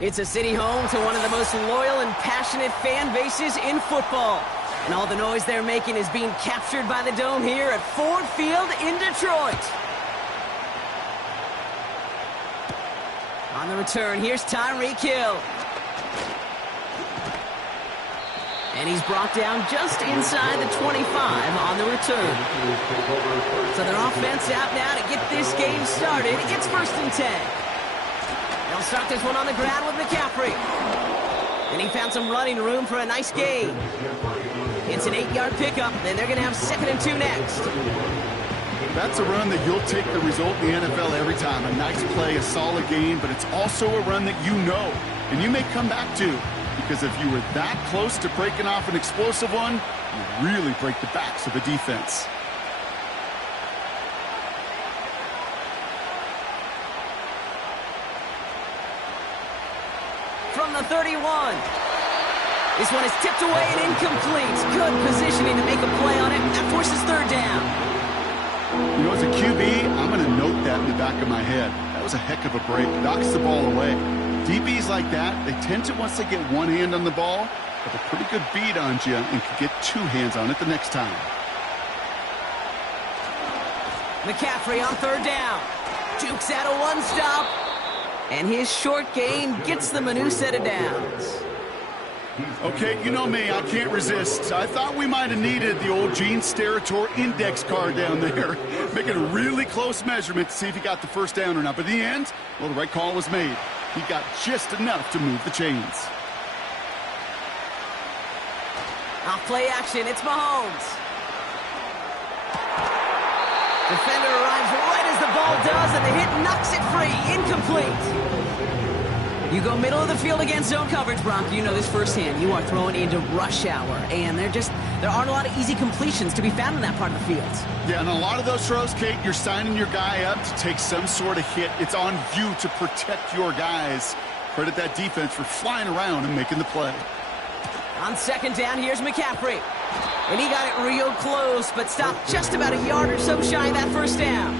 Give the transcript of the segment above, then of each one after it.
It's a city home to one of the most loyal and passionate fan bases in football. And all the noise they're making is being captured by the Dome here at Ford Field in Detroit. On the return, here's Tyreek Hill. And he's brought down just inside the 25 on the return. So their offense out now to get this game started. It's 1st and 10. They'll start this one on the ground with McCaffrey. And he found some running room for a nice gain. It's an 8-yard pickup, then they're going to have 2nd and 2 next. That's a run that you'll take the result in the NFL every time. A nice play, a solid game, but it's also a run that you know and you may come back to. Because if you were that close to breaking off an explosive one, you really break the backs of the defense. from the 31. This one is tipped away and incomplete. Good positioning to make a play on it. That forces third down. You know, as a QB, I'm going to note that in the back of my head. That was a heck of a break. Knocks the ball away. DBs like that, they tend to, once they get one hand on the ball, have a pretty good beat on you and can get two hands on it the next time. McCaffrey on third down. Jukes out a one-stop. And his short gain gets them a new set of downs. Okay, you know me, I can't resist. I thought we might have needed the old Gene Steratore index card down there. Making a really close measurement to see if he got the first down or not. But in the end, well, the right call was made. He got just enough to move the chains. Off play action, it's Mahomes. Defender arrives right as the ball does, and the hit knocks it free. Incomplete. You go middle of the field against zone coverage, Brock. You know this firsthand. You are throwing into rush hour, and there aren't a lot of easy completions to be found in that part of the field. Yeah, and a lot of those throws, Kate, you're signing your guy up to take some sort of hit. It's on you to protect your guys. Credit that defense for flying around and making the play. On second down, here's McCaffrey. And he got it real close, but stopped just about a yard or so shy of that first down.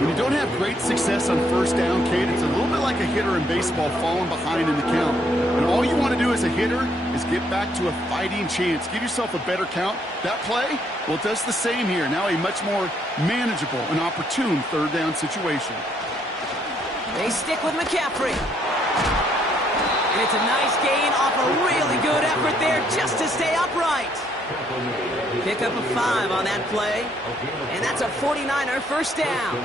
When you don't have great success on first down, Kate, it's a little bit like a hitter in baseball falling behind in the count. And all you want to do as a hitter is get back to a fighting chance. Give yourself a better count. That play, well, it does the same here. Now a much more manageable and opportune third down situation. They stick with McCaffrey. And it's a nice gain off a really good effort there just to stay upright. Pick up a 5 on that play. And that's a 49er first down.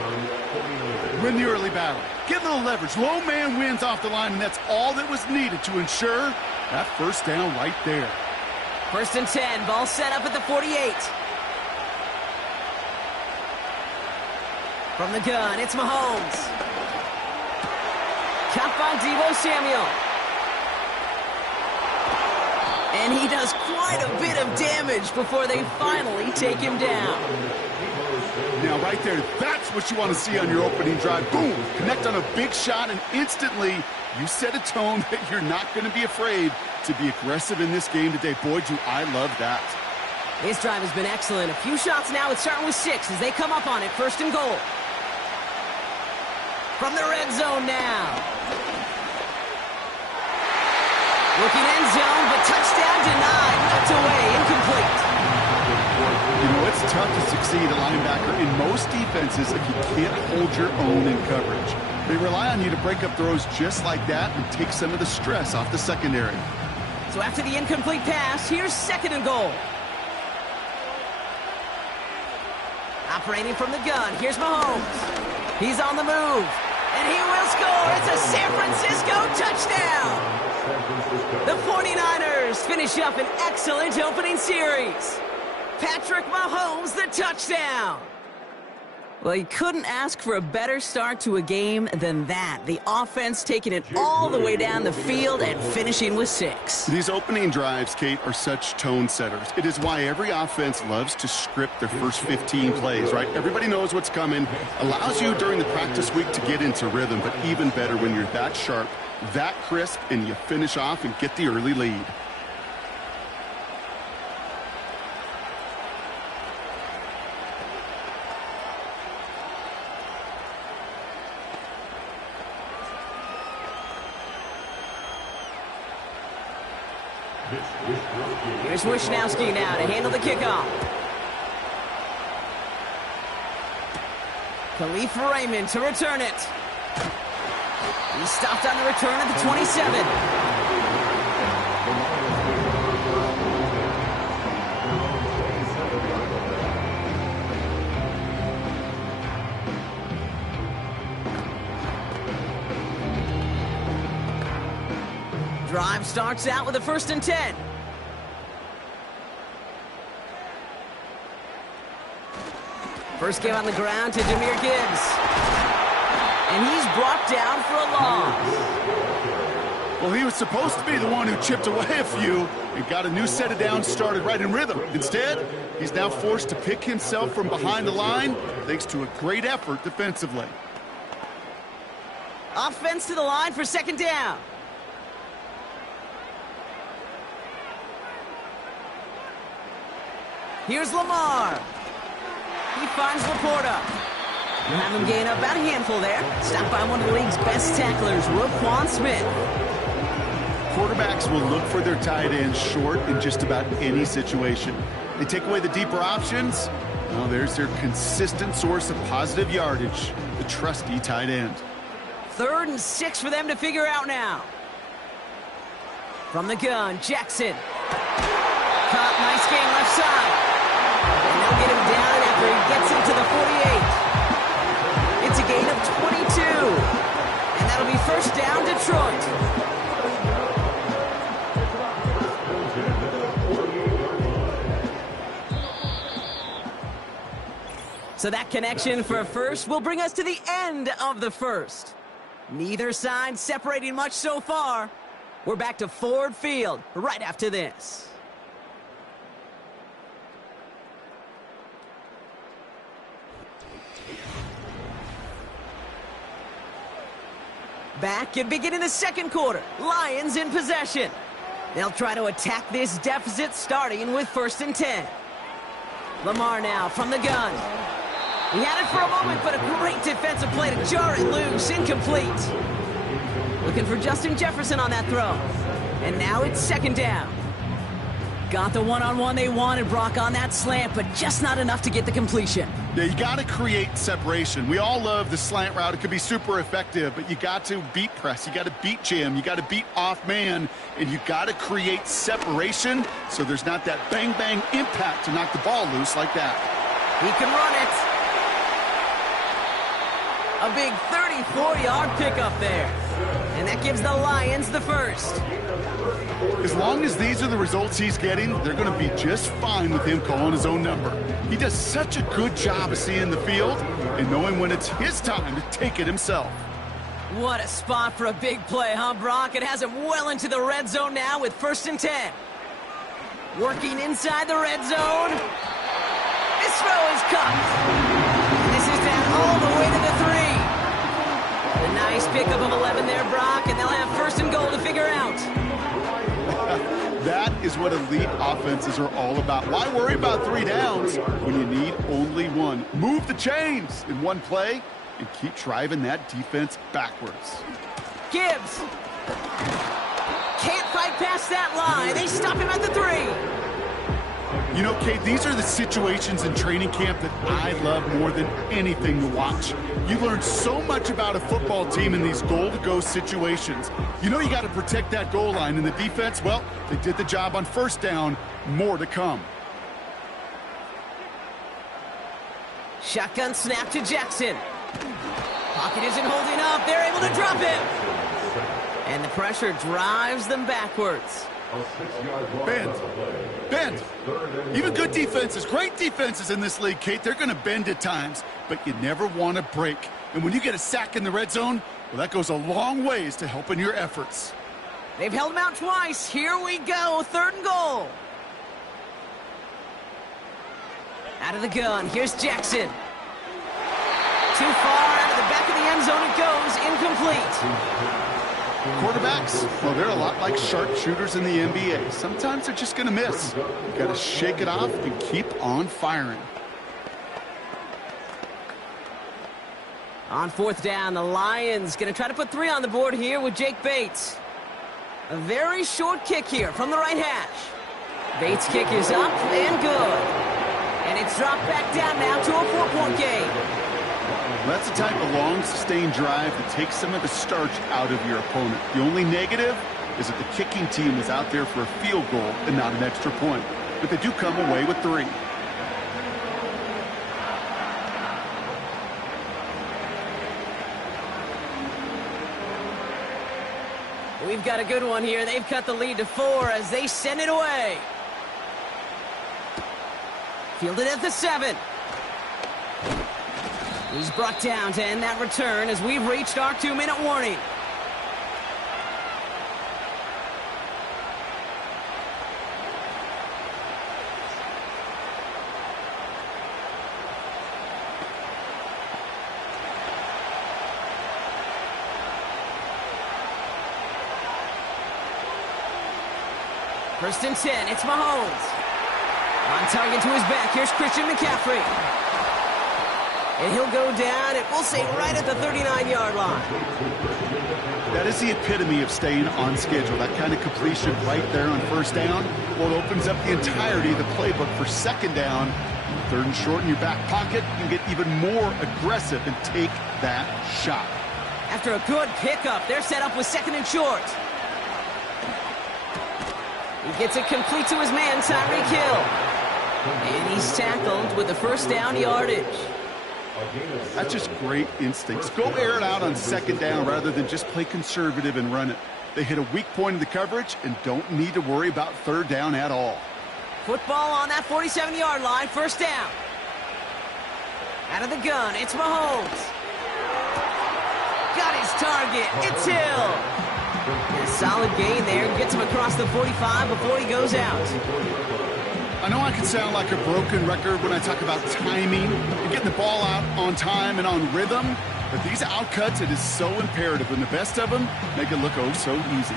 Win the early battle. Get a little leverage. Low man wins off the line, and that's all that was needed to ensure that first down right there. First and 10. Ball set up at the 48. From the gun, it's Mahomes. Caught by Deebo Samuel. And he does quite a bit of damage before they finally take him down. Now, right there, that's what you want to see on your opening drive. Boom! Connect on a big shot, and instantly you set a tone that you're not going to be afraid to be aggressive in this game today. Boy, do I love that. This drive has been excellent. A few shots now. It's starting with 6 as they come up on it. First and goal. From the red zone now. Looking end zone, but touchdown denied. Knocked away, incomplete. You know, it's tough to succeed a linebacker in most defenses if you can't hold your own in coverage. They rely on you to break up throws just like that and take some of the stress off the secondary. So after the incomplete pass, here's second and goal. Operating from the gun, here's Mahomes. He's on the move, and he will score. It's a San Francisco touchdown. The 49ers finish up an excellent opening series. Patrick Mahomes, the touchdown. Well, you couldn't ask for a better start to a game than that. The offense taking it all the way down the field and finishing with 6. These opening drives, Kate, are such tone setters. It is why every offense loves to script their first 15 plays, right? Everybody knows what's coming. Allows you during the practice week to get into rhythm, but even better when you're that sharp, that crisp, and you finish off and get the early lead. Here's Wishnowski now to handle the kickoff. Khalif Raymond to return it. He's stopped on the return at the 27. Drive starts out with a first and 10. First game on the ground to Jahmyr Gibbs. And he's brought down for a loss. Well, he was supposed to be the one who chipped away a few and got a new set of downs started right in rhythm. Instead, he's now forced to pick himself from behind the line thanks to a great effort defensively. Offense to the line for second down. Here's Lamar. He finds Laporta. We'll have him gain up about a handful there. Stopped by one of the league's best tacklers, Roquan Smith. Quarterbacks will look for their tight ends short in just about any situation. They take away the deeper options. Well, there's their consistent source of positive yardage, the trusty tight end. 3rd and 6 for them to figure out now. From the gun, Jackson. Caught, nice gain left side. And they'll get him down after he gets into the 48. It's a gain of 22. And that'll be first down, Detroit. So that connection for a first will bring us to the end of the first. Neither side separating much so far. We're back to Ford Field right after this. Back and beginning the second quarter. Lions in possession. They'll try to attack this deficit starting with 1st and 10. Lamar now from the gun. He had it for a moment, but a great defensive play to jar it loose. Incomplete. Looking for Justin Jefferson on that throw. And now it's 2nd down. Got the one-on-one they wanted, Brock, on that slant, but just not enough to get the completion. Yeah, you got to create separation. We all love the slant route. It could be super effective, but you got to beat press. You got to beat jam. You got to beat off man, and you got to create separation so there's not that bang-bang impact to knock the ball loose like that. He can run it. A big 34-yard pickup there. And that gives the Lions the first. As long as these are the results he's getting, they're going to be just fine with him calling his own number. He does such a good job of seeing the field and knowing when it's his time to take it himself. What a spot for a big play, huh, Brock? It has him well into the red zone now with 1st and 10. Working inside the red zone. This throw is caught. This is down all the way to the 3. A nice pickup of 11 there, Brock, and they'll have 1st and goal to figure out. That is what elite offenses are all about. Why worry about 3 downs when you need only 1? Move the chains in one play and keep driving that defense backwards. Gibbs. Can't fight past that line. They stop him at the 3. You know, Kate, these are the situations in training camp that I love more than anything to watch. You learn so much about a football team in these goal-to-go situations. You know you got to protect that goal line, and the defense, well, they did the job on 1st down. More to come. Shotgun snap to Jackson. Pocket isn't holding up. They're able to drop him. And the pressure drives them backwards. Bend. Even good defenses, great defenses in this league, Kate, they're going to bend at times, but you never want to break. And when you get a sack in the red zone, well, that goes a long ways to helping your efforts. They've held him out twice. Here we go, 3rd and goal. Out of the gun, here's Jackson. Too far out of the back of the end zone it goes, incomplete. Quarterbacks, well, they're a lot like sharpshooters in the NBA. Sometimes they're just going to miss. You got to shake it off and keep on firing. On 4th down, the Lions going to try to put 3 on the board here with Jake Bates. A very short kick here from the right hash. Bates' kick is up and good. And it's dropped back down now to a 4-point game. That's the type of long, sustained drive that takes some of the starch out of your opponent. The only negative is that the kicking team is out there for a field goal and not an extra point. But they do come away with 3. We've got a good one here. They've cut the lead to 4 as they send it away. Fielded at the 7. He's brought down to end that return as we've reached our 2-minute warning. First and 10, it's Mahomes. On target to his back, here's Christian McCaffrey. And he'll go down, and we'll say right at the 39-yard line. That is the epitome of staying on schedule. That kind of completion right there on first down. Well, it opens up the entirety of the playbook for second down. Third and short in your back pocket, you can get even more aggressive and take that shot. After a good pickup, they're set up with second and short. He gets it complete to his man, Tyreek Hill. And he's tackled with the first down yardage. That's just great instincts. Go air it out on second down rather than just play conservative and run it. They hit a weak point in the coverage and don't need to worry about third down at all. Football on that 47-yard line, first down. Out of the gun, it's Mahomes. Got his target, it's Hill. And a solid gain there, gets him across the 45 before he goes out. I know I can sound like a broken record when I talk about timing and getting the ball out on time and on rhythm, but these outcuts, it is so imperative, and the best of them make it look oh so easy.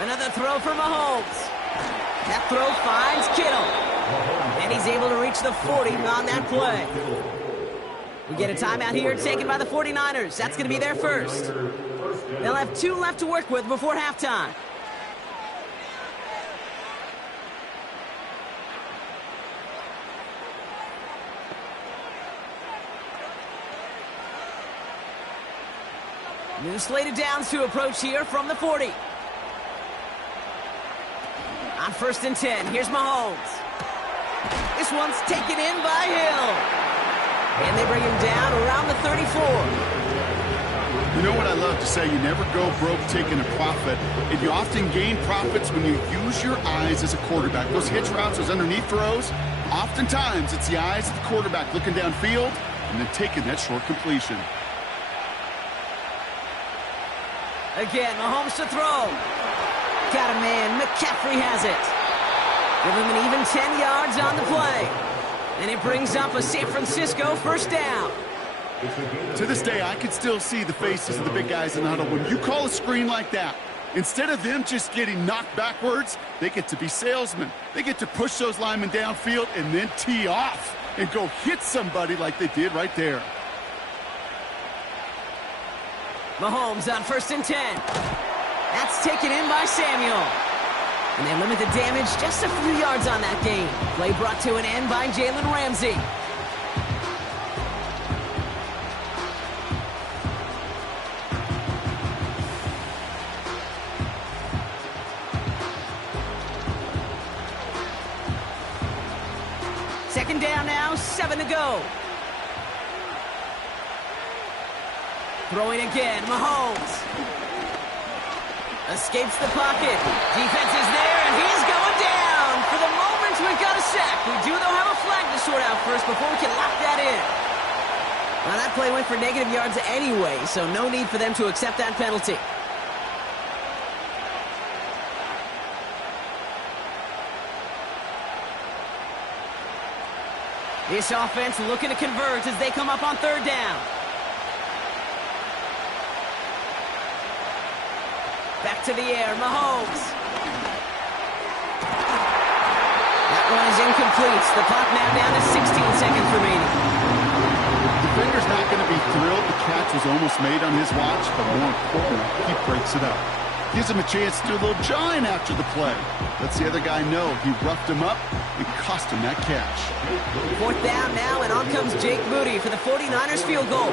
Another throw for Mahomes. That throw finds Kittle. And he's able to reach the 40 on that play. We get a timeout here taken by the 49ers. That's going to be their first. They'll have 2 left to work with before halftime. New slate of downs to approach here from the 40. On first and 10, here's Mahomes. This one's taken in by Hill. And they bring him down around the 34. You know what I love to say? You never go broke taking a profit, and you often gain profits when you use your eyes as a quarterback. Those hitch routes, those underneath throws, oftentimes it's the eyes of the quarterback looking downfield and then taking that short completion. Again, Mahomes to throw. Got a man. McCaffrey has it. Give him an even 10 yards on the play. And it brings up a San Francisco first down. To this day, I can still see the faces of the big guys in the huddle. When you call a screen like that, instead of them just getting knocked backwards, they get to be salesmen. They get to push those linemen downfield and then tee off and go hit somebody like they did right there. Mahomes on first and 10. That's taken in by Samuel. And they limit the damage just a few yards on that game. Play brought to an end by Jalen Ramsey. Second down now, 7 to go. Throwing again, Mahomes. Escapes the pocket. Defense is there, and he's going down. For the moment, we've got a sack. We do, though, have a flag to sort out first before we can lock that in. Well, that play went for negative yards anyway, so no need for them to accept that penalty. This offense looking to convert as they come up on third down. Back to the air, Mahomes. That one is incomplete. The clock now down to 16 seconds remaining. Defender's not going to be thrilled the catch was almost made on his watch, but more importantly, he breaks it up. Gives him a chance to do a little jawing after the play. Lets the other guy know he roughed him up and cost him that catch. Fourth down now, and on comes Jake Moody for the 49ers field goal.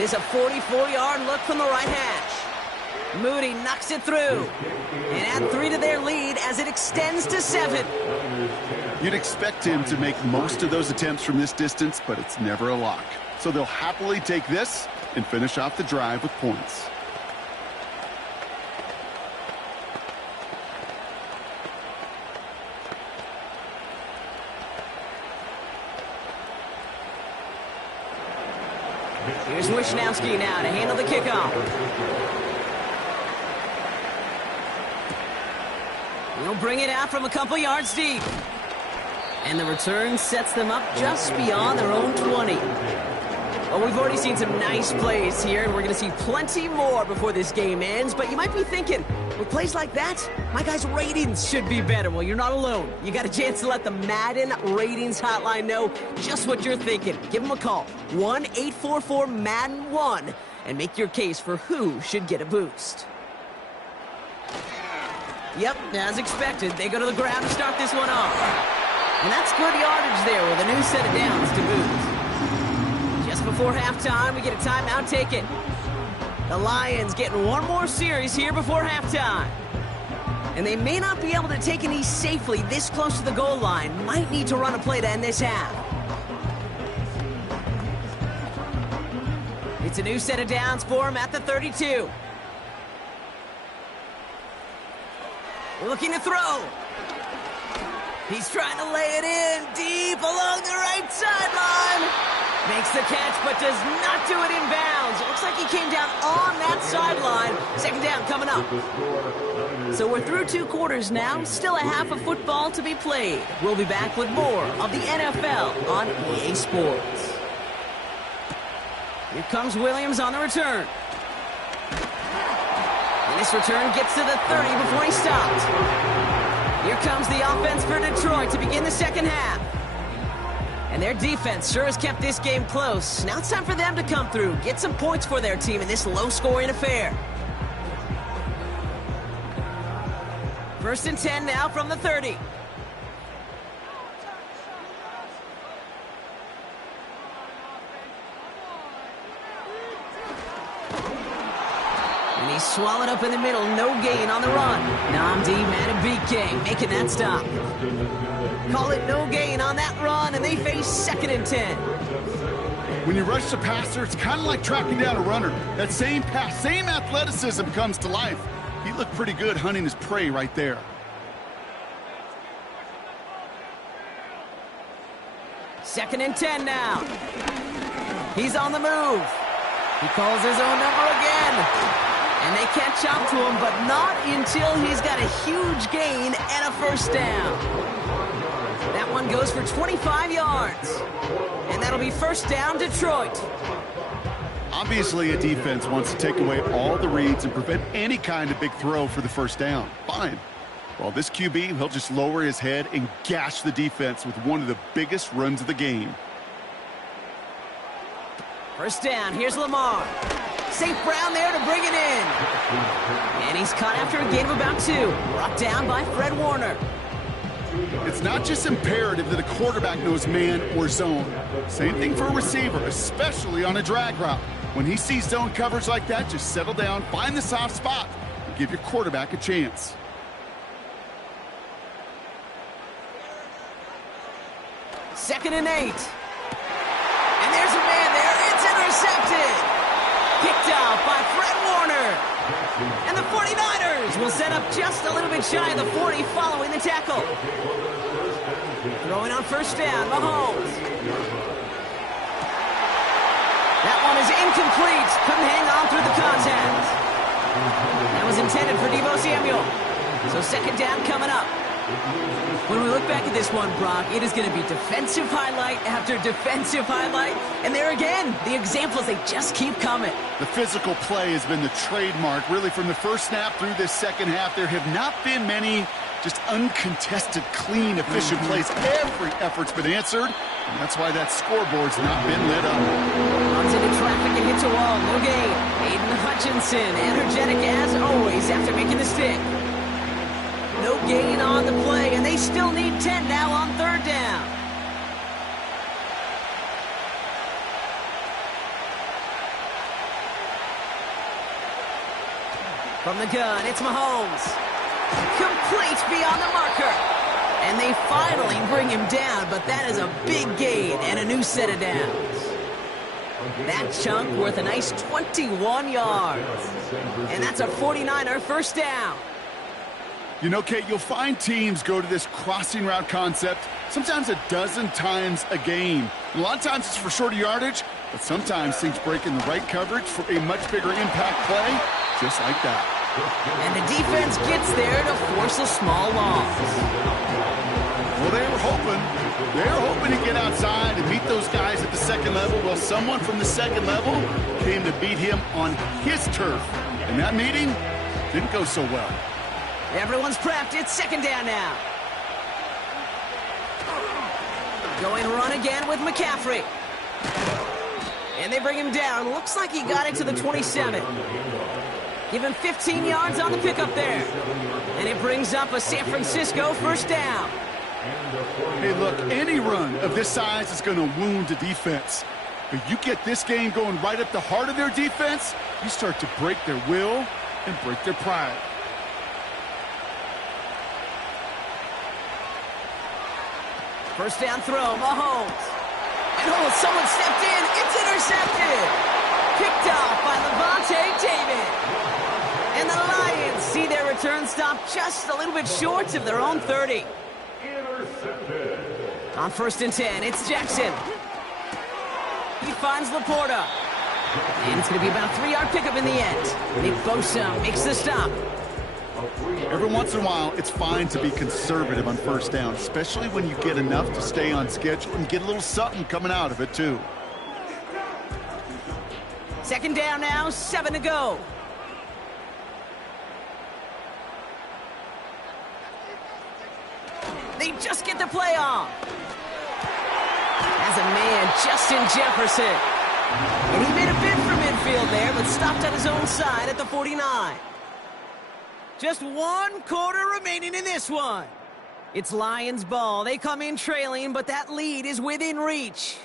It is a 44-yard look from the right hash. Moody knocks it through and add 3 to their lead as it extends to 7. You'd expect him to make most of those attempts from this distance, but it's never a lock. So they'll happily take this and finish off the drive with points. Here's Wishnowski now to handle the kickoff. He'll bring it out from a couple yards deep. And the return sets them up just beyond their own 20. Well, we've already seen some nice plays here, and we're going to see plenty more before this game ends. But you might be thinking, with plays like that, my guys' ratings should be better. Well, you're not alone. You got a chance to let the Madden Ratings Hotline know just what you're thinking. Give them a call, 1-844-MADDEN-1, and make your case for who should get a boost. Yep, as expected, they go to the ground to start this one off. And that's good yardage there with a new set of downs to boot. Just before halftime, we get a timeout taken. The Lions getting one more series here before halftime. And they may not be able to take an ease safely this close to the goal line. Might need to run a play to end this half. It's a new set of downs for him at the 32. Looking to throw. He's trying to lay it in deep along the right sideline. Makes the catch, but does not do it in bounds. It looks like he came down on that sideline. Second down coming up. So we're through 2 quarters now. Still a half of football to be played. We'll be back with more of the NFL on EA Sports. Here comes Williams on the return. And this return gets to the 30 before he stopped. Here comes the offense for Detroit to begin the second half. And their defense sure has kept this game close. Now it's time for them to come through, get some points for their team in this low-scoring affair. First and 10 now from the 30. And he's swallowed up in the middle, no gain on the run. Nnamdi Madubuike making that stop. Call it no gain on that run, and they face second and 10. When you rush the passer, it's kind of like tracking down a runner. That same pass, same athleticism comes to life. He looked pretty good hunting his prey right there. Second and 10 now. He's on the move. He calls his own number again. And they catch up to him, but not until he's got a huge gain and a first down. That one goes for 25 yards. And that'll be first down, Detroit. Obviously, a defense wants to take away all the reads and prevent any kind of big throw for the first down. Fine. Well, this QB, he'll just lower his head and gash the defense with one of the biggest runs of the game. First down, here's Lamar. St. Brown there to bring it in. And he's caught after a gain of about 2. Brought down by Fred Warner. It's not just imperative that a quarterback knows man or zone. Same thing for a receiver, especially on a drag route. When he sees zone coverage like that, just settle down, find the soft spot, and give your quarterback a chance. Second and 8. And there's a man there. It's intercepted. Picked off by Fred Warner. And the 49ers will set up just a little bit shy of the 40 following the tackle. Throwing on first down, Mahomes. That one is incomplete. Couldn't hang on through the contact. That was intended for Deebo Samuel. So second down coming up. When we look back at this one, Brock, it is going to be defensive highlight after defensive highlight. And there again, the examples, they just keep coming. The physical play has been the trademark. Really, from the first snap through this second half, there have not been many just uncontested, clean, efficient plays. Every effort's been answered, and that's why that scoreboard's not been lit up. Runs into traffic and hits a wall. No gain. Aiden Hutchinson, energetic as always after making the stick. No gain on the play, and they still need 10 now on third down. From the gun, it's Mahomes. Complete beyond the marker. And they finally bring him down, but that is a big gain and a new set of downs. That chunk worth a nice 21 yards. And that's a 49er first down. You know, Kate, you'll find teams go to this crossing route concept sometimes a dozen times a game. And a lot of times it's for shorter yardage, but sometimes things break in the right coverage for a much bigger impact play, just like that. And the defense gets there to force a small loss. Well, they were hoping to get outside and meet those guys at the second level, well, someone from the second level came to beat him on his turf. And that meeting didn't go so well. Everyone's prepped. It's second down now. Going run again with McCaffrey. And they bring him down. Looks like he got it to the 27. Give him 15 yards on the pickup there. And it brings up a San Francisco first down. Hey, look, any run of this size is going to wound the defense. But you get this game going right up the heart of their defense, you start to break their will and break their pride. First down throw, Mahomes. And someone stepped in. It's intercepted. Picked off by Lavonte David. And the Lions see their return stop just a little bit short of their own 30. On first and 10, it's Jackson. He finds Laporta. And it's going to be about a 3-yard pickup in the end. Nick Bosa makes the stop. Every once in a while, it's fine to be conservative on first down, especially when you get enough to stay on schedule and get a little something coming out of it, too. Second down now, 7 to go. They just get the play off. As a man, Justin Jefferson. And he made a bid for midfield there, but stopped on his own side at the 49. Just 1 quarter remaining in this one. It's Lions ball. They come in trailing, but that lead is within reach.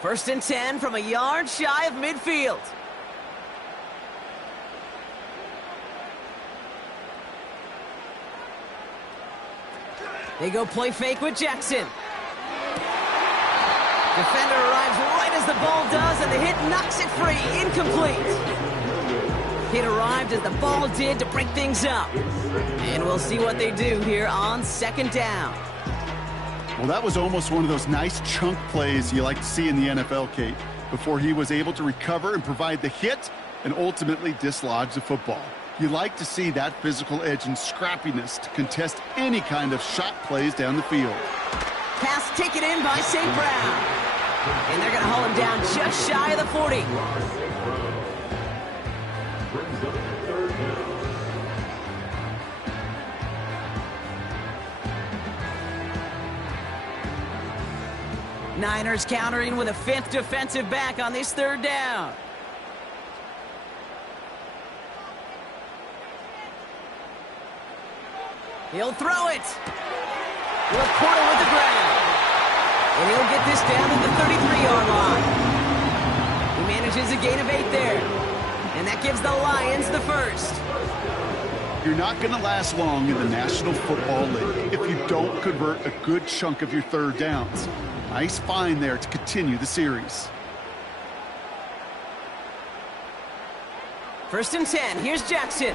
First and 10 from a yard shy of midfield. They go play fake with Jackson. Defender arrives right as the ball does, and the hit knocks it free. Incomplete. Hit arrived as the ball did to break things up. And we'll see what they do here on second down. Well, that was almost one of those nice chunk plays you like to see in the NFL, Kate, before he was able to recover and provide the hit and ultimately dislodge the football. You like to see that physical edge and scrappiness to contest any kind of shot plays down the field. Pass taken in by St. Brown. And they're going to haul him down just shy of the 40. Niners countering with a 5th defensive back on this third down. He'll throw it. Laporta with the grab. And he'll get this down at the 33-yard line. He manages a gain of 8 there. And that gives the Lions the first. You're not going to last long in the National Football League if you don't convert a good chunk of your third downs. Nice find there to continue the series. First and 10. Here's Jackson.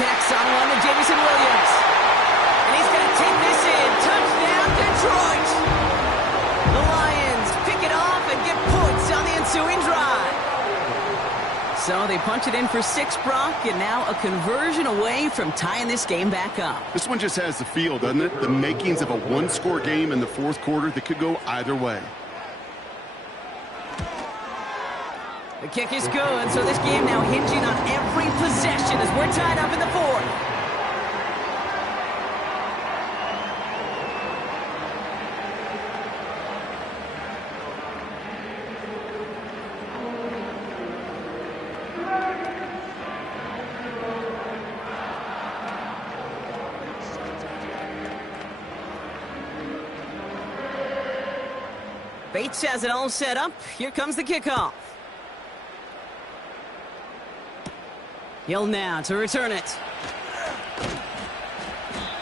Connects on one to Jameson Williams. And he's going to take this in. Touchdown, Detroit. The Lions pick it off and get points on the ensuing drive. So they punch it in for 6, Brock, and now a conversion away from tying this game back up. This one just has the feel, doesn't it? The makings of a one-score game in the fourth quarter that could go either way. The kick is good, so this game now hinging on every possession as we're tied up in the fourth. Bates has it all set up. Here comes the kickoff. Hill now to return it.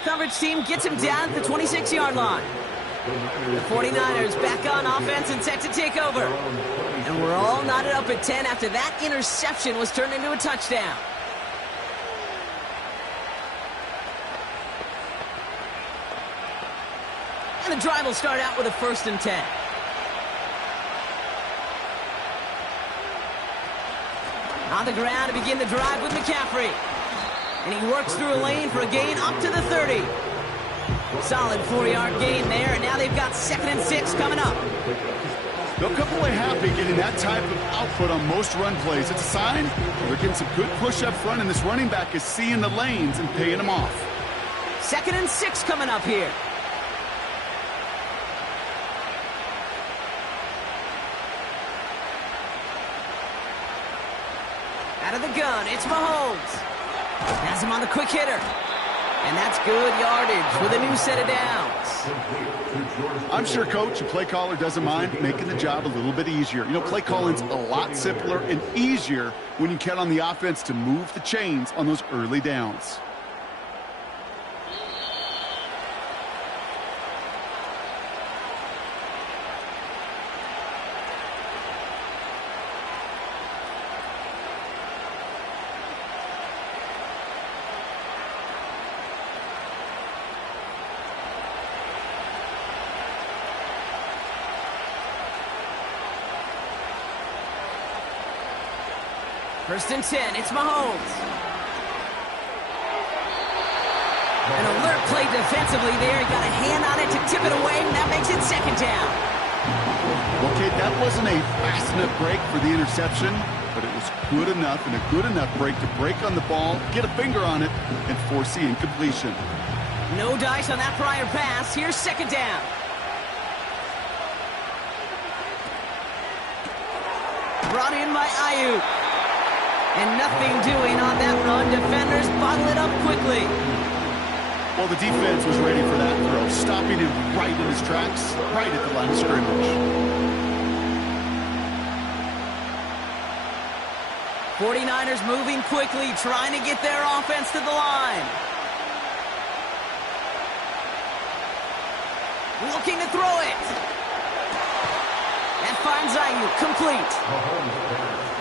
Coverage team gets him down at the 26-yard line. The 49ers back on offense and set to take over. And we're all knotted up at 10 after that interception was turned into a touchdown. And the drive will start out with a 1st and 10. On the ground to begin the drive with McCaffrey. And he works through a lane for a gain up to the 30. Solid 4-yard gain there, and now they've got 2nd and 6 coming up. They'll come away happy getting that type of output on most run plays. It's a sign they're getting some good push up front, and this running back is seeing the lanes and paying them off. 2nd and 6 coming up here. Out of the gun, it's Mahomes. Has him on the quick hitter. And that's good yardage with a new set of downs. I'm sure coach and play caller doesn't mind making the job a little bit easier. You know, play calling's a lot simpler and easier when you count on the offense to move the chains on those early downs. First and 10, it's Mahomes. An alert play defensively there. He got a hand on it to tip it away, and that makes it 2nd down. Okay, that wasn't a fast enough break for the interception, but it was good enough and a good enough break to break on the ball, get a finger on it, and force the incompletion. No dice on that prior pass. Here's 2nd down. Brought in by Ayuk. And nothing doing on that run. Defenders bottle it up quickly. Well, the defense was ready for that throw, stopping him right in his tracks, right at the line of scrimmage. 49ers moving quickly, trying to get their offense to the line. Looking to throw it. And finds Ayuk, complete.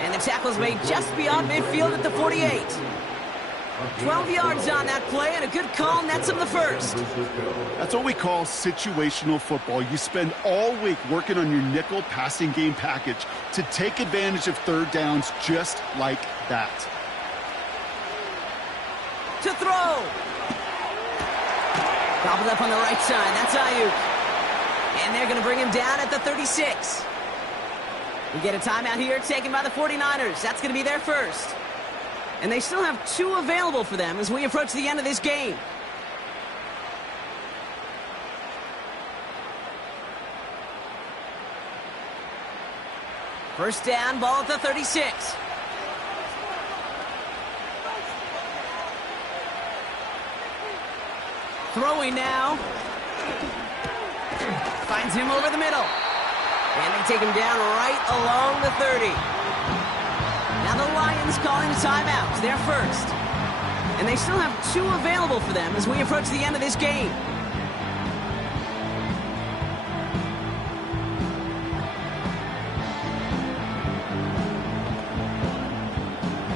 And the tackle's made just beyond midfield at the 48. 12 yards on that play, and a good call nets him the first. That's what we call situational football. You spend all week working on your nickel passing game package to take advantage of 3rd downs just like that. To throw. Gobbled up on the right side. That's Ayuk. And they're going to bring him down at the 36. We get a timeout here taken by the 49ers. That's going to be their first. And they still have 2 available for them as we approach the end of this game. First down, ball at the 36. Throwing now. Finds him over the middle. And they take him down right along the 30. Now the Lions calling timeouts. They're first. And they still have 2 available for them as we approach the end of this game.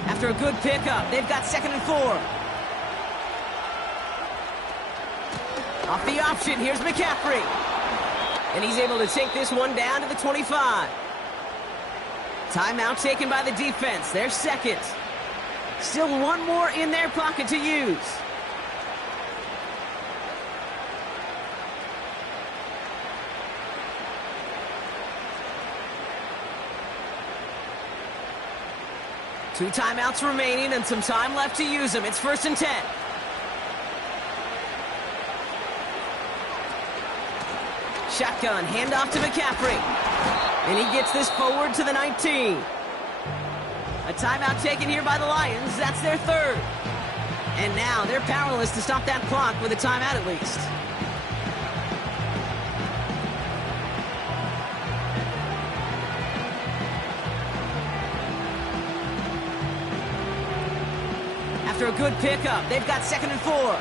After a good pickup, they've got 2nd and 4. Off the option, here's McCaffrey. And he's able to take this one down to the 25. Timeout taken by the defense. They're 2nd. Still 1 more in their pocket to use. Two timeouts remaining and some time left to use them. It's 1st and 10. Shotgun, handoff to McCaffrey. And he gets this forward to the 19. A timeout taken here by the Lions. That's their 3rd. And now they're powerless to stop that clock with a timeout at least. After a good pickup, they've got 2nd and 4.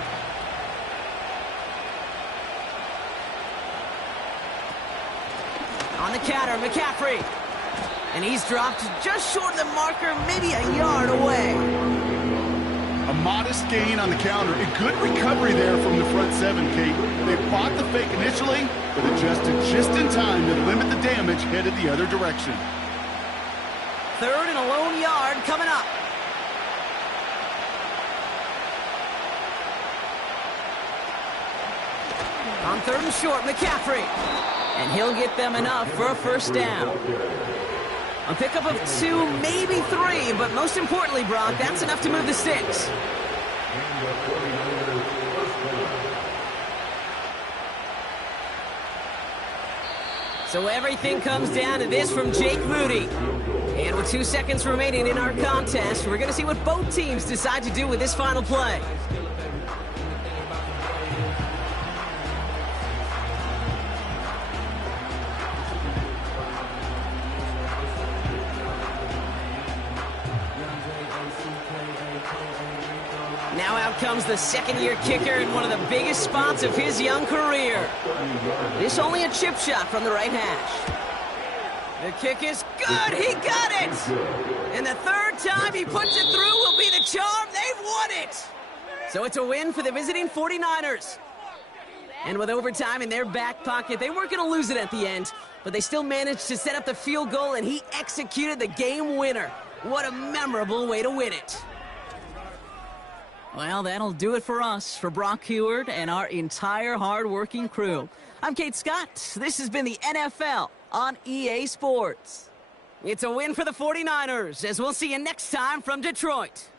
On the counter, McCaffrey. And he's dropped just short of the marker, maybe a yard away. A modest gain on the counter. A good recovery there from the front 7, Kate. They fought the fake initially, but adjusted just in time to limit the damage headed the other direction. third and a lone yard coming up. On third and short, McCaffrey. And he'll get them enough for a first down. A pickup of 2, maybe 3, but most importantly, Brock, that's enough to move the sticks. So everything comes down to this from Jake Moody. And with 2 seconds remaining in our contest, we're going to see what both teams decide to do with this final play. Now out comes the second-year kicker in one of the biggest spots of his young career. This only a chip shot from the right hash. The kick is good. He got it. And the third time he puts it through will be the charm. They've won it. So it's a win for the visiting 49ers. And with overtime in their back pocket, they weren't going to lose it at the end, but they still managed to set up the field goal, and he executed the game winner. What a memorable way to win it. Well, that'll do it for us, for Brock Huard and our entire hard-working crew. I'm Kate Scott. This has been the NFL on EA Sports. It's a win for the 49ers, as we'll see you next time from Detroit.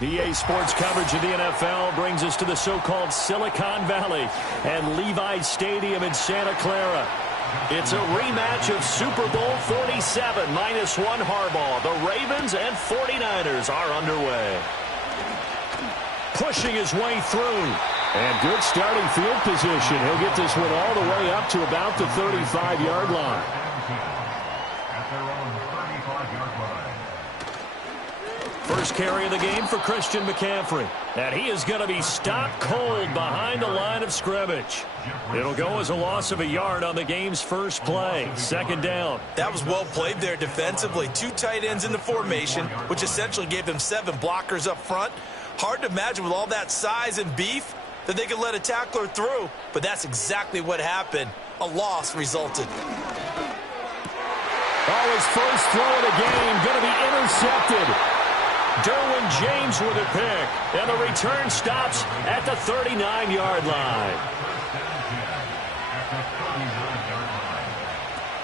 EA Sports coverage of the NFL brings us to the so-called Silicon Valley and Levi Stadium in Santa Clara. It's a rematch of Super Bowl 47 -1 Harbaugh. The Ravens and 49ers are underway. Pushing his way through. And good starting field position. He'll get this one all the way up to about the 35-yard line. First carry of the game for Christian McCaffrey. And he is going to be stopped cold behind the line of scrimmage. It'll go as a loss of a yard on the game's first play. Second down. That was well played there defensively. Two tight ends in the formation, which essentially gave them 7 blockers up front. Hard to imagine with all that size and beef that they could let a tackler through. But that's exactly what happened. A loss resulted. Oh, his first throw of the game going to be intercepted. Derwin James with a pick, and the return stops at the 39-yard line.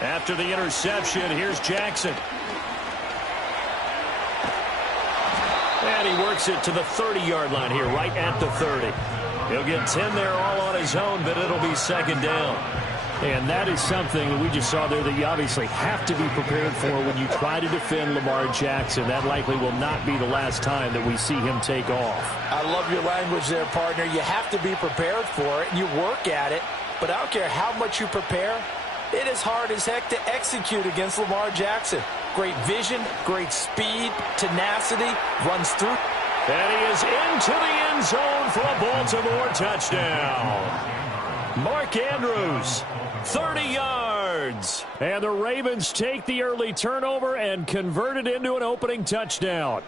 After the interception, here's Jackson. And he works it to the 30-yard line here, right at the 30. He'll get 10 there all on his own, but it'll be second down. And that is something that we just saw there that you obviously have to be prepared for when you try to defend Lamar Jackson. That likely will not be the last time that we see him take off. I love your language there, partner. You have to be prepared for it, and you work at it. But I don't care how much you prepare, it is hard as heck to execute against Lamar Jackson. Great vision, great speed, tenacity, runs through. And he is into the end zone for a Baltimore touchdown. Mark Andrews, 30 yards. And the Ravens take the early turnover and convert it into an opening touchdown.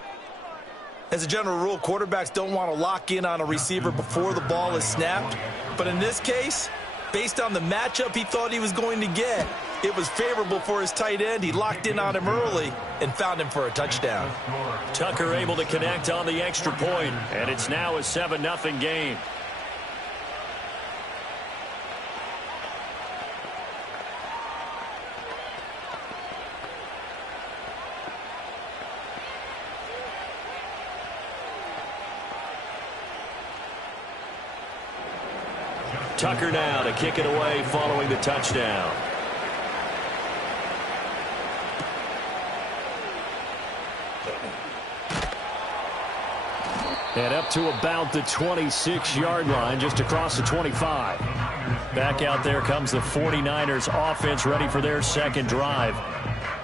As a general rule, quarterbacks don't want to lock in on a receiver before the ball is snapped. But in this case, based on the matchup he thought he was going to get, it was favorable for his tight end. He locked in on him early and found him for a touchdown. Tucker able to connect on the extra point, and it's now a 7-0 game. Tucker now to kick it away following the touchdown. And up to about the 26-yard line, just across the 25. Back out there comes the 49ers offense, ready for their second drive.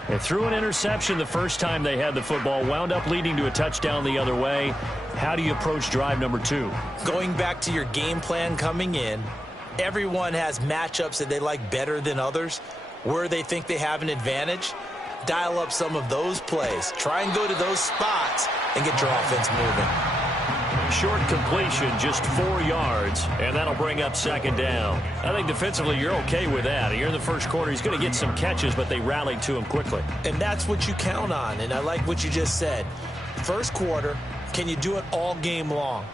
They threw an interception the first time they had the football, wound up leading to a touchdown the other way. How do you approach drive number 2? Going back to your game plan coming in, everyone has matchups that they like better than others, where they think they have an advantage. Dial up some of those plays. Try and go to those spots and get your offense moving. Short completion, just 4 yards, and that'll bring up second down. I think defensively you're okay with that. Here in the first quarter, he's going to get some catches, but they rallied to him quickly. And that's what you count on, and I like what you just said. First quarter, can you do it all game long?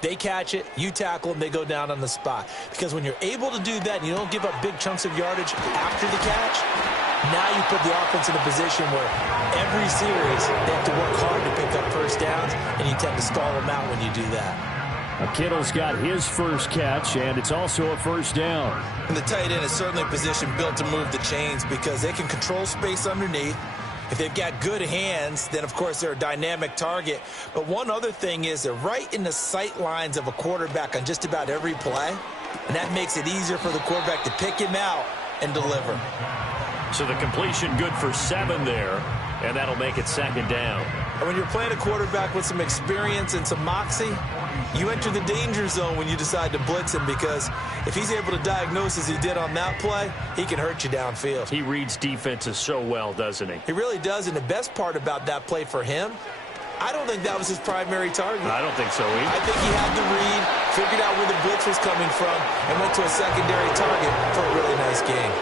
They catch it, you tackle them, they go down on the spot. Because when you're able to do that and you don't give up big chunks of yardage after the catch, now you put the offense in a position where every series they have to work hard to pick up first downs, and you tend to stall them out when you do that. Kittle's got his first catch, and it's also a first down. And the tight end is certainly a position built to move the chains because they can control space underneath. If they've got good hands, then, of course, they're a dynamic target. But one other thing is they're right in the sight lines of a quarterback on just about every play, and that makes it easier for the quarterback to pick him out and deliver. So the completion good for 7 there, and that'll make it second down. And when you're playing a quarterback with some experience and some moxie, you enter the danger zone when you decide to blitz him, because if he's able to diagnose as he did on that play, he can hurt you downfield. He reads defenses so well, doesn't he? He really does, and the best part about that play for him, I don't think that was his primary target. I don't think so either. I think he had the read, figured out where the blitz was coming from, and went to a secondary target for a really nice game.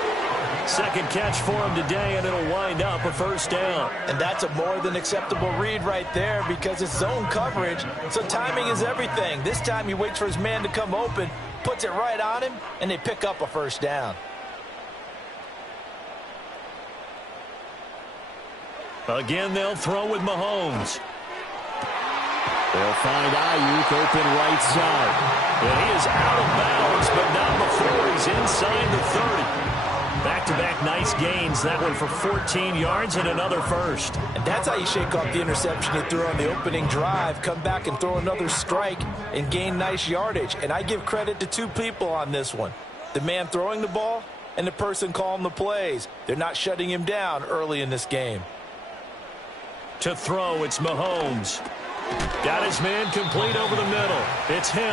Second catch for him today, and it'll wind up a first down. And that's a more than acceptable read right there because it's zone coverage, so timing is everything. This time he waits for his man to come open, puts it right on him, and they pick up a first down. Again, they'll throw with Mahomes. They'll find Ayuk open right side. And he is out of bounds, but not before he's inside the 30. Back-to-back nice gains. That one for 14 yards and another first. And that's how you shake off the interception he threw on the opening drive. Come back and throw another strike and gain nice yardage. And I give credit to 2 people on this one. The man throwing the ball and the person calling the plays. They're not shutting him down early in this game. To throw, it's Mahomes. Got his man complete over the middle. It's Hill.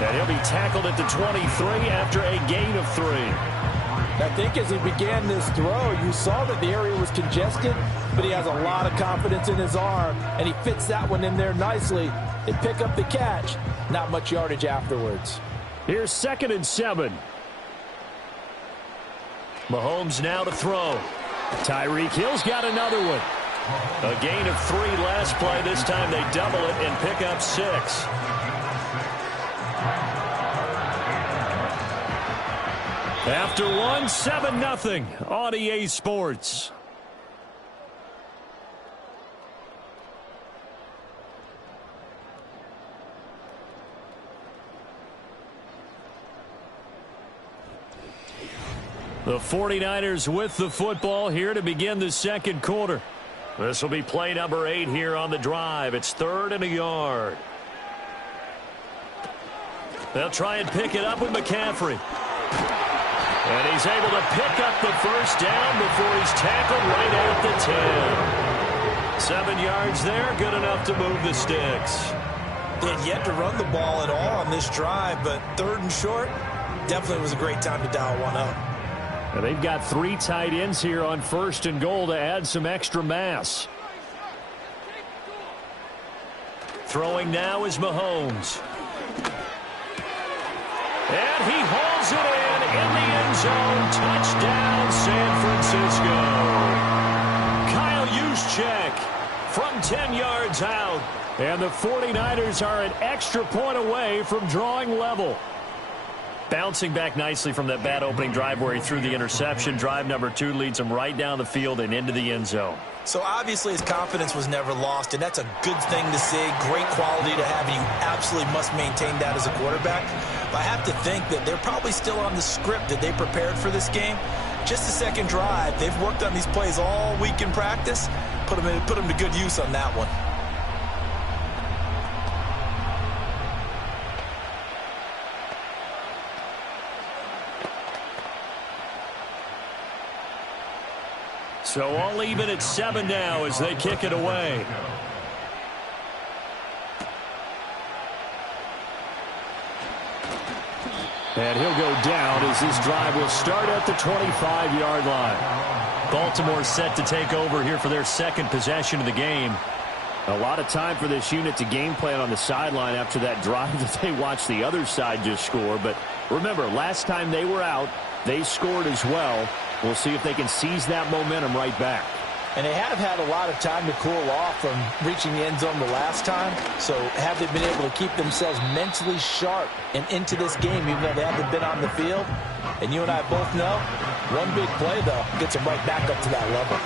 And he'll be tackled at the 23 after a gain of 3. I think as he began this throw, you saw that the area was congested, but he has a lot of confidence in his arm, and he fits that one in there nicely. They pick up the catch, not much yardage afterwards. Here's 2nd and 7. Mahomes now to throw. Tyreek Hill's got another one. A gain of 3 last play. This time they double it and pick up 6. After 1, 7-0 on EA Sports. The 49ers with the football here to begin the second quarter. This will be play number 8 here on the drive. It's 3rd and a yard. They'll try and pick it up with McCaffrey. And he's able to pick up the first down before he's tackled right at the 10. 7 yards there, good enough to move the sticks. They had yet to run the ball at all on this drive, but 3rd and short, definitely was a great time to dial one up. And they've got 3 tight ends here on 1st and goal to add some extra mass. Throwing now is Mahomes. And he hauls it in the end zone. Touchdown, San Francisco. Kyle Juszczyk from 10 yards out. And the 49ers are an extra point away from drawing level. Bouncing back nicely from that bad opening drive where he threw the interception. Drive number 2 leads him right down the field and into the end zone. So obviously his confidence was never lost, and that's a good thing to see. Great quality to have, and you absolutely must maintain that as a quarterback. But I have to think that they're probably still on the script that they prepared for this game. Just the second drive, they've worked on these plays all week in practice. Put them to good use on that one. So all even at 7 now as they kick it away. And he'll go down as this drive will start at the 25-yard line. Baltimore set to take over here for their second possession of the game. A lot of time for this unit to game plan on the sideline after that drive that they watched the other side just score. But remember, last time they were out, they scored as well. We'll see if they can seize that momentum right back. And they have had a lot of time to cool off from reaching the end zone the last time. So have they been able to keep themselves mentally sharp and into this game, even though they haven't been on the field? And you and I both know, one big play, though, gets them right back up to that level.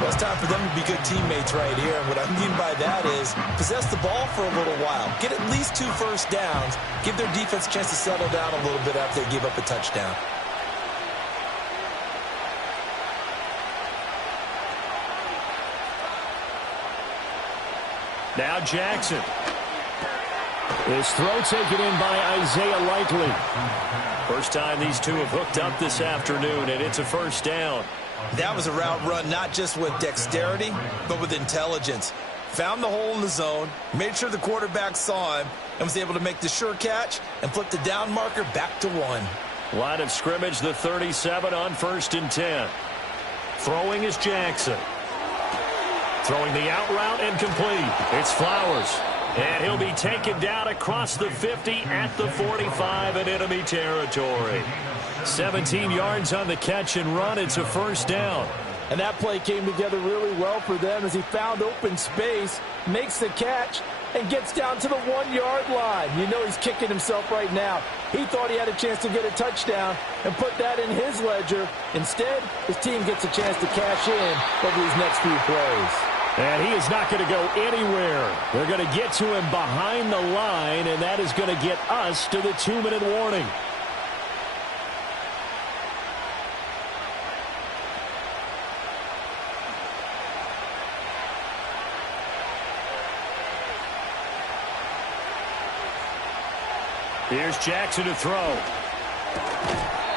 Well, it's time for them to be good teammates right here. And what I mean by that is possess the ball for a little while. Get at least 2 first downs. Give their defense a chance to settle down a little bit after they give up a touchdown. Now Jackson. His throw taken in by Isaiah Likely. First time these two have hooked up this afternoon, and it's a first down. That was a route run not just with dexterity, but with intelligence. Found the hole in the zone, made sure the quarterback saw him, and was able to make the sure catch and flip the down marker back to 1. Line of scrimmage, the 37 on 1st and 10. Throwing is Jackson. Throwing the out route and complete. It's Flowers. And he'll be taken down across the 50 at the 45 in enemy territory. 17 yards on the catch and run. It's a first down. And that play came together really well for them as he found open space, makes the catch, and gets down to the 1-yard line. You know he's kicking himself right now. He thought he had a chance to get a touchdown and put that in his ledger. Instead, his team gets a chance to cash in over these next few plays. And he is not going to go anywhere. They're going to get to him behind the line, and that is going to get us to the 2-minute warning. Here's Jackson to throw.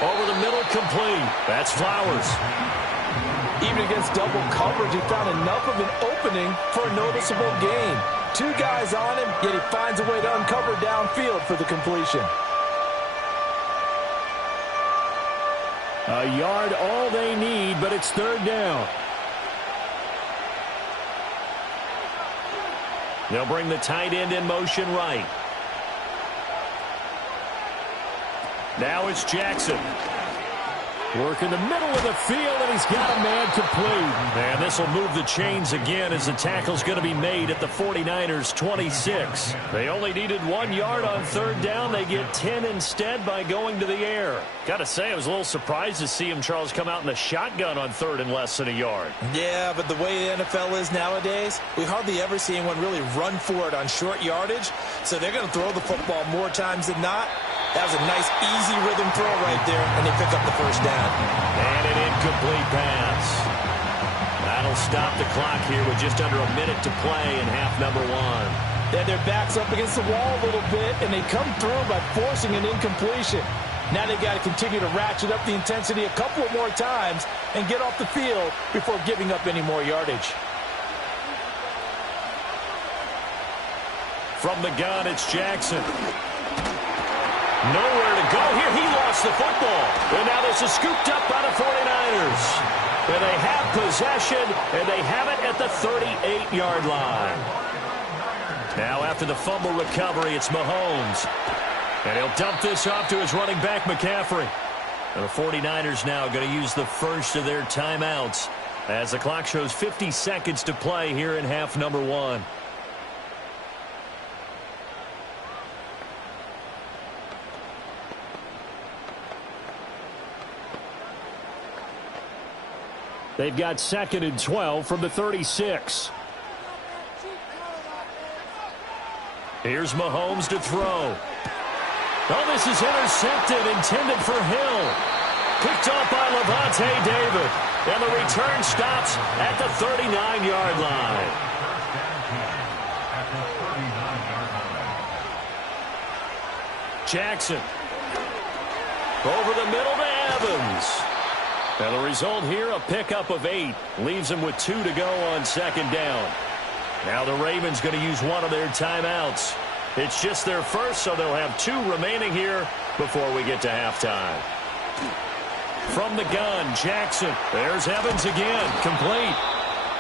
Over the middle, complete. That's Flowers. Even against double coverage, he found enough of an opening for a noticeable gain. 2 guys on him, yet he finds a way to uncover downfield for the completion. A yard all they need, but it's 3rd down. They'll bring the tight end in motion right. Now it's Jackson. Work in the middle of the field, and he's got a man complete. And this will move the chains again as the tackle's going to be made at the 49ers' 26. They only needed 1 yard on 3rd down. They get 10 instead by going to the air. Got to say, I was a little surprised to see him, Charles, come out in the shotgun on 3rd and less than a yard. Yeah, but the way the NFL is nowadays, we hardly ever see anyone really run for it on short yardage. So they're going to throw the football more times than not. That was a nice, easy rhythm throw right there, and they pick up the first down. And an incomplete pass. That'll stop the clock here with just under a minute to play in half number 1. They had their backs up against the wall a little bit, and they come through by forcing an incompletion. Now they've got to continue to ratchet up the intensity a couple of more times and get off the field before giving up any more yardage. From the gun, it's Jackson. Nowhere to go here. He lost the football. And now this is scooped up by the 49ers. And they have possession, and they have it at the 38-yard line. Now after the fumble recovery, it's Mahomes. And he'll dump this off to his running back, McCaffrey. And the 49ers now going to use the first of their timeouts as the clock shows 50 seconds to play here in half number 1. They've got 2nd and 12 from the 36. Here's Mahomes to throw. Oh, this is intercepted, intended for Hill. Picked off by Lavonte David. And the return stops at the 39-yard line. Jackson. Over the middle to Evans. And the result here, a pickup of 8. Leaves him with 2 to go on 2nd down. Now the Ravens going to use one of their timeouts. It's just their first, so they'll have 2 remaining here before we get to halftime. From the gun, Jackson. There's Evans again, complete.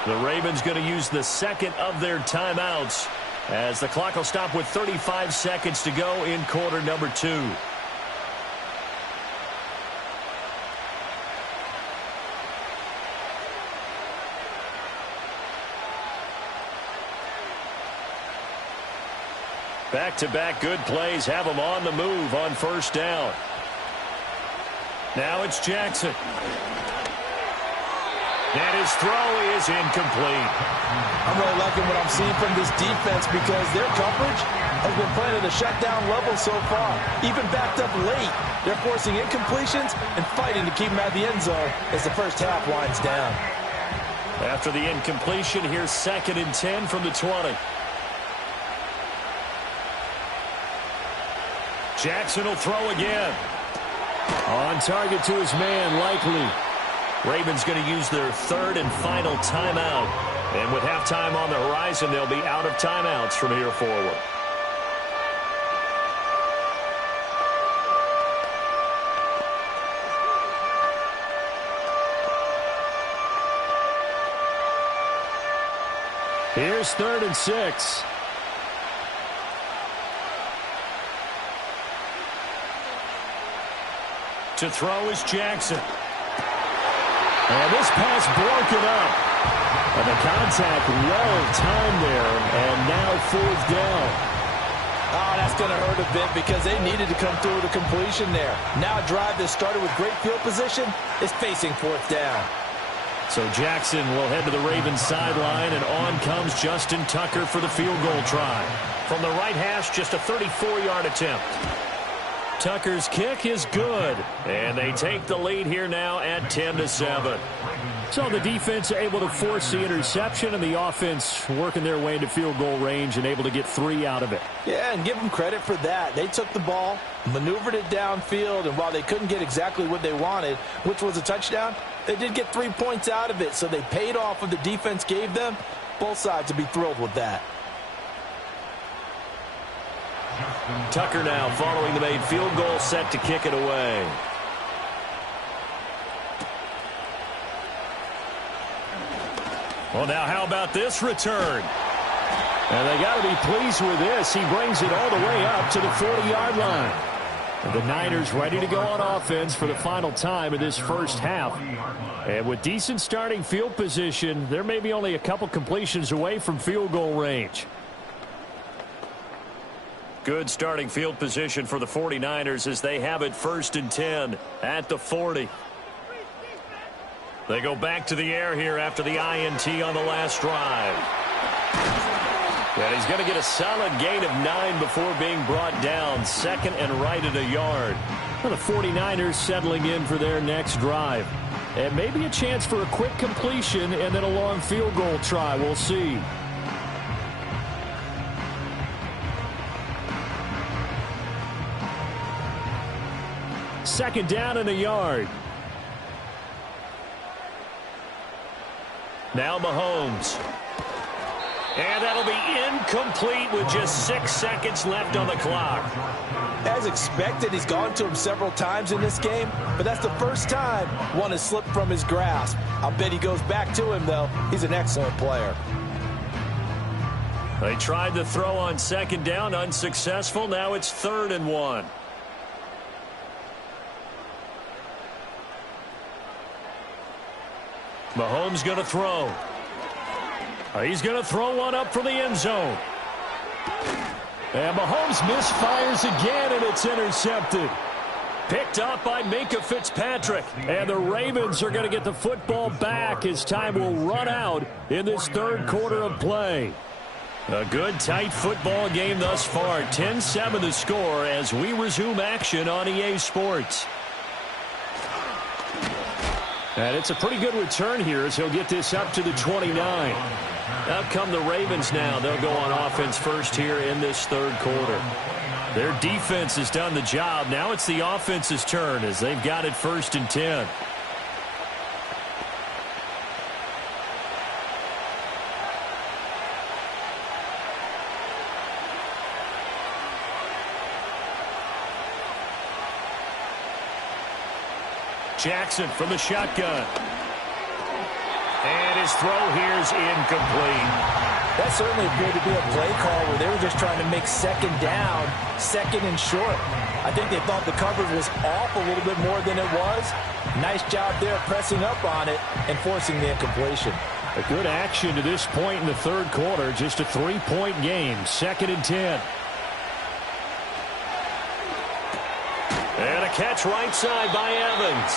The Ravens going to use the 2nd of their timeouts as the clock will stop with 35 seconds to go in quarter number 2. Back-to-back good plays have them on the move on 1st down. Now it's Jackson. And his throw is incomplete. I'm really liking what I'm seeing from this defense because their coverage has been playing at a shutdown level so far. Even backed up late, they're forcing incompletions and fighting to keep them out of the end zone as the first half winds down. After the incompletion, here's 2nd and 10 from the 20. Jackson will throw again. On target to his man, Likely. Ravens going to use their 3rd and final timeout. And with halftime on the horizon, they'll be out of timeouts from here forward. Here's 3rd and 6. To throw is Jackson. And this pass broken up. And the contact well timed there. And now 4th down. Oh, that's going to hurt a bit because they needed to come through with a completion there. Now a drive that started with great field position is facing 4th down. So Jackson will head to the Ravens sideline, and on comes Justin Tucker for the field goal try. From the right hash, just a 34-yard attempt. Tucker's kick is good, and they take the lead here now at 10-7. So the defense able to force the interception, and the offense working their way into field goal range and able to get 3 out of it. Yeah, and give them credit for that. They took the ball, maneuvered it downfield, and while they couldn't get exactly what they wanted, which was a touchdown, they did get 3 points out of it, so they paid off what the defense gave them. Both sides will be thrilled with that. Tucker now following the made field goal, set to kick it away. Well, now how about this return? And they got to be pleased with this. He brings it all the way up to the 40-yard line. And the Niners ready to go on offense for the final time in this first half. And with decent starting field position, they're maybe only a couple completions away from field goal range. Good starting field position for the 49ers as they have it 1st and 10 at the 40. They go back to the air here after the INT on the last drive. And he's going to get a solid gain of 9 before being brought down. 2nd and right at a yard. Well, the 49ers settling in for their next drive. And maybe a chance for a quick completion and then a long field goal try. We'll see. Second down and a yard. Now Mahomes. And that'll be incomplete with just 6 seconds left on the clock. As expected, he's gone to him several times in this game, but that's the first time one has slipped from his grasp. I'll bet he goes back to him, though. He's an excellent player. They tried to throw on second down, unsuccessful. Now it's 3rd and 1. Mahomes going to throw. He's going to throw one up for the end zone. And Mahomes misfires again, and it's intercepted. Picked up by Minkah Fitzpatrick. And the Ravens are going to get the football back as time will run out in this 3rd quarter of play. A good, tight football game thus far. 10-7 the score as we resume action on EA Sports. And it's a pretty good return here as he'll get this up to the 29. Out come the Ravens now. They'll go on offense first here in this 3rd quarter. Their defense has done the job. Now it's the offense's turn as they've got it 1st and 10. Jackson from the shotgun. And his throw here is incomplete. That certainly appeared to be a play call where they were just trying to make second down, 2nd and short. I think they thought the coverage was off a little bit more than it was. Nice job there pressing up on it and forcing the incompletion. A good action to this point in the 3rd quarter. Just a 3-point game. 2nd and 10. And a catch right side by Evans.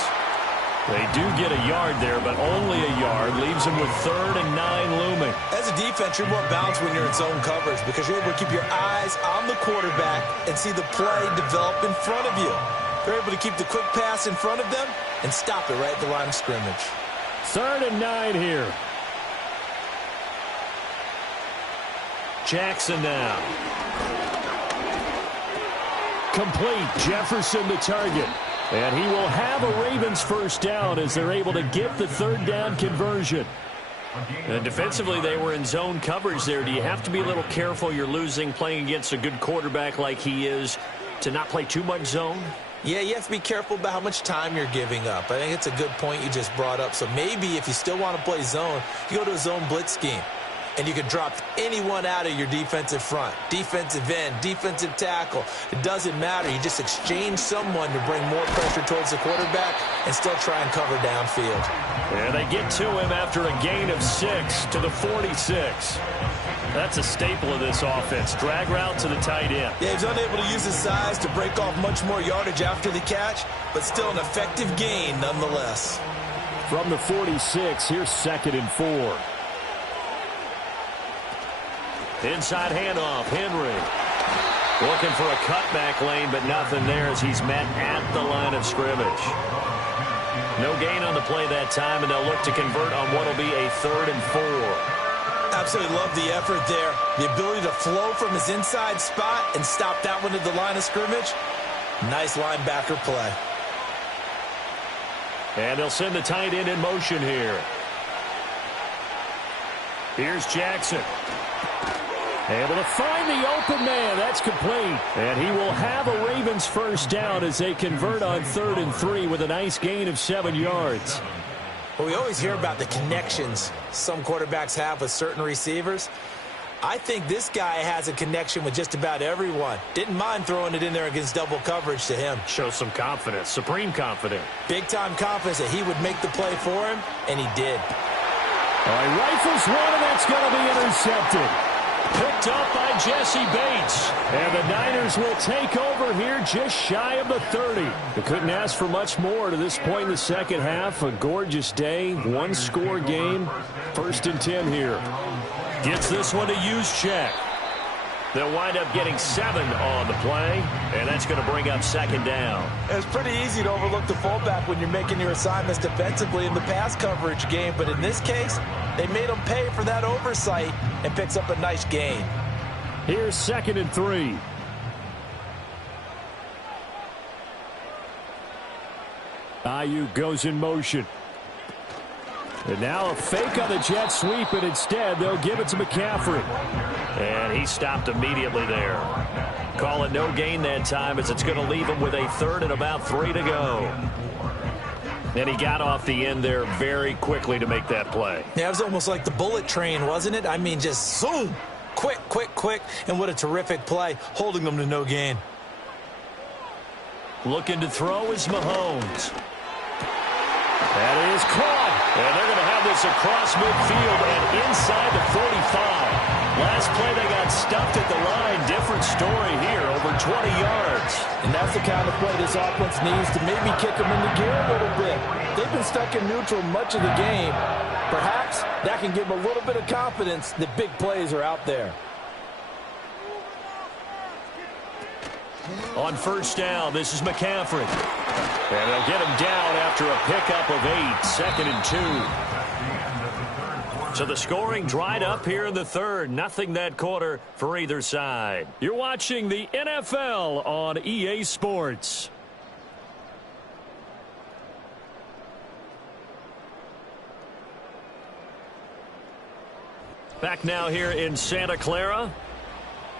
They do get a yard there, but only a yard. Leaves them with 3rd and 9 looming. As a defense, you're more balanced when you're in zone coverage because you're able to keep your eyes on the quarterback and see the play develop in front of you. They're able to keep the quick pass in front of them and stop it right at the line of scrimmage. 3rd and 9 here. Jackson now. Complete. Jefferson the target. And he will have a Ravens first down as they're able to get the 3rd down conversion. And defensively, they were in zone coverage there. Do you have to be a little careful? You're losing playing against a good quarterback like he is to not play too much zone? Yeah, you have to be careful about how much time you're giving up. I think it's a good point you just brought up. So maybe if you still want to play zone, you go to a zone blitz scheme. And you can drop anyone out of your defensive front. Defensive end, defensive tackle. It doesn't matter. You just exchange someone to bring more pressure towards the quarterback and still try and cover downfield. And they get to him after a gain of 6 to the 46. That's a staple of this offense. Drag route to the tight end. Yeah, he's unable to use his size to break off much more yardage after the catch, but still an effective gain nonetheless. From the 46, here's 2nd and 4. Inside handoff, Henry. Looking for a cutback lane, but nothing there as he's met at the line of scrimmage. No gain on the play that time, and they'll look to convert on what will be a 3rd and 4. Absolutely love the effort there. The ability to flow from his inside spot and stop that one at the line of scrimmage. Nice linebacker play. And they'll send the tight end in motion here. Here's Jackson. Able to find the open man. That's complete. And he will have a Ravens first down as they convert on 3rd and 3 with a nice gain of 7 yards. Well, we always hear about the connections some quarterbacks have with certain receivers. I think this guy has a connection with just about everyone. Didn't mind throwing it in there against double coverage to him. Shows some confidence, supreme confidence. Big-time confidence that he would make the play for him, and he did. All right, rifles one, and that's going to be intercepted. Picked up by Jesse Bates. And the Niners will take over here just shy of the 30. They couldn't ask for much more to this point in the second half. A gorgeous day, one-score game. 1st and 10 here. Gets this one to Juszczyk. They'll wind up getting 7 on the play, and that's going to bring up 2nd down. It's pretty easy to overlook the fullback when you're making your assignments defensively in the pass coverage game, but in this case, they made him pay for that oversight and picks up a nice gain. Here's 2nd and 3. Ayuk goes in motion. And now a fake on the jet sweep, and instead they'll give it to McCaffrey. And he stopped immediately there. Call it no gain that time as it's going to leave him with a 3rd and about 3 to go. And he got off the end there very quickly to make that play. Yeah, it was almost like the bullet train, wasn't it? I mean, just zoom. Quick, and what a terrific play, holding them to no gain. Looking to throw is Mahomes. That is caught. And they're going to have this across midfield and inside the 45. Last play they got stuffed at the line. Different story here, over 20 yards. And that's the kind of play this offense needs to maybe kick them into gear a little bit. They've been stuck in neutral much of the game. Perhaps that can give them a little bit of confidence that big plays are out there. On first down, this is McCaffrey. And they'll get him down after a pickup of 8, 2nd and 2. So the scoring dried up here in the third. Nothing that quarter for either side. You're watching the NFL on EA Sports. Back now here in Santa Clara.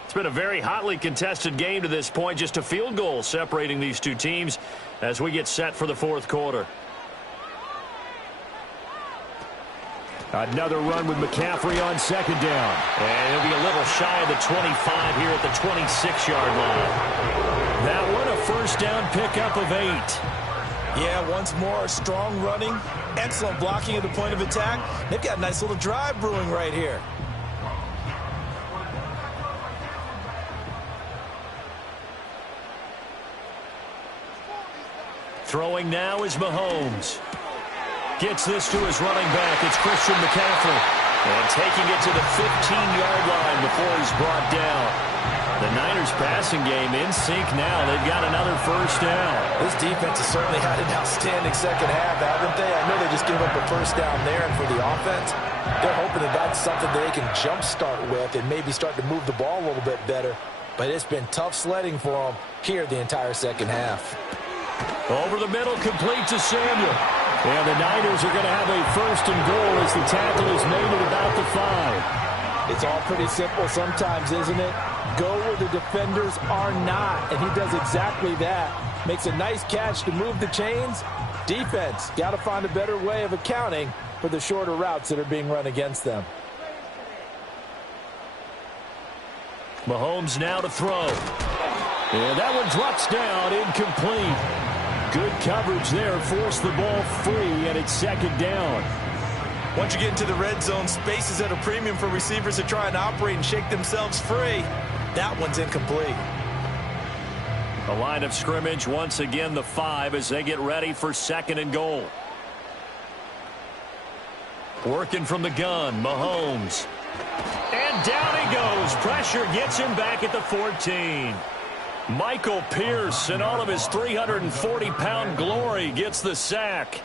It's been a very hotly contested game to this point. Just a field goal separating these two teams as we get set for the fourth quarter. Another run with McCaffrey on second down. And he'll be a little shy of the 25 here at the 26-yard line. That one a first down pickup of 8. Yeah, once more, strong running, excellent blocking at the point of attack. They've got a nice little drive brewing right here. Throwing now is Mahomes. Gets this to his running back. It's Christian McCaffrey. And taking it to the 15-yard line before he's brought down. The Niners passing game in sync now. They've got another first down. This defense has certainly had an outstanding second half, haven't they? I know they just gave up a first down there, and for the offense, they're hoping that that's something they can jumpstart with and maybe start to move the ball a little bit better. But it's been tough sledding for them here the entire second half. Over the middle, complete to Samuel. And the Niners are going to have a first and goal as the tackle is made at about the 5. It's all pretty simple sometimes, isn't it? Go where the defenders are not, and he does exactly that. Makes a nice catch to move the chains. Defense, got to find a better way of accounting for the shorter routes that are being run against them. Mahomes now to throw. And that one drops down, incomplete. Good coverage there, forced the ball free, and it's second down. Once you get into the red zone, space is at a premium for receivers to try and operate and shake themselves free. That one's incomplete. The line of scrimmage, once again, the 5 as they get ready for second and goal. Working from the gun, Mahomes. And down he goes. Pressure gets him back at the 14. Michael Pierce in all of his 340-pound glory gets the sack.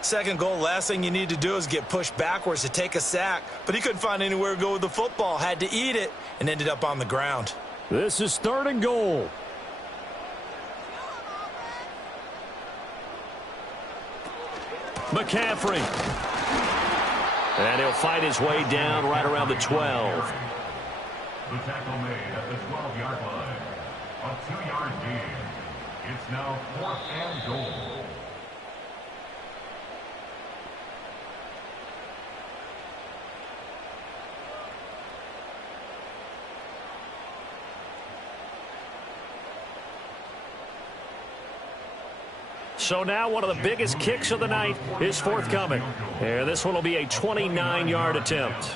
Second goal, last thing you need to do is get pushed backwards to take a sack. But he couldn't find anywhere to go with the football, had to eat it, and ended up on the ground. This is third and goal. McCaffrey. And he'll fight his way down right around the 12. The tackle made at the 12-yard line. A 2-yard gain. It's now 4th and goal. So now one of the biggest kicks of the night is forthcoming. And this one will be a 29-yard attempt.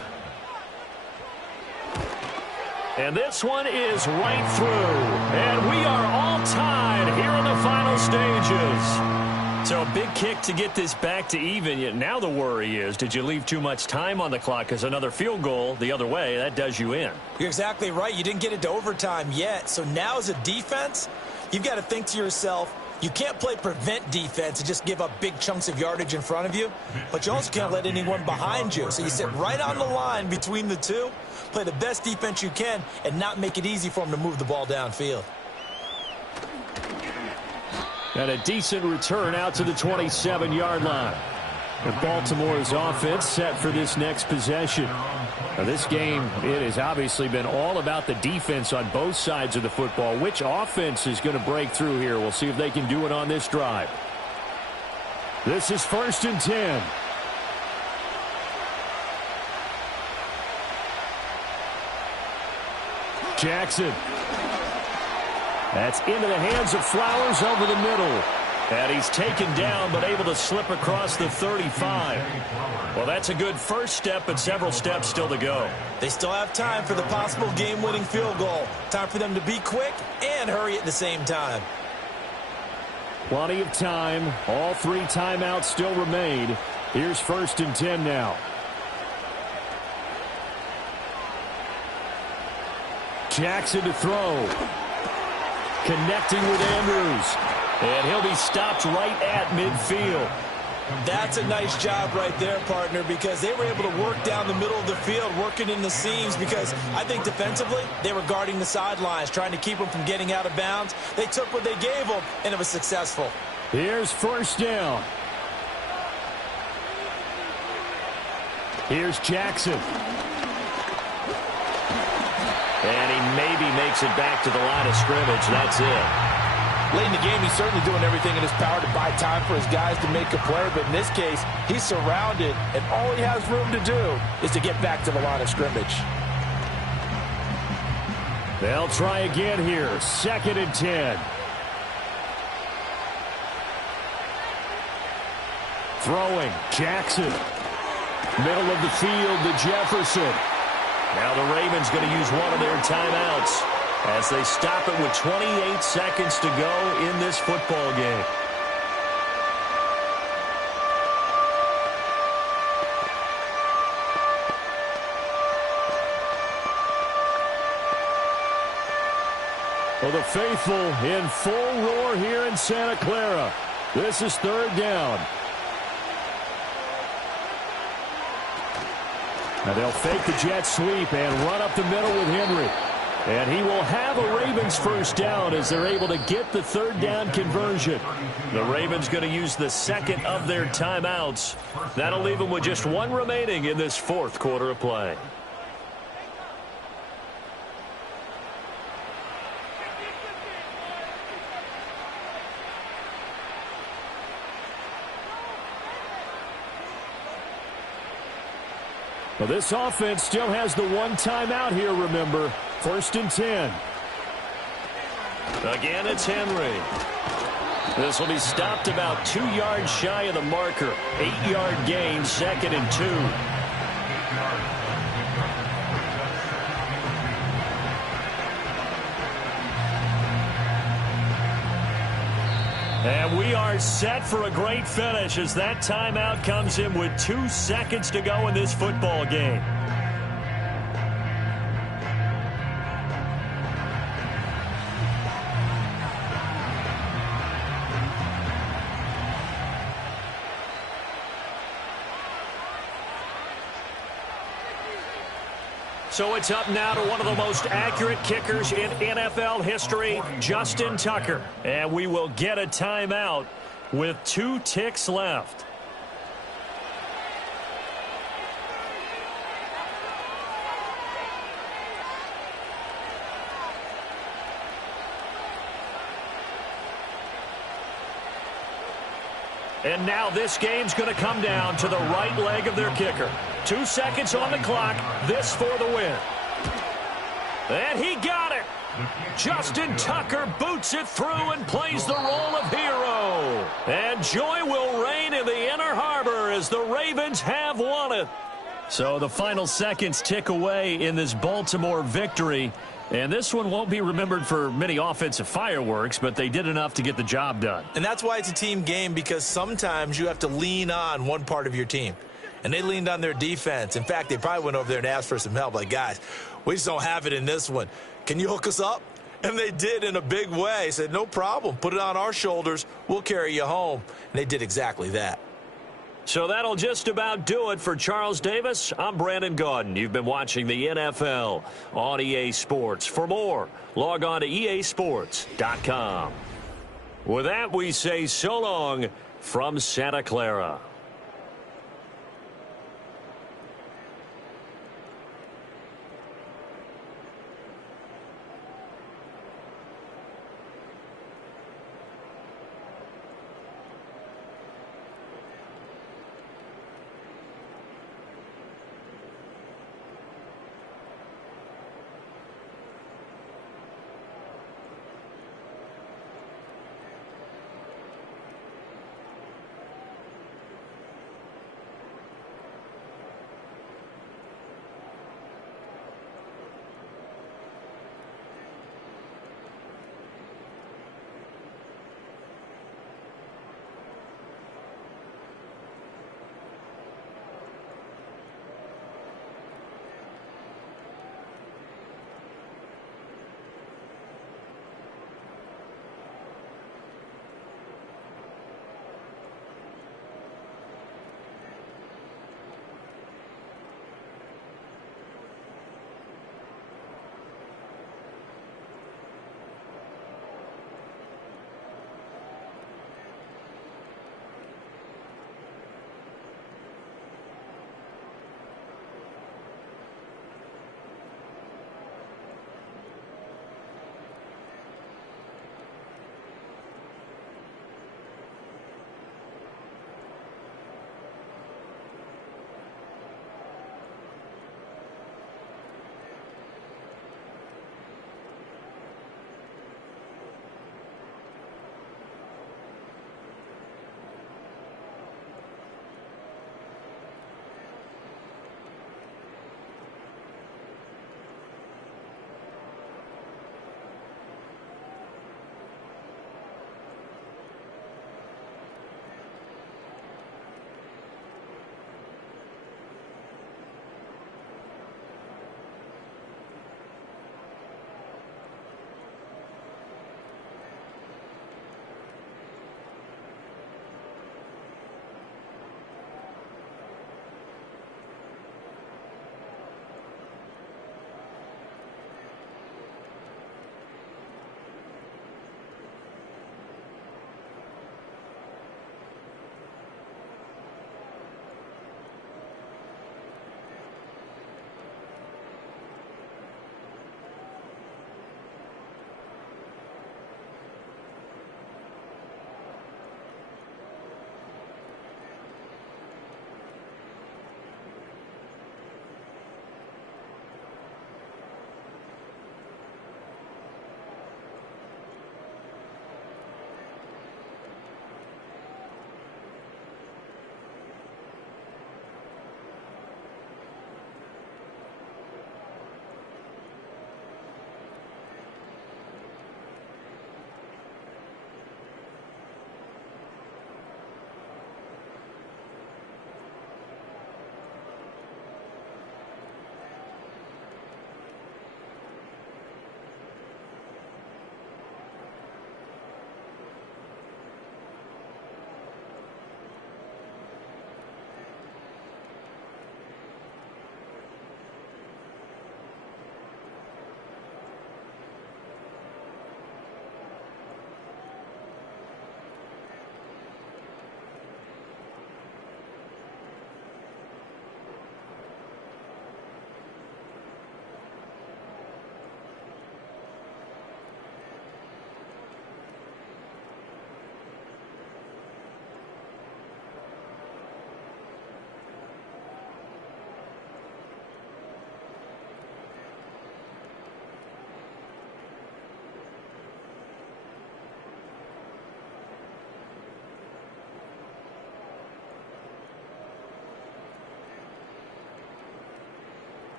And this one is right through. And we are all tied here in the final stages. So a big kick to get this back to even. Yet now the worry is, did you leave too much time on the clock? Because another field goal the other way, that does you in. You're exactly right. You didn't get it to overtime yet. So now as a defense, you've got to think to yourself, you can't play prevent defense and just give up big chunks of yardage in front of you, but you also can't let anyone behind you. So you sit right on the line between the two, play the best defense you can, and not make it easy for them to move the ball downfield. And a decent return out to the 27-yard line. And Baltimore's offense set for this next possession. Now this game, it has obviously been all about the defense on both sides of the football. Which offense is going to break through here? We'll see if they can do it on this drive. This is 1st and 10. Jackson. That's into the hands of Flowers over the middle. And he's taken down, but able to slip across the 35. Well, that's a good first step, but several steps still to go. They still have time for the possible game-winning field goal. Time for them to be quick and hurry at the same time. Plenty of time. All 3 timeouts still remain. Here's 1st and 10 now. Jackson to throw. Connecting with Andrews. And he'll be stopped right at midfield. That's a nice job right there, partner, because they were able to work down the middle of the field, working in the seams, because I think defensively they were guarding the sidelines, trying to keep them from getting out of bounds. They took what they gave them, and it was successful. Here's 1st down. Here's Jackson. And he maybe makes it back to the line of scrimmage. That's it. Late in the game, he's certainly doing everything in his power to buy time for his guys to make a play. But in this case, he's surrounded, and all he has room to do is to get back to the line of scrimmage. They'll try again here. 2nd and 10. Throwing. Jackson. Middle of the field to Jefferson. Now the Ravens going to use one of their timeouts as they stop it with 28 seconds to go in this football game. Well, the faithful in full roar here in Santa Clara. This is 3rd down. Now they'll fake the jet sweep and run up the middle with Henry. And he will have a Ravens 1st down as they're able to get the 3rd down conversion. The Ravens going to use the 2nd of their timeouts. That'll leave them with just 1 remaining in this 4th quarter of play. Well, this offense still has the 1 timeout here, remember. 1st and 10. Again, it's Henry. This will be stopped about 2 yards shy of the marker. 8-yard gain, 2nd and 2. And we are set for a great finish as that timeout comes in with 2 seconds to go in this football game. So it's up now to one of the most accurate kickers in NFL history, Justin Tucker. And we will get a timeout with 2 ticks left. And now this game's going to come down to the right leg of their kicker. 2 seconds on the clock. This for the win. And he got it. Justin Tucker boots it through and plays the role of hero. And joy will reign in the Inner Harbor as the Ravens have won it. So the final seconds tick away in this Baltimore victory. And this one won't be remembered for many offensive fireworks, but they did enough to get the job done. And that's why it's a team game, because sometimes you have to lean on one part of your team. And they leaned on their defense. In fact, they probably went over there and asked for some help. Like, guys, we just don't have it in this one. Can you hook us up? And they did in a big way. Said, no problem. Put it on our shoulders. We'll carry you home. And they did exactly that. So that'll just about do it for Charles Davis. I'm Brandon Gaudin. You've been watching the NFL on EA Sports. For more, log on to easports.com. With that, we say so long from Santa Clara.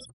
You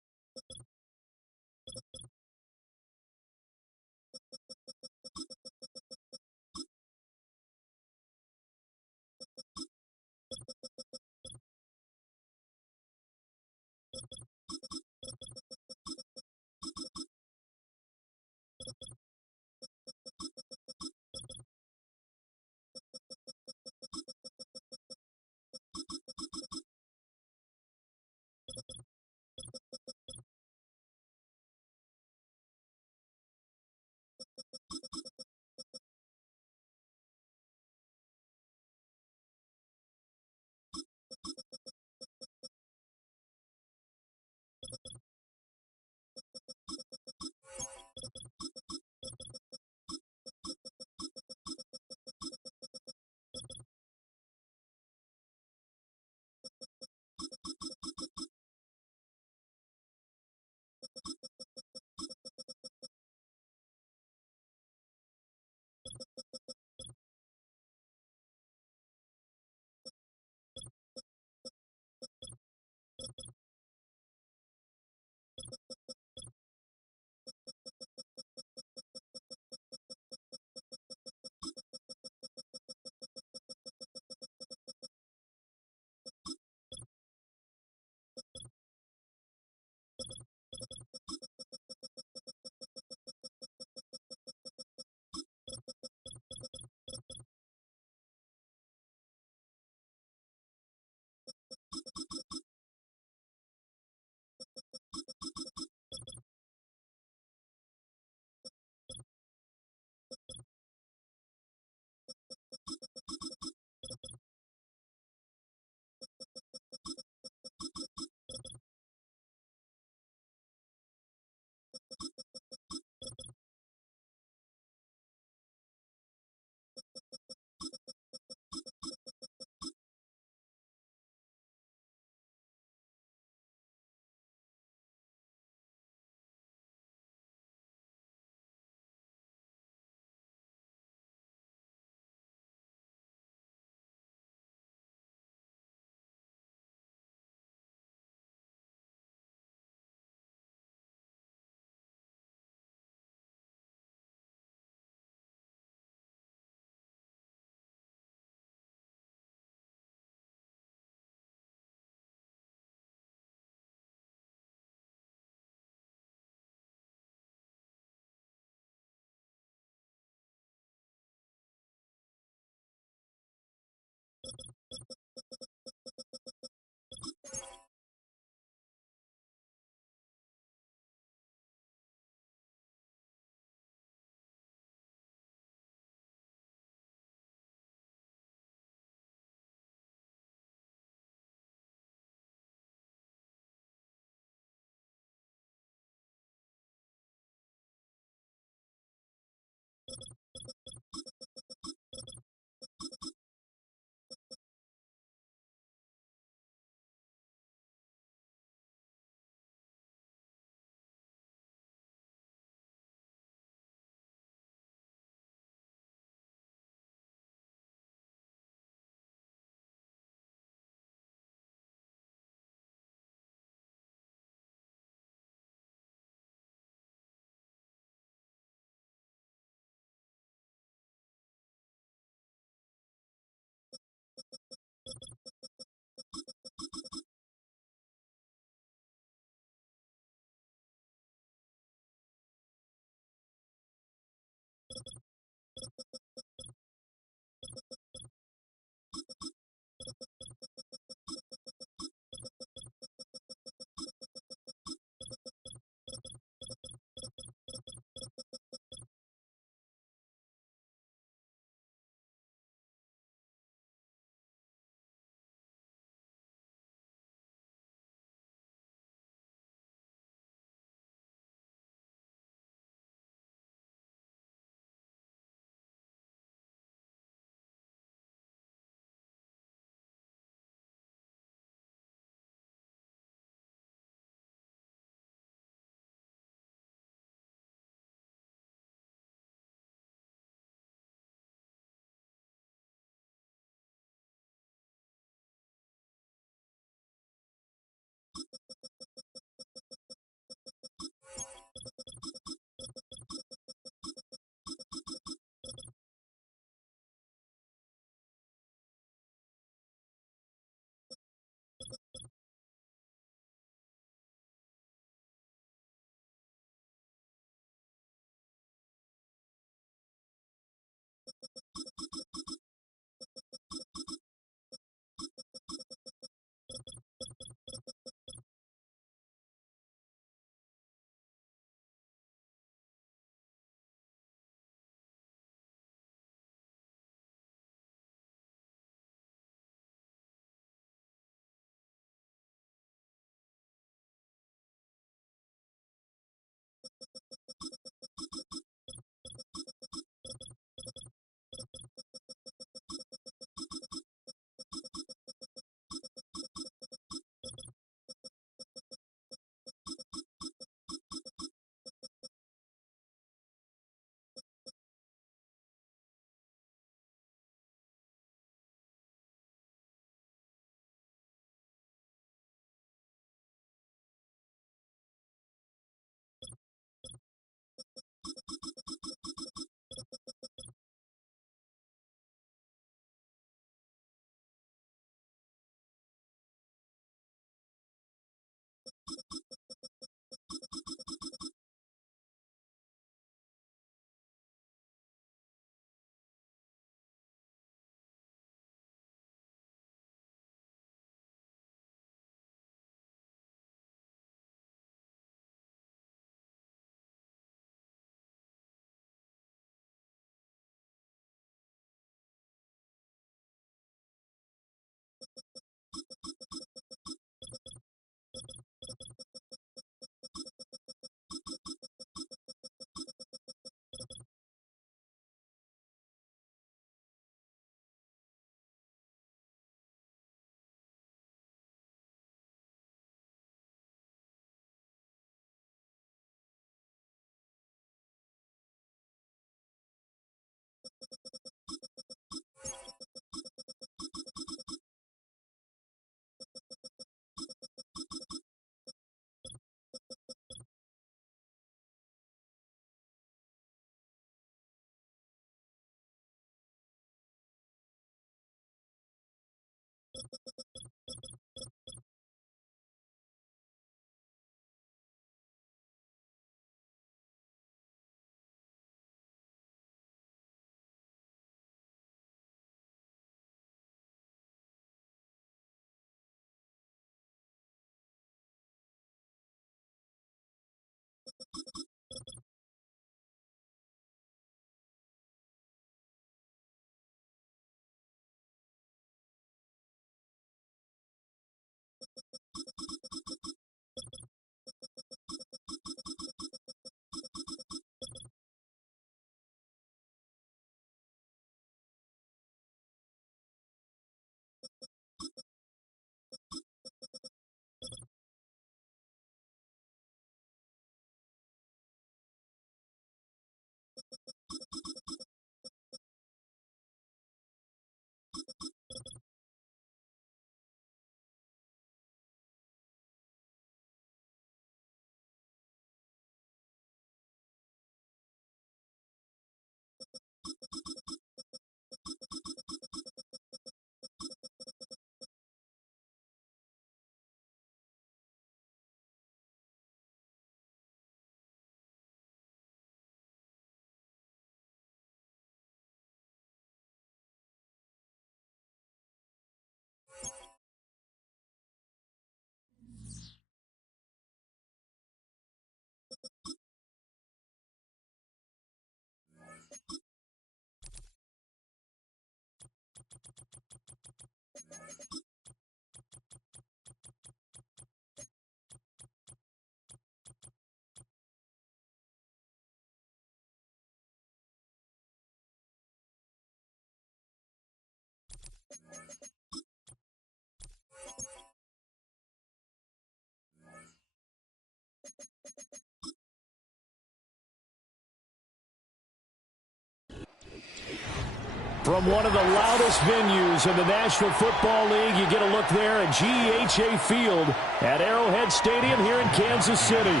From one of the loudest venues in the National Football League, you get a look there at GEHA Field at Arrowhead Stadium here in Kansas City.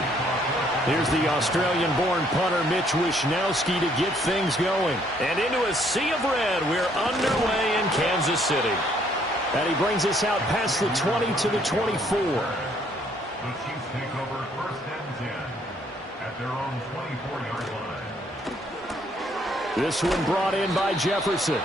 Here's the Australian-born punter Mitch Wishnowsky to get things going. And into a sea of red, we're underway in Kansas City. And he brings us out past the 20 to the 24. The Chiefs take over 1st and 10 at their own 24-yard line. This one brought in by Jefferson.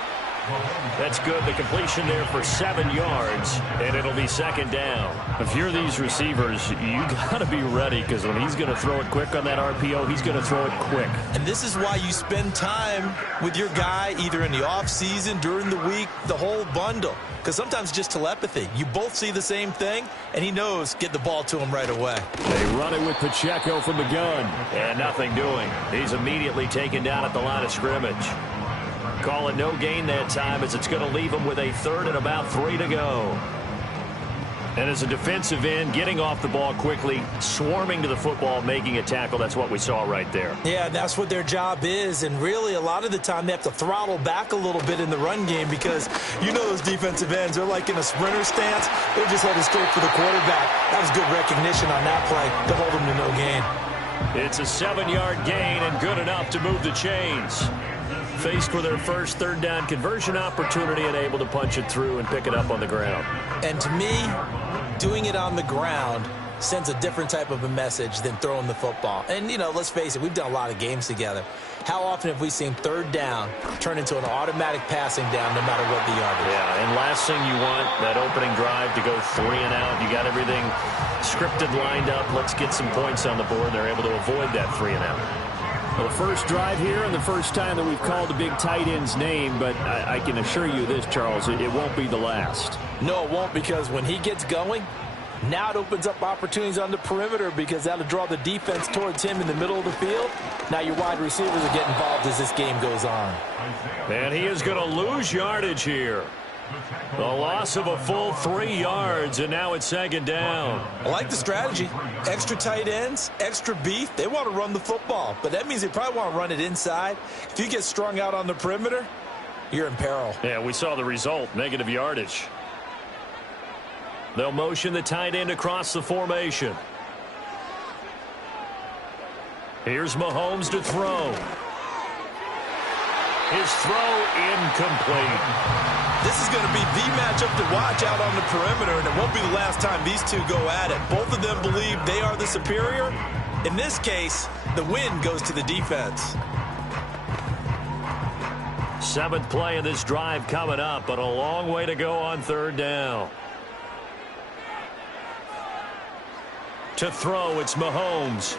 That's good. The completion there for 7 yards, and it'll be 2nd down. If you're these receivers, you got to be ready, because when he's going to throw it quick on that RPO, he's going to throw it quick. And this is why you spend time with your guy either in the offseason, during the week, the whole bundle. Because sometimes just telepathy. You both see the same thing, and he knows get the ball to him right away. They run it with Pacheco from the gun. And nothing doing. He's immediately taken down at the line of scrimmage. Call it no gain that time, as it's going to leave him with a 3rd and about 3 to go. And as a defensive end, getting off the ball quickly, swarming to the football, making a tackle, that's what we saw right there. Yeah, that's what their job is, and really a lot of the time they have to throttle back a little bit in the run game, because you know those defensive ends, they're like in a sprinter stance. They're just headed straight for the quarterback. That was good recognition on that play to hold them to no gain. It's a 7-yard gain and good enough to move the chains. Faced with their first 3rd down conversion opportunity and able to punch it through and pick it up on the ground. And to me, doing it on the ground sends a different type of a message than throwing the football. And, you know, let's face it, we've done a lot of games together. How often have we seen third down turn into an automatic passing down no matter what the yardage? Yeah, and last thing you want, that opening drive to go 3 and out. You got everything scripted, lined up. Let's get some points on the board. They're able to avoid that 3 and out. Well, the first drive here and the first time that we've called a big tight end's name, but I can assure you this, Charles, it won't be the last. No, it won't, because when he gets going, now it opens up opportunities on the perimeter because that'll draw the defense towards him in the middle of the field. Now your wide receivers will get involved as this game goes on. And he is going to lose yardage here. The loss of a full 3 yards, and now it's second down. I like the strategy. Extra tight ends, extra beef. They want to run the football, but that means they probably want to run it inside. If you get strung out on the perimeter, you're in peril. Yeah, we saw the result, negative yardage. They'll motion the tight end across the formation. Here's Mahomes to throw. His throw incomplete. This is going to be the matchup to watch out on the perimeter, and it won't be the last time these two go at it. Both of them believe they are the superior. In this case, the win goes to the defense. 7th play of this drive coming up, but a long way to go on third down. To throw, it's Mahomes.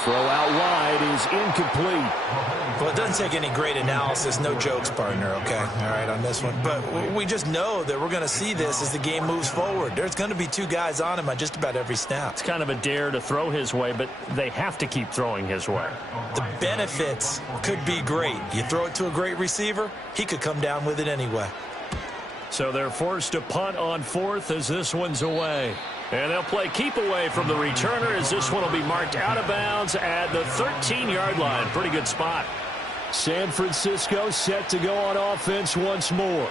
Throw out wide is incomplete. Well, it doesn't take any great analysis. No jokes, partner, okay? All right, on this one. But we just know that we're going to see this as the game moves forward. There's going to be 2 guys on him on just about every snap. It's kind of a dare to throw his way, but they have to keep throwing his way. The benefits could be great. You throw it to a great receiver, he could come down with it anyway. So they're forced to punt on 4th as this one's away. And they'll play keep away from the returner as this one will be marked out of bounds at the 13-yard line. Pretty good spot. San Francisco set to go on offense once more.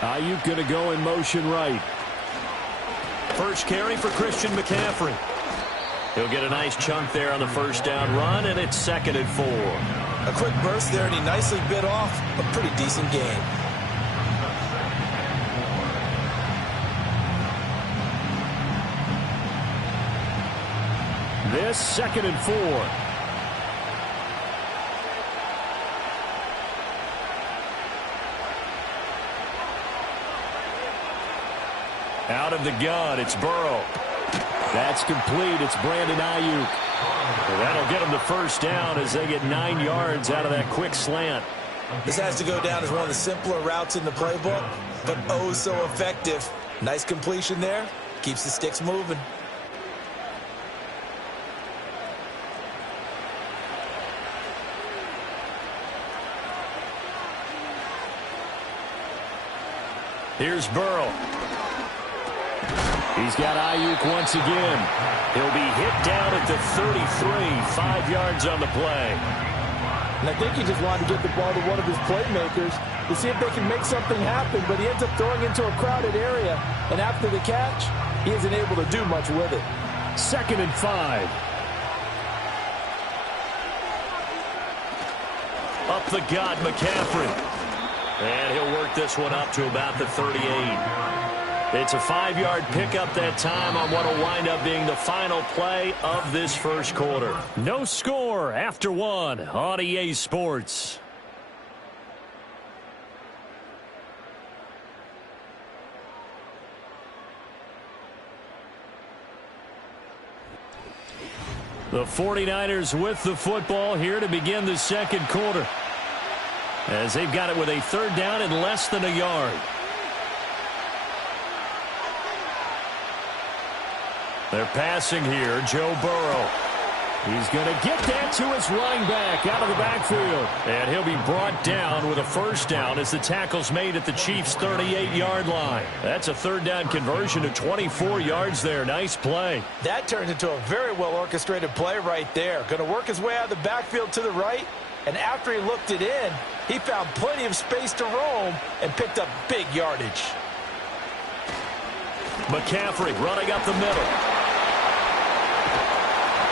Ayuk going to go in motion right. First carry for Christian McCaffrey. He'll get a nice chunk there on the first down run, and it's 2nd and 4. A quick burst there, and he nicely bit off a pretty decent gain. This 2nd and 4. Out of the gun, it's Burrow. That's complete. It's Brandon Ayuk. Well, that'll get them the first down as they get 9 yards out of that quick slant. This has to go down as one of the simpler routes in the playbook, but oh so effective. Nice completion there. Keeps the sticks moving. Here's Burrow. He's got Ayuk once again. He'll be hit down at the 33, 5 yards on the play. And I think he just wanted to get the ball to one of his playmakers to see if they can make something happen, but he ends up throwing into a crowded area, and after the catch, he isn't able to do much with it. 2nd and 5. Up the gut, McCaffrey. And he'll work this one up to about the 38. It's a 5-yard pickup that time on what will wind up being the final play of this first quarter. No score after 1 on EA Sports. The 49ers with the football here to begin the second quarter, as they've got it with a 3rd down and less than a yard. They're passing here, Joe Burrow. He's going to get that to his running back out of the backfield. And he'll be brought down with a first down as the tackle's made at the Chiefs' 38-yard line. That's a 3rd down conversion of 24 yards there. Nice play. That turned into a very well-orchestrated play right there. Going to work his way out of the backfield to the right, and after he looked it in, he found plenty of space to roam and picked up big yardage. McCaffrey running up the middle.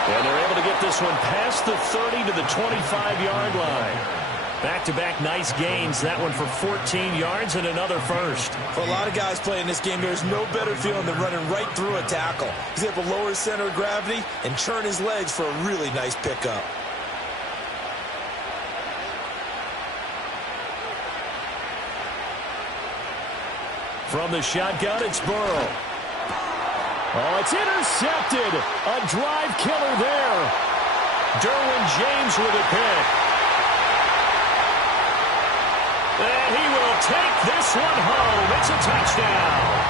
And they're able to get this one past the 30 to the 25-yard line. Back-to-back nice gains. That one for 14 yards and another first. For a lot of guys playing this game, there's no better feeling than running right through a tackle. He's able to lower his center of gravity and churn his legs for a really nice pickup. From the shotgun, it's Burrow. Oh, it's intercepted. A drive killer there. Derwin James with a pick. And he will take this one home. It's a touchdown.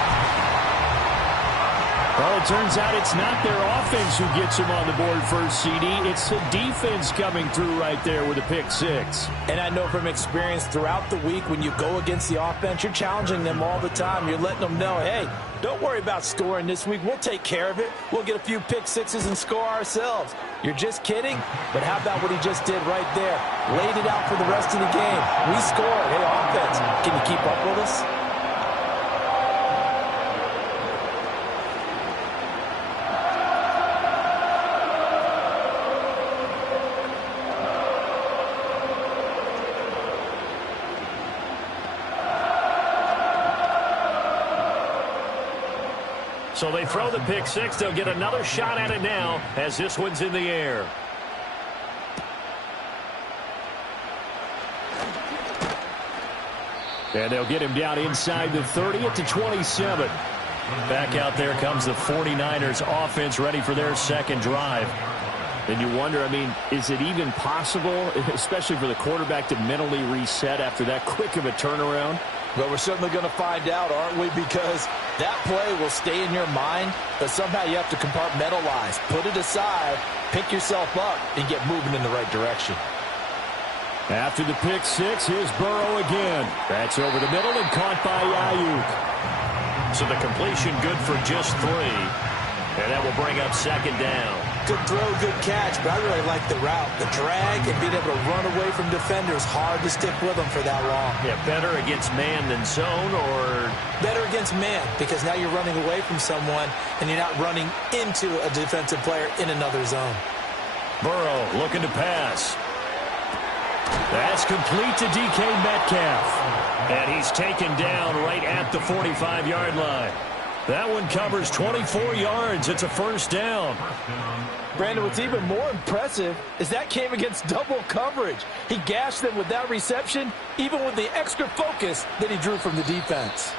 Well, it turns out it's not their offense who gets them on the board first, CD. It's the defense coming through right there with a pick six. And I know from experience throughout the week, when you go against the offense, you're challenging them all the time. You're letting them know, hey, don't worry about scoring this week. We'll take care of it. We'll get a few pick sixes and score ourselves. You're just kidding? But how about what he just did right there? Laid it out for the rest of the game. We scored. Hey, offense, can you keep up with us? So they throw the pick six. They'll get another shot at it now as this one's in the air. And they'll get him down inside the 30 at the 27. Back out there comes the 49ers offense ready for their second drive. And you wonder, I mean, is it even possible, especially for the quarterback, to mentally reset after that quick of a turnaround? Well, we're certainly going to find out, aren't we? Because that play will stay in your mind, but somehow you have to compartmentalize. Put it aside, pick yourself up, and get moving in the right direction. After the pick six, here's Burrow again. That's over the middle and caught by Ayuk. So the completion good for just 3. And that will bring up second down. Good throw, good catch, but I really like the route. The drag and being able to run away from defenders. Hard to stick with them for that long. Yeah, better against man than zone, or? Better against man, because now you're running away from someone and you're not running into a defensive player in another zone. Burrow looking to pass. That's complete to DK Metcalf. And he's taken down right at the 45-yard line. That one covers 24 yards. It's a first down. Brandon, what's even more impressive is that came against double coverage. He gashed them with that reception, even with the extra focus that he drew from the defense.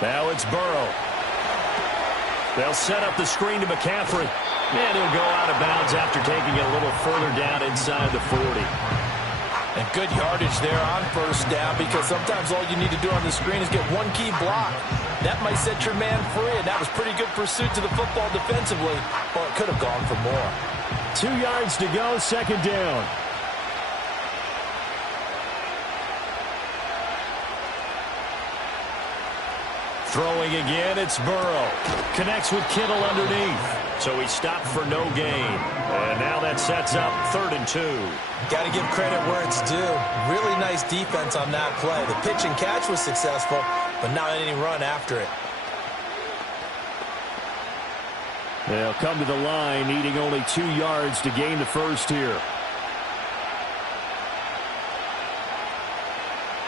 Now it's Burrow. They'll set up the screen to McCaffrey. And he'll go out of bounds after taking it a little further down inside the 40. And good yardage there on first down, because sometimes all you need to do on the screen is get one key block. That might set your man free, and that was pretty good pursuit to the football defensively. Or it could have gone for more. 2 yards to go, second down. Throwing again, it's Burrow. Connects with Kittle underneath. So he stopped for no gain. And now that sets up 3rd and 2. Got to give credit where it's due. Really nice defense on that play. The pitch and catch was successful, but not any run after it. They'll come to the line, needing only 2 yards to gain the first here.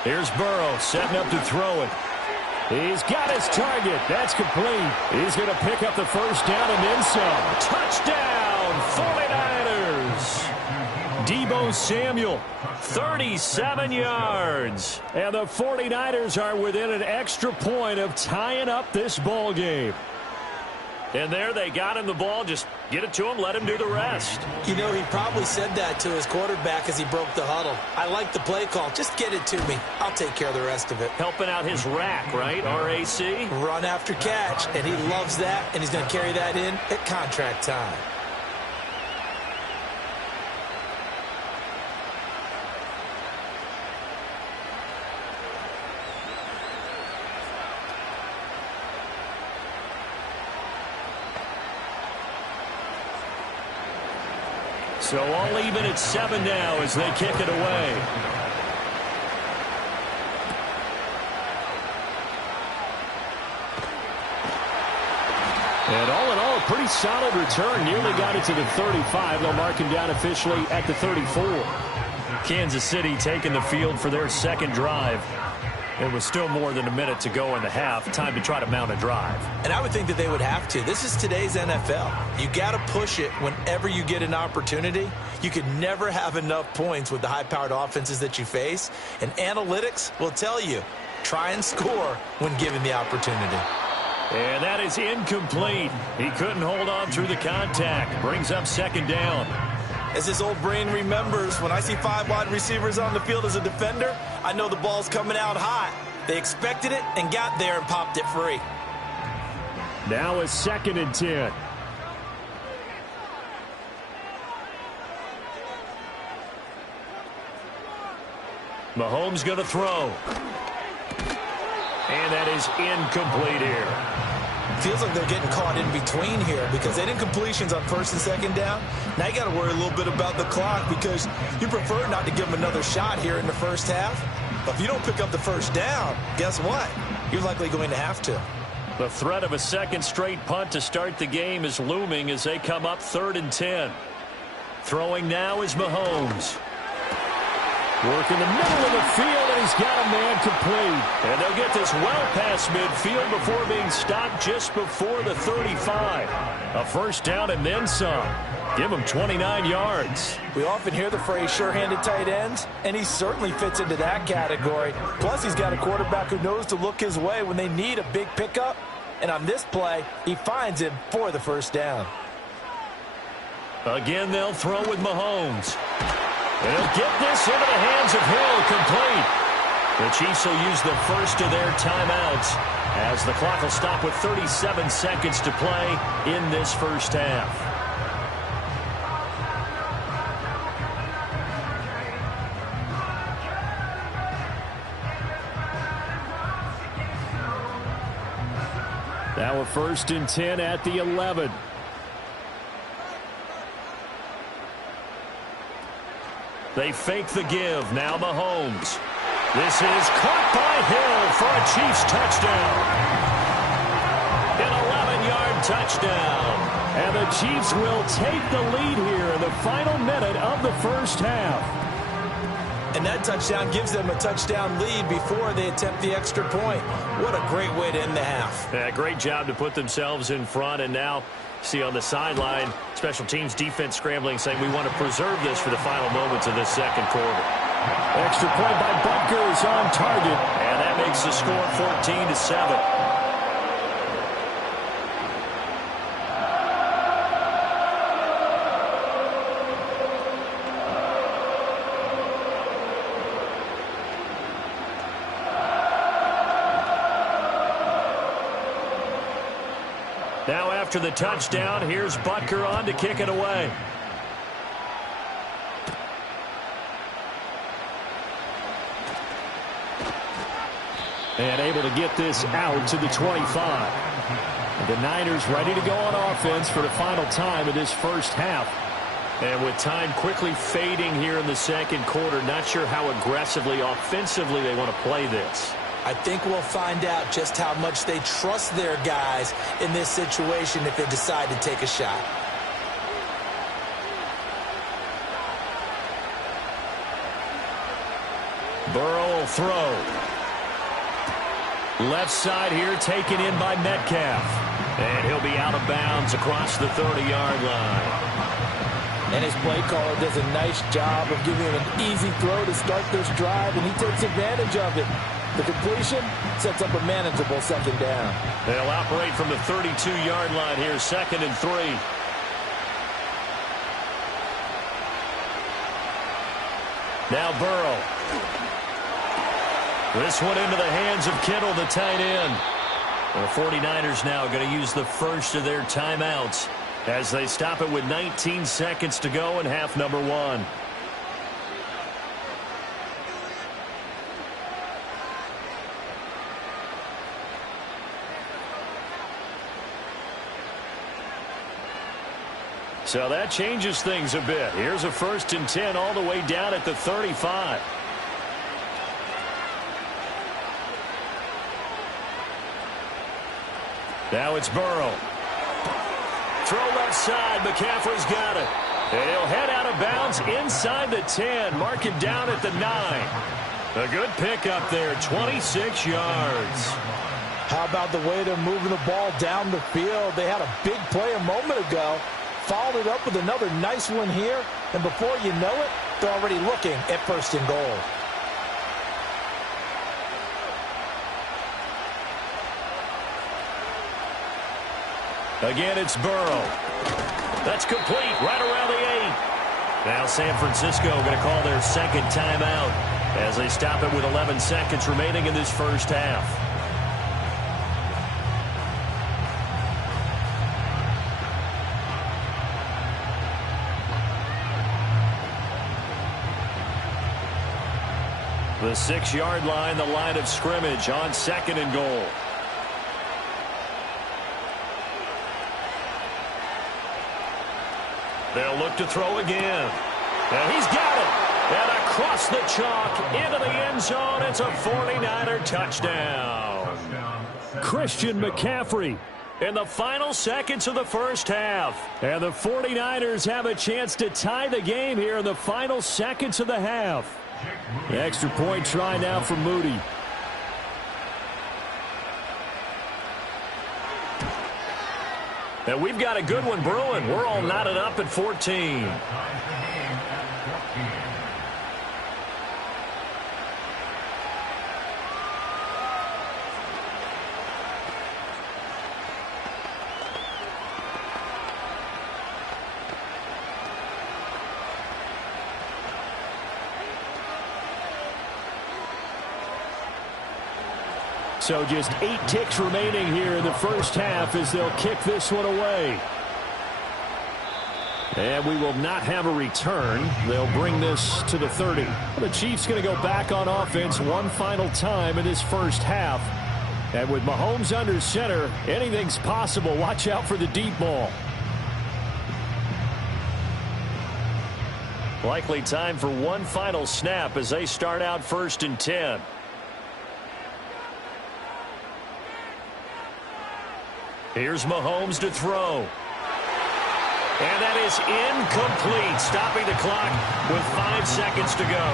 Here's Burrow setting up to throw it. He's got his target. That's complete. He's going to pick up the first down and then some. Touchdown, 49ers. Deebo Samuel, 37 yards. And the 49ers are within an extra point of tying up this ball game. And there they got him the ball. Just get it to him, let him do the rest. You know, he probably said that to his quarterback as he broke the huddle. I like the play call. Just get it to me. I'll take care of the rest of it. Helping out his rack, right? RAC? Run after catch, and he loves that, and he's going to carry that in at contract time. So all even at 7 now as they kick it away. And all in all, a pretty solid return. Nearly got it to the 35. They'll mark him down officially at the 34. Kansas City taking the field for their second drive. It was still more than a minute to go in the half. Time to try to mount a drive. And I would think that they would have to. This is today's NFL. You got to push it whenever you get an opportunity. You can never have enough points with the high-powered offenses that you face. And analytics will tell you, try and score when given the opportunity. And that is incomplete. He couldn't hold on through the contact. Brings up second down. As this old brain remembers, when I see 5 wide receivers on the field as a defender, I know the ball's coming out hot. They expected it and got there and popped it free. Now a 2nd and 10. Mahomes going to throw. And that is incomplete here. Feels like they're getting caught in between here because they didn't completions on 1st and 2nd down. Now you got to worry a little bit about the clock because you prefer not to give them another shot here in the first half. But if you don't pick up the first down, guess what? You're likely going to have to. The threat of a second straight punt to start the game is looming as they come up 3rd and 10. Throwing now is Mahomes. Work in the middle of the field, and he's got a man complete. And they'll get this well past midfield before being stopped just before the 35. A first down and then some. Give him 29 yards. We often hear the phrase sure-handed tight ends, and he certainly fits into that category. Plus, he's got a quarterback who knows to look his way when they need a big pickup. And on this play, he finds him for the first down. Again, they'll throw with Mahomes. And he'll get this into the hands of Hill, complete. The Chiefs will use the first of their timeouts as the clock will stop with 37 seconds to play in this first half. Now a 1st and 10 at the 11. They fake the give. Now Mahomes. This is caught by Hill for a Chiefs touchdown. An 11-yard touchdown. And the Chiefs will take the lead here in the final minute of the first half. And that touchdown gives them a touchdown lead before they attempt the extra point. What a great way to end the half. Yeah, great job to put themselves in front. And now see on the sideline, special teams defense scrambling, saying we want to preserve this for the final moments of this second quarter. Extra point by Butker is on target. And that makes the score 14-7. Now after the touchdown, here's Butker on to kick it away. And able to get this out to the 25. The Niners ready to go on offense for the final time of this first half. And with time quickly fading here in the second quarter, not sure how aggressively, offensively they want to play this. I think we'll find out just how much they trust their guys in this situation if they decide to take a shot. Burrow will throw. Left side here taken in by Metcalf. And he'll be out of bounds across the 30-yard line. And his play caller does a nice job of giving him an easy throw to start this drive, and he takes advantage of it. The completion sets up a manageable second down. They'll operate from the 32-yard line here, 2nd and 3. Now Burrow. This one into the hands of Kittle, the tight end. The 49ers now going to use the first of their timeouts as they stop it with 19 seconds to go in half number 1. So that changes things a bit. Here's a 1st and 10 all the way down at the 35. Now it's Burrow. Throw left side. McCaffrey's got it. And he'll head out of bounds inside the 10. Mark it down at the 9. A good pickup there. 26 yards. How about the way they're moving the ball down the field? They had a big play a moment ago. Followed it up with another nice one here. And before you know it, they're already looking at 1st and goal. Again, it's Burrow. That's complete right around the 8. Now San Francisco going to call their 2nd timeout as they stop it with 11 seconds remaining in this first half. The 6-yard line, the line of scrimmage on 2nd and goal. They'll look to throw again. And he's got it. And across the chalk into the end zone. It's a 49er touchdown. Christian McCaffrey in the final seconds of the first half. And the 49ers have a chance to tie the game here in the final seconds of the half. The extra point try now for Moody. And we've got a good one brewing. We're all knotted up at 14. So just 8 ticks remaining here in the first half as they'll kick this one away. And we will not have a return. They'll bring this to the 30. The Chiefs going to go back on offense one final time in this first half. And with Mahomes under center, anything's possible. Watch out for the deep ball. Likely time for one final snap as they start out 1st and 10. Here's Mahomes to throw. And that is incomplete, stopping the clock with 5 seconds to go.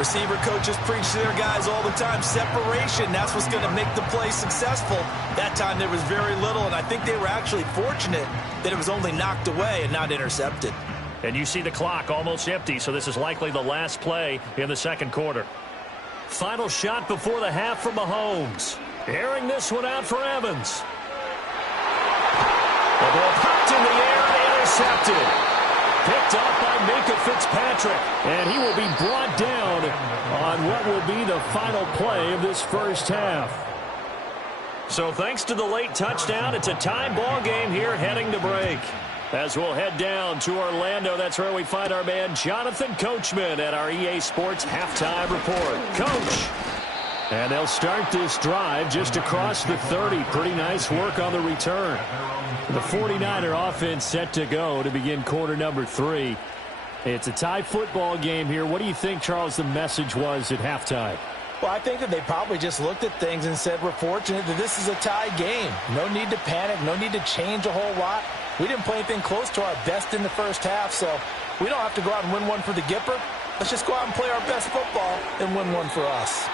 Receiver coaches preach to their guys all the time. Separation, that's what's going to make the play successful. That time there was very little, and I think they were actually fortunate that it was only knocked away and not intercepted. And you see the clock almost empty, so this is likely the last play in the second quarter. Final shot before the half from Mahomes. Airing this one out for Evans. The ball popped in the air and intercepted. Picked up by Minkah Fitzpatrick. And he will be brought down on what will be the final play of this first half. So thanks to the late touchdown, it's a tie ball game here heading to break. As we'll head down to Orlando, that's where we find our man Jonathan Coachman at our EA Sports Halftime Report. Coach. And they'll start this drive just across the 30. Pretty nice work on the return. The 49er offense set to go to begin quarter number 3. It's a tie football game here. What do you think, Charles, the message was at halftime? Well, I think that they probably just looked at things and said, we're fortunate that this is a tie game. No need to panic. No need to change a whole lot. We didn't play anything close to our best in the first half, so we don't have to go out and win one for the Gipper. Let's just go out and play our best football and win one for us.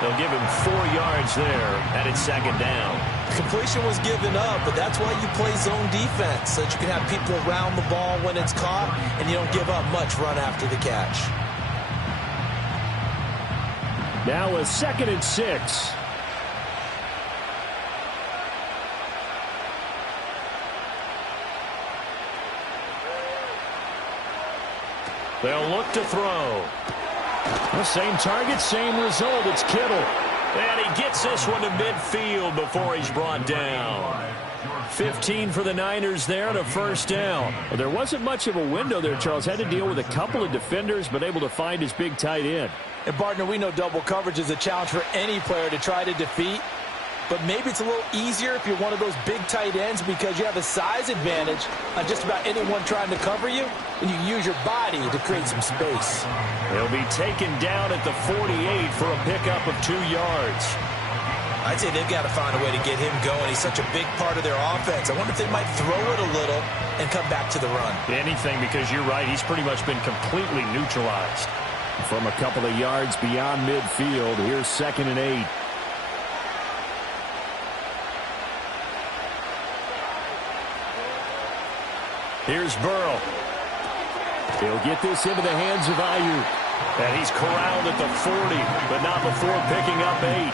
They'll give him 4 yards there, and it's second down. Completion was given up, but that's why you play zone defense, so that you can have people around the ball when it's caught, and you don't give up much run after the catch. Now a 2nd and 6. They'll look to throw. The same target, same result. It's Kittle. And he gets this one to midfield before he's brought down. 15 for the Niners there and a first down. Well, there wasn't much of a window there, Charles. Had to deal with a couple of defenders, but able to find his big tight end. And, partner, we know double coverage is a challenge for any player to try to defeat. but maybe it's a little easier if you're one of those big tight ends because you have a size advantage on just about anyone trying to cover you, and you use your body to create some space. He'll be taken down at the 48 for a pickup of 2 yards. I'd say they've got to find a way to get him going. He's such a big part of their offense. I wonder if they might throw it a little and come back to the run. Anything, because you're right, he's pretty much been completely neutralized. From a couple of yards beyond midfield, here's 2nd and 8. Here's Burrow. He'll get this into the hands of Ayuk. And he's corralled at the 40, but not before picking up 8.